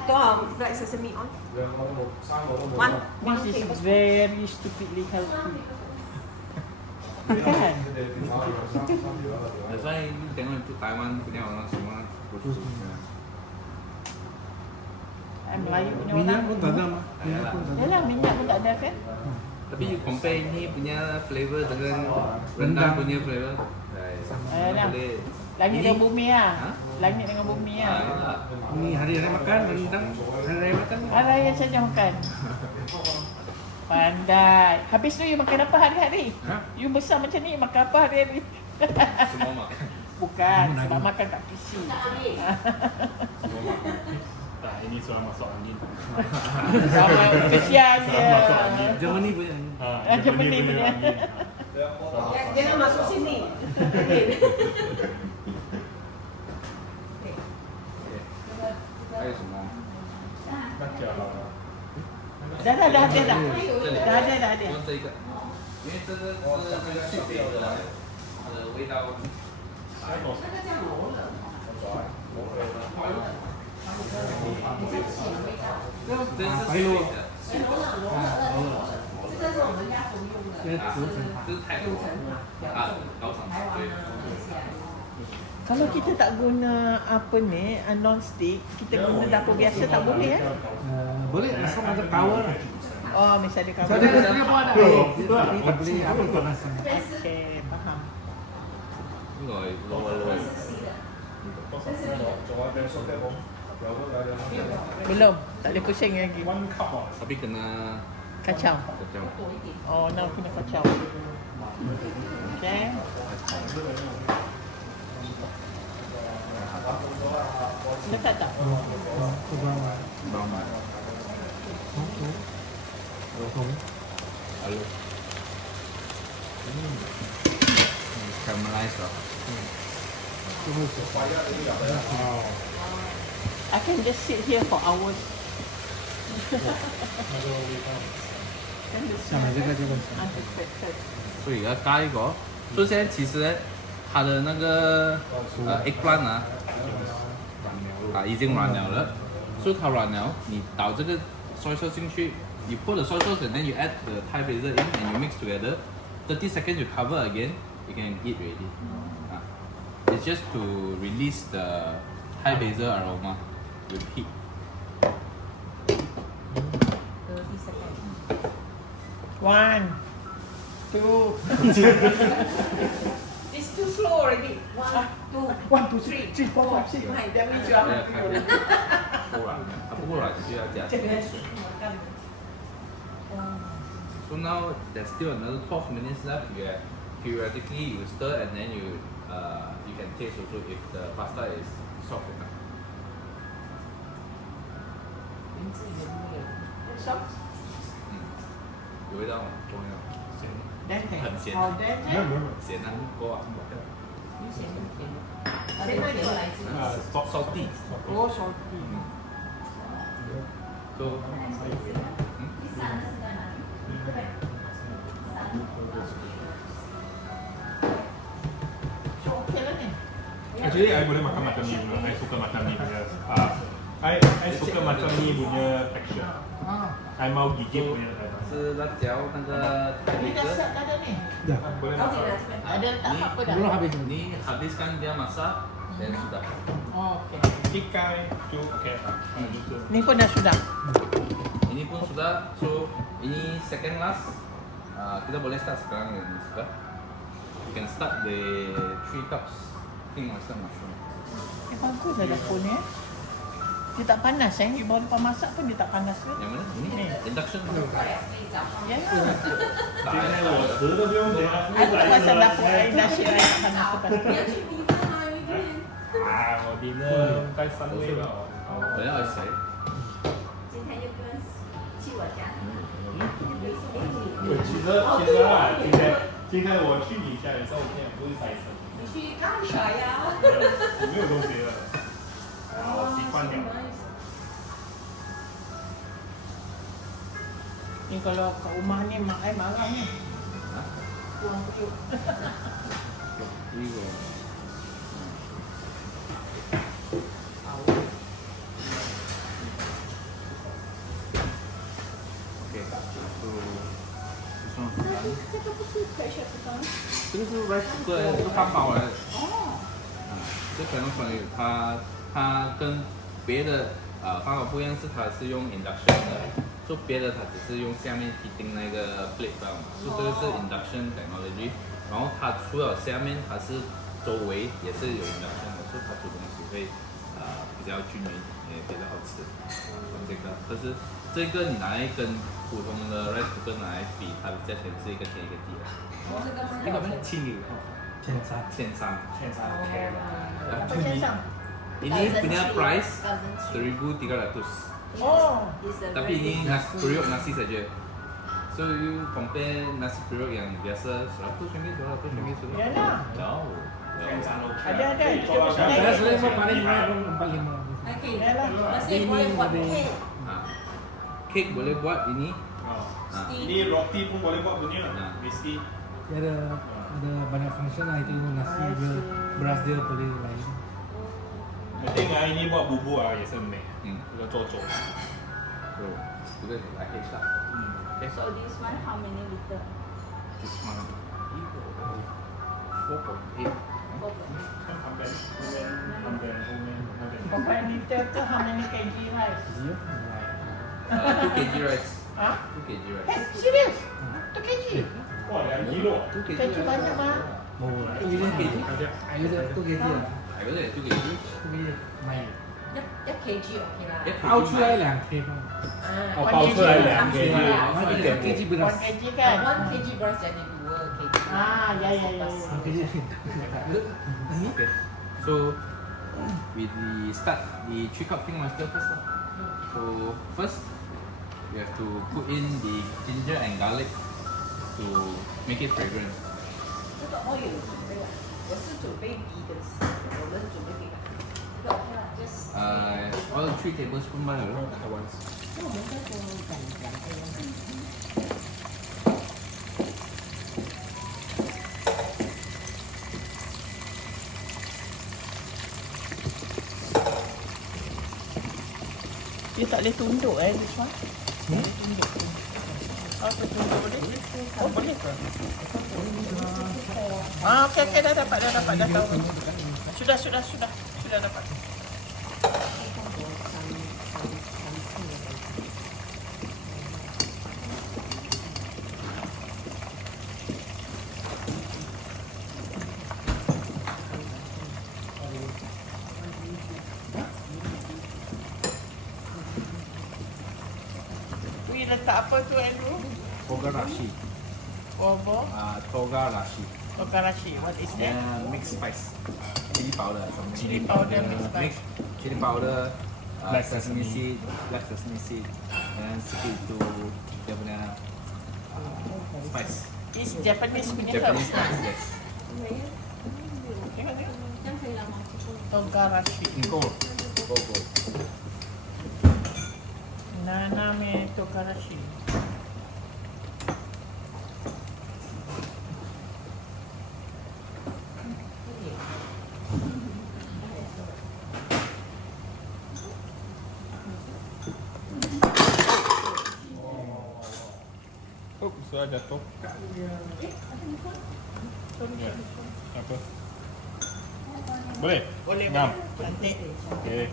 多少 black sesame oil? One. This is very stupidly healthy. Kan? That's why tengok untuk Taiwan punya orang semua khusus. Melayu punya Minyak orang. pun tak ada mah. Minyak pun tak ada. Yalah, minyak pun tak ada kan? Tapi you compare ini punya flavor dengan rendang punya flavor. Ayolah. Boleh. Langit Ini- dengan bumi lah. Ha? Langit dengan bumi Ah, lah. yalah. Ini hari-hari makan rendang. Hari-hari makan. Raya saja makan. Pandai. Habis tu you makan apa hari-hari? Ha? You besar macam ni makan apa hari-hari? Semua makan. Bukan, sebab makan kat PC. Semua makan. Tak, ini soal masuk angin. Sama kesian dia. Masuk angin. Zaman ni banyak. Germany punya. angin. Jangan masuk sini.还有什么？ Dah ada dah. 这里。 Dah ada. 用这个，因为这个是这个去北的，它的味道。这是水的，这组成。这是泰国啊，高厂对。 Kalau kita tak guna apa ni, non stick, kita guna dapur biasa tak boleh eh? Boleh asal ada power lah. Oh, mesti ada So cover. dia pun ada air. Tapi tak boleh apa panas sangat. Okay, faham. 呢個係攞啊攞啊， Belum, tak ada pusing lagi. tapi kena Kacau. kacau. Oh, now kena kacau. Okay. Dekat tak? Ke bawah. Brown mat. Lalu. Caramelized lah. I can just sit here for hours. 下面这个就问题。 Unexpected. 所以要加一个，所以现在其实呢，它的那个eggplant 已经软了，所以它软了，你倒这个 soy sauce 进去，you put the soy sauce and then you add the Thai basil in and you mix together. 30 seconds you cover again, you can eat already. It's just to release the Thai basil aroma with heat. 1, 2. It's too slow already. 1, 2, 3, 4, 5, 6. That means you are 不软，它不软就要加水。So now there's still another 12 minutes left. Periodically you stir and then you can taste also if the pasta is soft enough. Soft? 有味道吗？重要。 Then 很咸。 Oh, then 咸啊，够啊。salty. Oh, salty. So. So, okay lah ni. Actually, I boleh makan macam ni dulu. I suka macam ni punya. I suka macam ni punya texture. I mau gigit punya. 是辣椒那个 Ni dah set dah ada ni. Ya. Boleh makan. Ada tak apa dah? Belum habis. Ini habiskan dia masak dan sudah. Oh, okay. Ikai tu okay. Gitu. Ni pun dah sudah. Ini pun sudah. So ini second last. Kita boleh start sekarang ini sudah. You can start the 3 cups king oyster mushroom. Bagus lah dapur ni. Dia tak panas You baru lepas masak pun dia tak panas ke? Yang mana? Ini induction. Ya lah. Tak ada. Aku pasal dapur air nasi air panas lepas tu. 我 dinner 在三位了。等下谁？今天又不用去我家。其实我去你家的照片不是彩色，你去干啥呀？没有东西了，我习惯了。 Ni kalau kat rumah ni mak I marah ni. Pulang kecil. Ini go. Okay, so this one. 这个不是 pressure cooker 吗？这个是 rice cooker，这个饭煲来的。哦，这可能属于它跟别的饭煲不一样，是它是用 induction 的，做别的它只是用下面一定那个 plate 吧，所以这个是 induction technology。然后它除了下面，它是周围也是有 induction 的，所以它煮东西会比较均匀，也比较好吃。这个，可是这个你拿来跟普通的 rice cooker 拿来比，它的价钱是一个天一个地的。这个没清理，千三。Apa sensang? Ini punya price 1,300. Oh. Tapi ini nasi periuk nasi saja. So you compare nasi periuk yang biasa 100 ringgit, 200 ringgit sudah. Ya lah. Jauh. Ada. Kita pun Saya naik. mau paling murah pun 45. Okay. Ya lah. Masih boleh buat cake. Cake boleh buat ini. Ini roti pun boleh buat punya. Mesti. Dia ada banyak function lah itu nasi dia beras dia boleh lain. Penting ini buat bubur也是美， So 做粥。 这个来可以下。 So this one how many liter? This one 4.8. Berapa liter ke how many kg rice? 2 kg rice. Hah? 2 kg Eh, rice. serius? 2 kg? Wah, 2 kilo. 2 kg Kg rice. banyak mah. Usually 2 kg啊 I got it 2 kg. 2 kg ไม่一 kg OK 啦。 เอา出来2 kg 方เอาเปา出来2 kg 那你2 kg 不 1 能 kg kan? 1 kg beras jadi 2 kg. Ah, ya ya ya. 2 kg Okay. So we start the 3 cup pink oyster first. So first we have to put in the ginger and garlic to make it fragrant. 这个 oil 准备了，我是准备 B 的，我们准备这个。这个 OK 了，just。Oil 3 tablespoons 罢了。那我们再多两个人。Dia tak boleh tunduk this one. Tunduk. Oh, tunduk boleh? Oh, boleh ke? Ah, okey okey dah dapat dah tahu. Sudah dapat. Chui letak apa tu Andrew? Togarashi. Bobo, Togarashi. togarashi. What is that? Mixed spice. Chili powder. Chili powder mixed spice. Chili powder. Black Sesame sesame. seed, black sesame seed, and stick it to dia punya spice. It's Japanese punya Japanese herbs lah. spice, yes. Tengok tengok. 这样可以了吗？ Togarashi. Go. Naname togarashi. Oh, sudah jatuh. Ya. Apa? Boleh? Boleh, Enam. boleh. Cantik. Okey.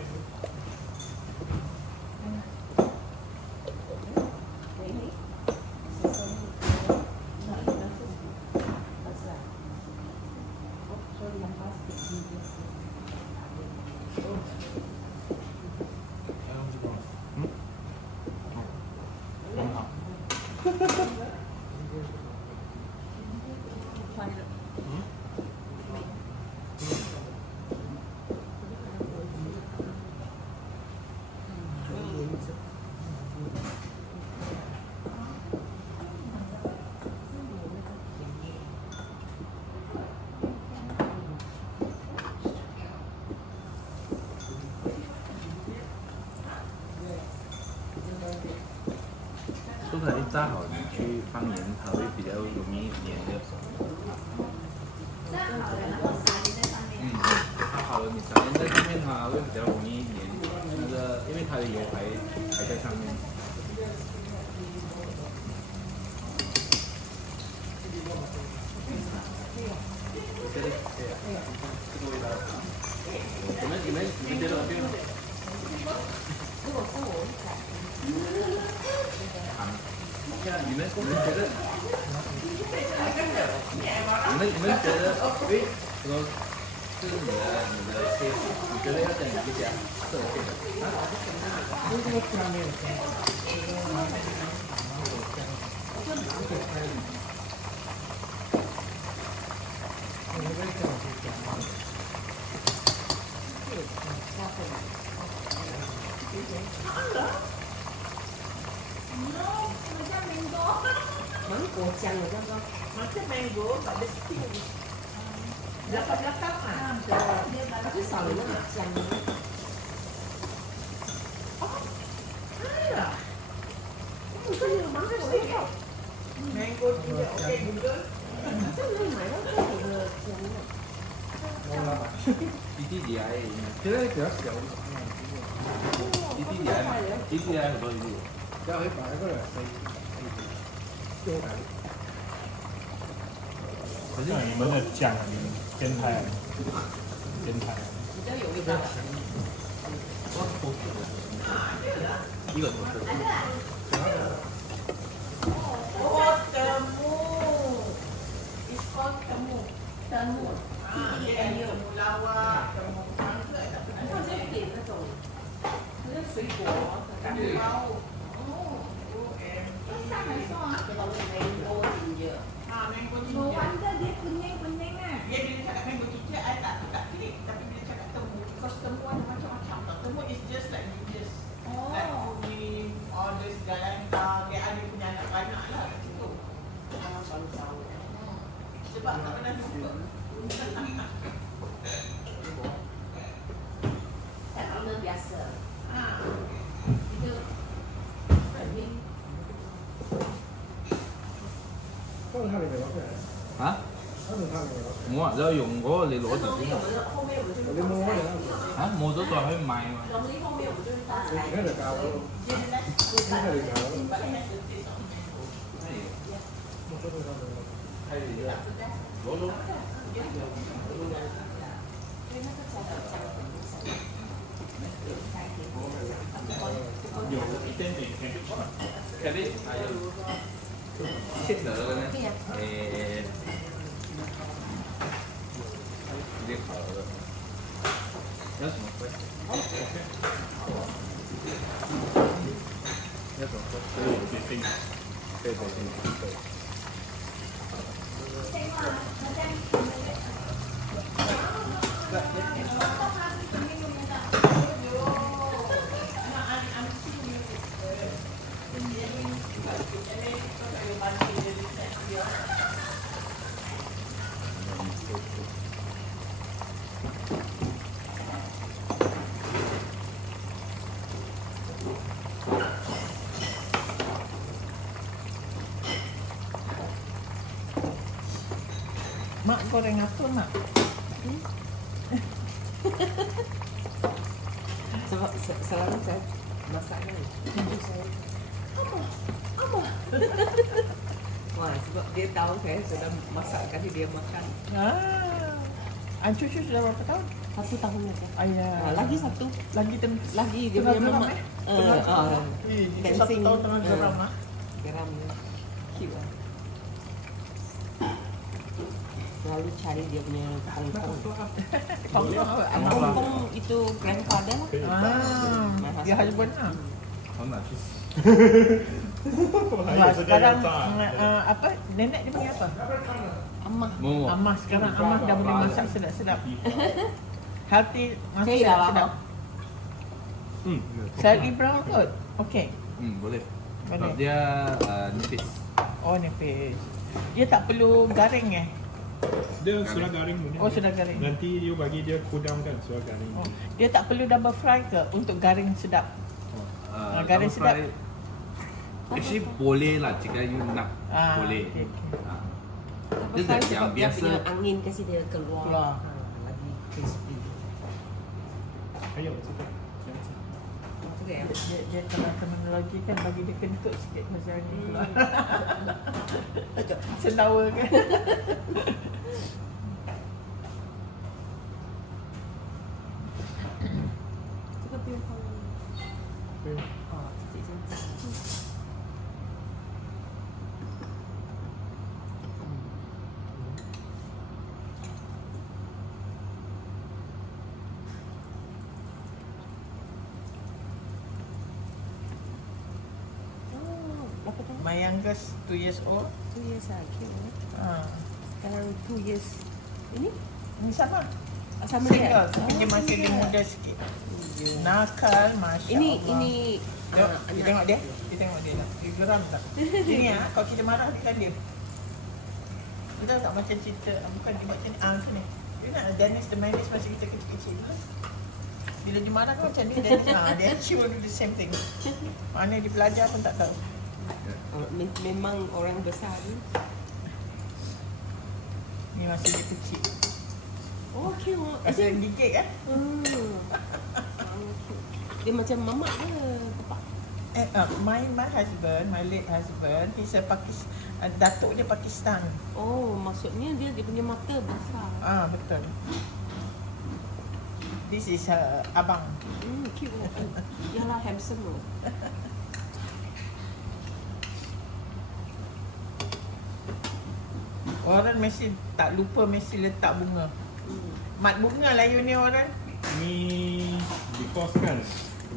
So 它一炸好，你去放盐，它会比较容易粘的。炸好了，然后撒盐在上面。炸好了，你撒盐在上面，它会比较容易粘。因为它的油还在上面。这里，这个味道。你们觉得 OK 吗？你们觉得？你们觉得？诶，说这是你的 taste， 你觉得要怎样去加是 OK 的？芒果酱我叫做， Macam mango, but the skin is belakang ah. 它就少了那个姜。 Mango juga, okay Google. 好像没有买到这里的姜的。弟弟弟还现在比较小，弟弟弟还很多弟弟。这样会把那个丢开。可是你们的酱很偏太，偏太。比较有味道的。一个头是。水果，感冒。First time I saw mango ginger. Mango No ginger. wonder dia kuning-kuning ah. Dia bila cakap mango ginger, I tak klik. Tapi bila cakap temu, because temu ada macam-macam tau. Temu is just like gingers. Oh. Like kuning, all this galanta, dia ada punya anak banyak lah kat situ. Baru tahu. Sebab tak pernah jumpa. Tak guna biasa. Ha. Itu Có được hai người đó kìa. Hả? Có được hai người đó. Mua à? Đâu dùng có lì lỗ thật 后面我就 Rồi đi mua cái đó. Hả? Mua tốt rồi phải mày mà. 农历后面我就会发 Thì 财。 cái được cao luôn. Cái này được cao luôn. But it has to taste of mango. Một số người ta được. Hay gì vậy? Lỗ luôn. 有一点点 cabbage 嘛。 Cabbage hay chết nở lên đấy. Đi khở rồi. Nhớ một quét. Nhớ một quét. 所以有些定，对对对对。 Mak goreng apa, Mak? Sebab selalu saya masak kan. Ibu saya. Wah, sebab dia tahu saya sudah masak kali dia makan. Cucu sudah berapa tahun? 1 tahun aja. Ayah. Lagi 1. Lagi Lagi dia tengah punya geram, mama. Dia 1 tahun tengah geram, Mak. Geram. Cute lah. Selalu cari dia punya kongkong. Kongkong apa? Anak orang. Kongkong itu grandfather lah. Dia husband lah. 好哪去？ Nah, sekarang apa? Nenek dia punya apa? Amah. Mua. Amah sekarang Amah dah boleh masak sedap-sedap. Healthy, masak Okey dah lah. sedap. Sari brown kot. Okey. Boleh. Boleh. Sebab dia nipis. Oh, nipis. Dia tak perlu garing eh? Dia sudah garing punya. Oh, sudah garing. Nanti you bagi dia cool down kan, sudah garing. Oh, dia tak perlu double fry ke untuk garing sedap? Garing Double sedap. fry, actually boleh lah jika you nak. Boleh. Okey, okey. Dia Sebab yang dia biasa. punya angin kasi dia keluar. Keluar. Lagi crispy. 还有这个，这样子。 Okay, ya. Dia kalau terminologi kan bagi dia kentut sikit macam ni pula. Senawa kan.这个不用放。对。哦，自己先吃。Oh, berapa tahun? My youngest 2 years old. 2 years lah, cute eh. Sekarang 2 years. Ini? Ini sama. Sama Single, dia? tapi dia masih dia muda sikit. Nakal, Masya Ini, Allah. ini Tengok, you tengok dia. Dia tengok dia lah. Dia geram tak? Ini kalau kita marah dia kan dia. Kita tak macam cerita, bukan dia buat macam ni. Macam ni. Dia nak Dennis the Menace masa kita kecil-kecil. Bila dia marah kan macam ni, Dennis, dia she will do the same thing. Mana dia belajar pun tak tahu. memang orang besar ni. Ni masa dia kecil. Oh, cute. Rasa gigit kan? Dia macam mamak ke bapak? My husband, my late husband, he's a Datuk dia Pakistan. Oh, maksudnya dia punya mata besar. Betul. This is abang. Cute. Yalah, handsome loh. Orang mesti tak lupa mesti letak bunga. Mat bunga lah you ni orang. Ni because kan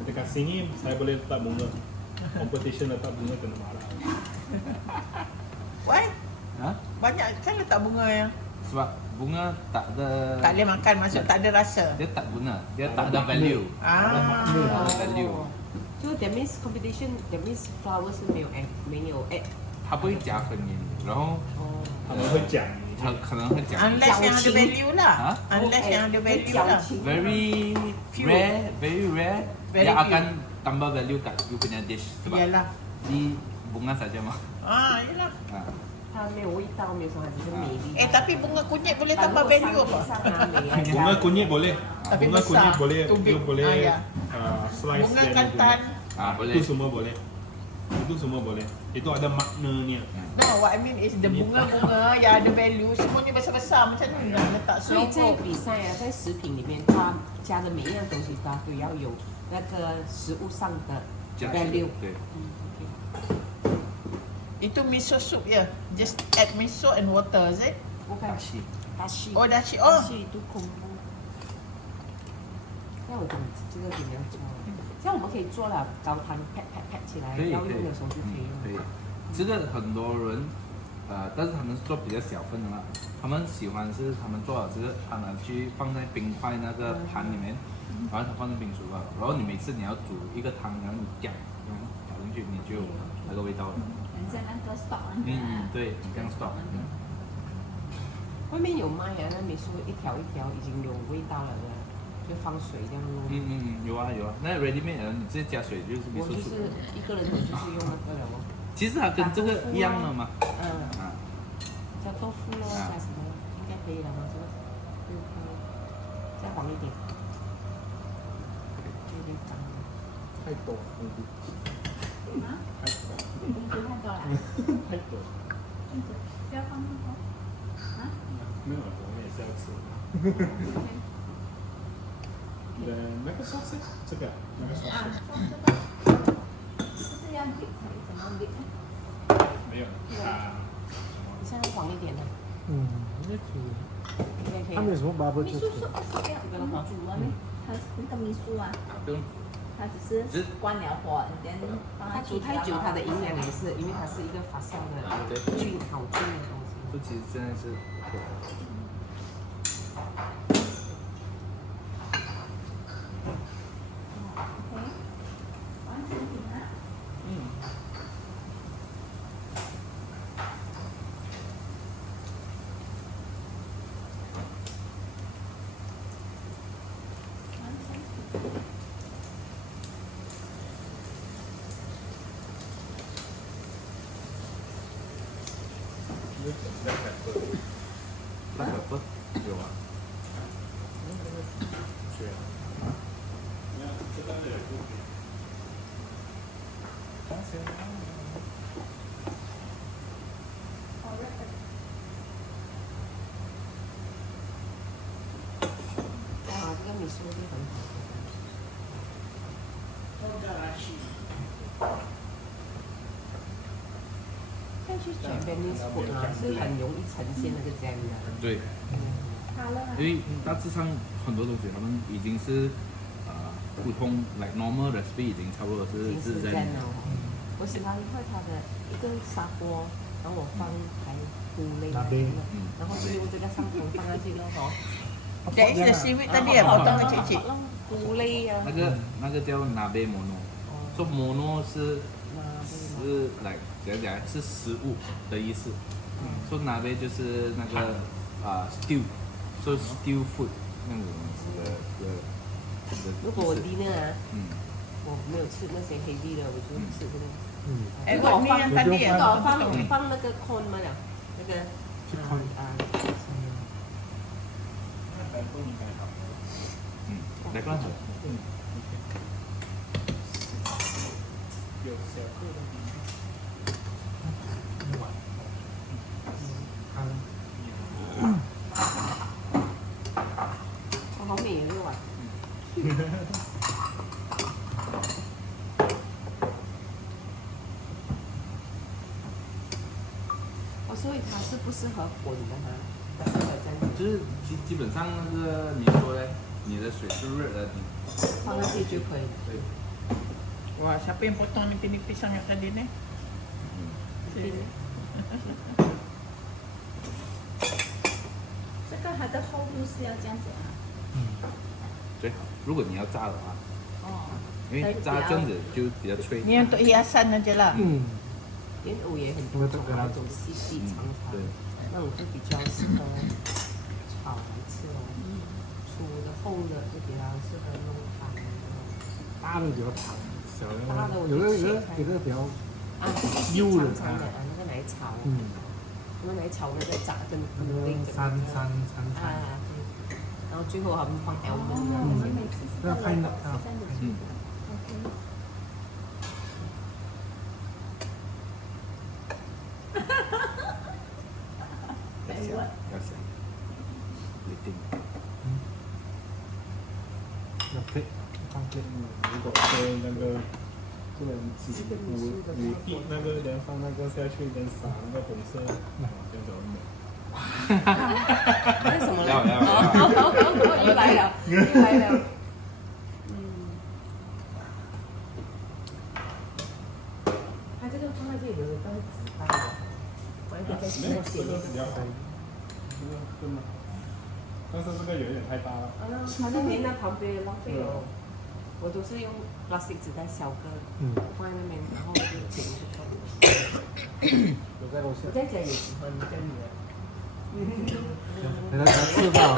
Dekat sini saya boleh letak bunga. Competition letak bunga kena marah. Why? Ha? Banyak kan letak bunga yang Sebab bunga tak ada tak boleh makan, maksud tak ada rasa. dia tak guna, dia tak ada value. Ah. Tak ada value. So that means competition, that means flowers 是没有 add 它不会加分给你，然后他们会讲它可能会讲 Unless yang ada value lah. Ha? Unless yang ada value lah. very Few. very rare Very dia few. akan tambah value kat you punya dish sebab Yalah. di bunga saja mah. Yalah. Ha. 它没有味道，没有什么，只是美丽。 Tapi bunga kunyit boleh tambah value apa? bunga kunyit boleh. Tapi Bunga besar. kunyit boleh, Too big. you boleh Ya. slice Bunga dan kantan. Boleh. Itu semua boleh. Itu semua boleh. Itu ada maknanya. No, what I mean is the bunga-bunga yang ada value semuanya besar-besar macam mana nak letak 所以在 selopok. 比赛啊，在食品里面，它加的每一样东西它都要有那个食物上的价值 value。对。Itu miso soup ya. Just add miso and water, is it? 我看大西， Oh, dashi. 大 Oh. 西都恐怖。那我懂这个怎么样做？这样我们可以做了高汤，pat 起来，可以要用的时候就可以可以用。。这个很多人，但是他们是做比较小份的嘛，他们喜欢是他们做好这个，他拿去放在冰块那个盘里面，然后他放在冰橱了，然后你每次你要煮一个汤，然后你搅进去，你就有那个味道了。很像那个 stock 对，你这样 stop。外面有卖啊，那美术一条一条已经有味道了的，就放水这样弄。有啊。那 ready made 你直接加水就是我就是一个人，我就是用那个了哦。其实它跟这个一样的嘛。加豆腐咯，加什么？应该可以了吗？这个不用再黄一点，有点干了。太多，不太多啦，太多。不要放那么多。没有，我们也是要吃。那个 sauce 这个那个 sauce 就是要 dip 怎么 dip 没有你现在黄一点的，那可以。应该可以。他们有什么 bubble 秘 tea？书是要怎么煮啊？他那个秘书啊，不用，他只是关了火，然后放它煮太久，它的营养也是，因为它是一个发酵的菌好菌的东西。这其实现在是。black pepper 有啊。哇，这个米酥就很好。再去选 Chinese food 啊，是很容易呈现那个这样的。对。因为大致上很多东西他们已经是普通 like normal recipe 已经差不多是是这样。我喜欢喝它的一个砂锅，然后我放排骨类，然后就用这个上头放下去了哦。That is the seaweed tadi ya, potong kecil-kecil. 骨类啊。那个叫 nabe mono，说 mono 是 like 怎样讲是食物的意思，说 nabe 就是那个stew，说 stew food 那种的。如果我 dinner 啊，我没有吃那些黑粒的，我就吃这个。Eh, buat ni yang tadi ya. 放那个 corn 嘛了，那个来罐头。有小个的。好美啊，这个碗。所以它是不适合滚的吗？它适合这样。就是基本上那个你说嘞，你的水是热的，你放上去就可以。对。Wah, siapa yang potong nipis-nipis sangat tadi ni? Sini. 这个它的厚度是要这样子啊。最好，如果你要炸的话，哦，因为炸这样子就比较脆。 Ni untuk hiasan aja lah. 嗯，莲藕也很多种，那种细细长长，对，那种就比较适合炒来吃哦。粗的、厚的就比较适合弄汤。大的比较长，小大的我就的有个比较啊，细细幼的长长的啊，那个来炒，嗯，那个来炒那个炸跟那个三啊，对。然后最后他们放 almond 我们每次是那拍那啊，这样子嗯。 OK。要想，要想，一定。要配放配。如果是那个不能挤你滴那个连放那个下去，连撒那个红色，这样子很美。那什么呢？要又来了，又来了。它这个放在这里的都是纸袋的，我一个在没有，这个比较好，这个更好。但是这个有一点太大了。它那边那旁边浪费了。我都是用 plastic 纸袋小个，放在那边，然后就剪就可以了。有在楼下我。在家也喜欢跟你的。给他吃到。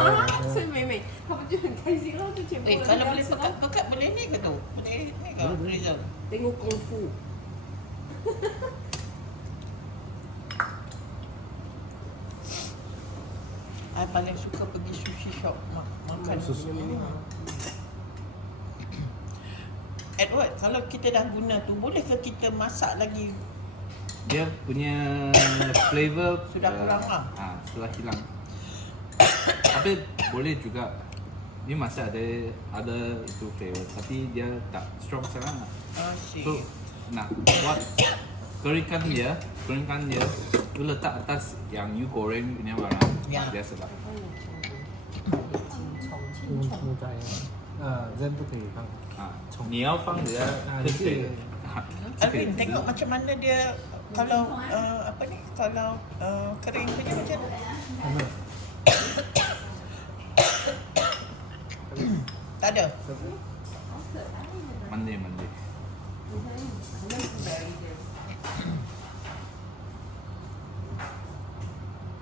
所以美美他们就很开心咯，就全部 Eh, 人 kalau 这样 boleh 吃咯。 pekat-pekat boleh ni ke tu? Boleh ni ke? Rizal. Tengok kungfu. I paling suka pergi sushi shop makan. Edward, kalau kita dah guna tu, bolehkah kita masak lagi? Dia punya flavor Sudah kurang lah. Sudah hilang. Tapi boleh juga. Ni masih ada itu flavor, tapi dia tak strong sangat. So nak buat keringkan dia, tu letak atas yang you goreng punya barang. Ya. Dia sedap. 青菜人不可以放。你要放dia kecil. Alvin, tengok macam mana dia kalau apa ni, kalau kering punya macam mana? Tak ada. Mandi.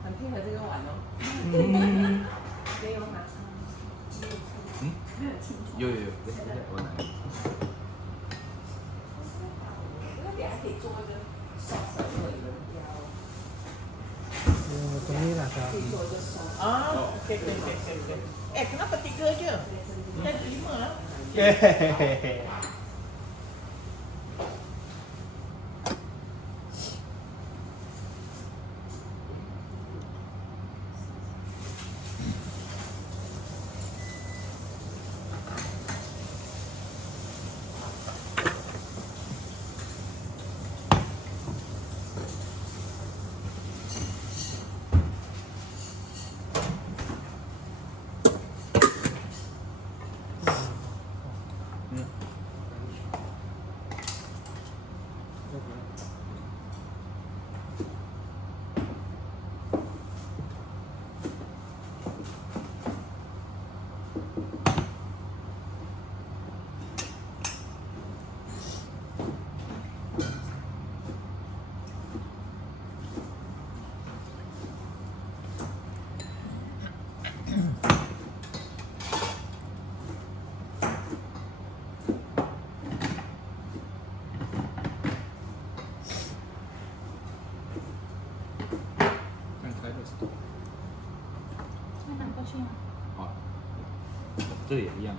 很配合这个碗哦。可以用吗？有，我拿。这个等下可以做一个sauce或者要ตรงนี้แหละครับ 可以做一个 sauce。 Okey. Kenapa 3 je? Kita ada 5 lah. Anhydrous 那拿过去啊。这也一样。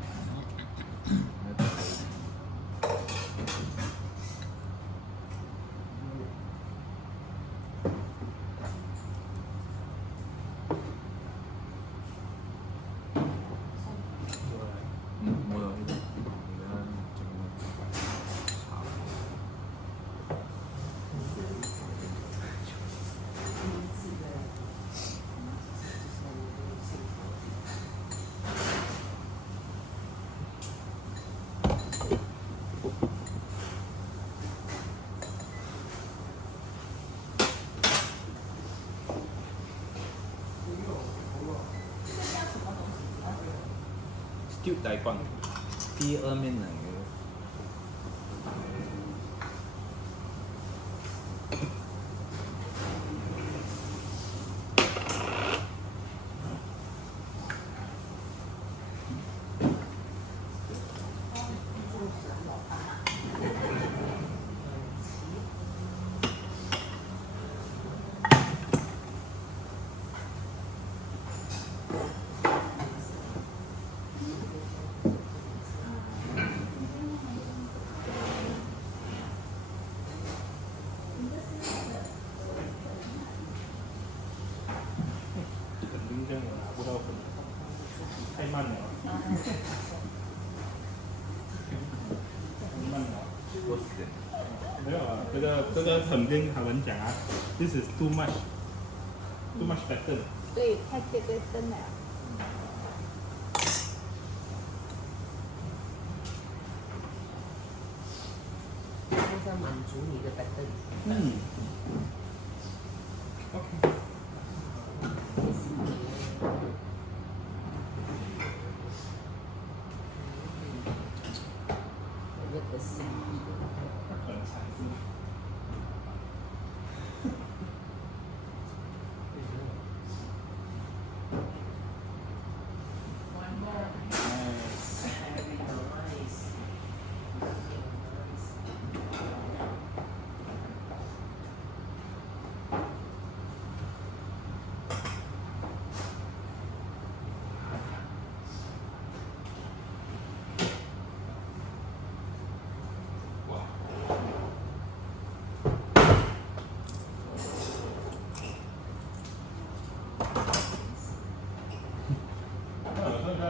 我有一点，你的这个茶。stewed daikon，第二面奶油。肯定这样我拿不到分，太慢了，太慢了。多时间。没有啊，这个肯定他们讲啊，this is too much pattern。对，太这个深了。就是要满足你的 pattern。嗯。OK。我的心意。很残酷。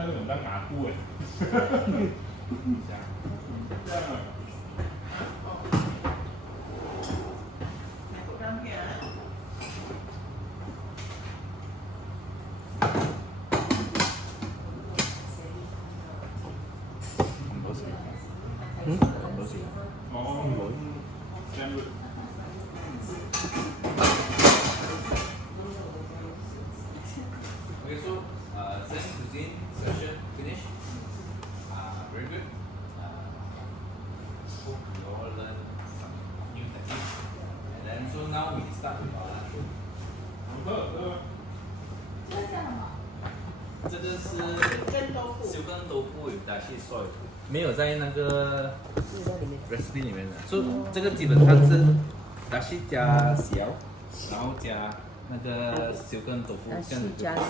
有种当牙箍哎，这样啊。咁多時間？嗯，咁多時間？哦，這樣。Okay, so second cuisine session finished. Very good. Hope you all learn some new techniques. And then so now we start with our lunch. 这个是修根豆腐 with dashi soy，没有在那个 recipe 里面的。所以这个基本上是 dashi 加小，然后加那个修根豆腐这样子就。加西。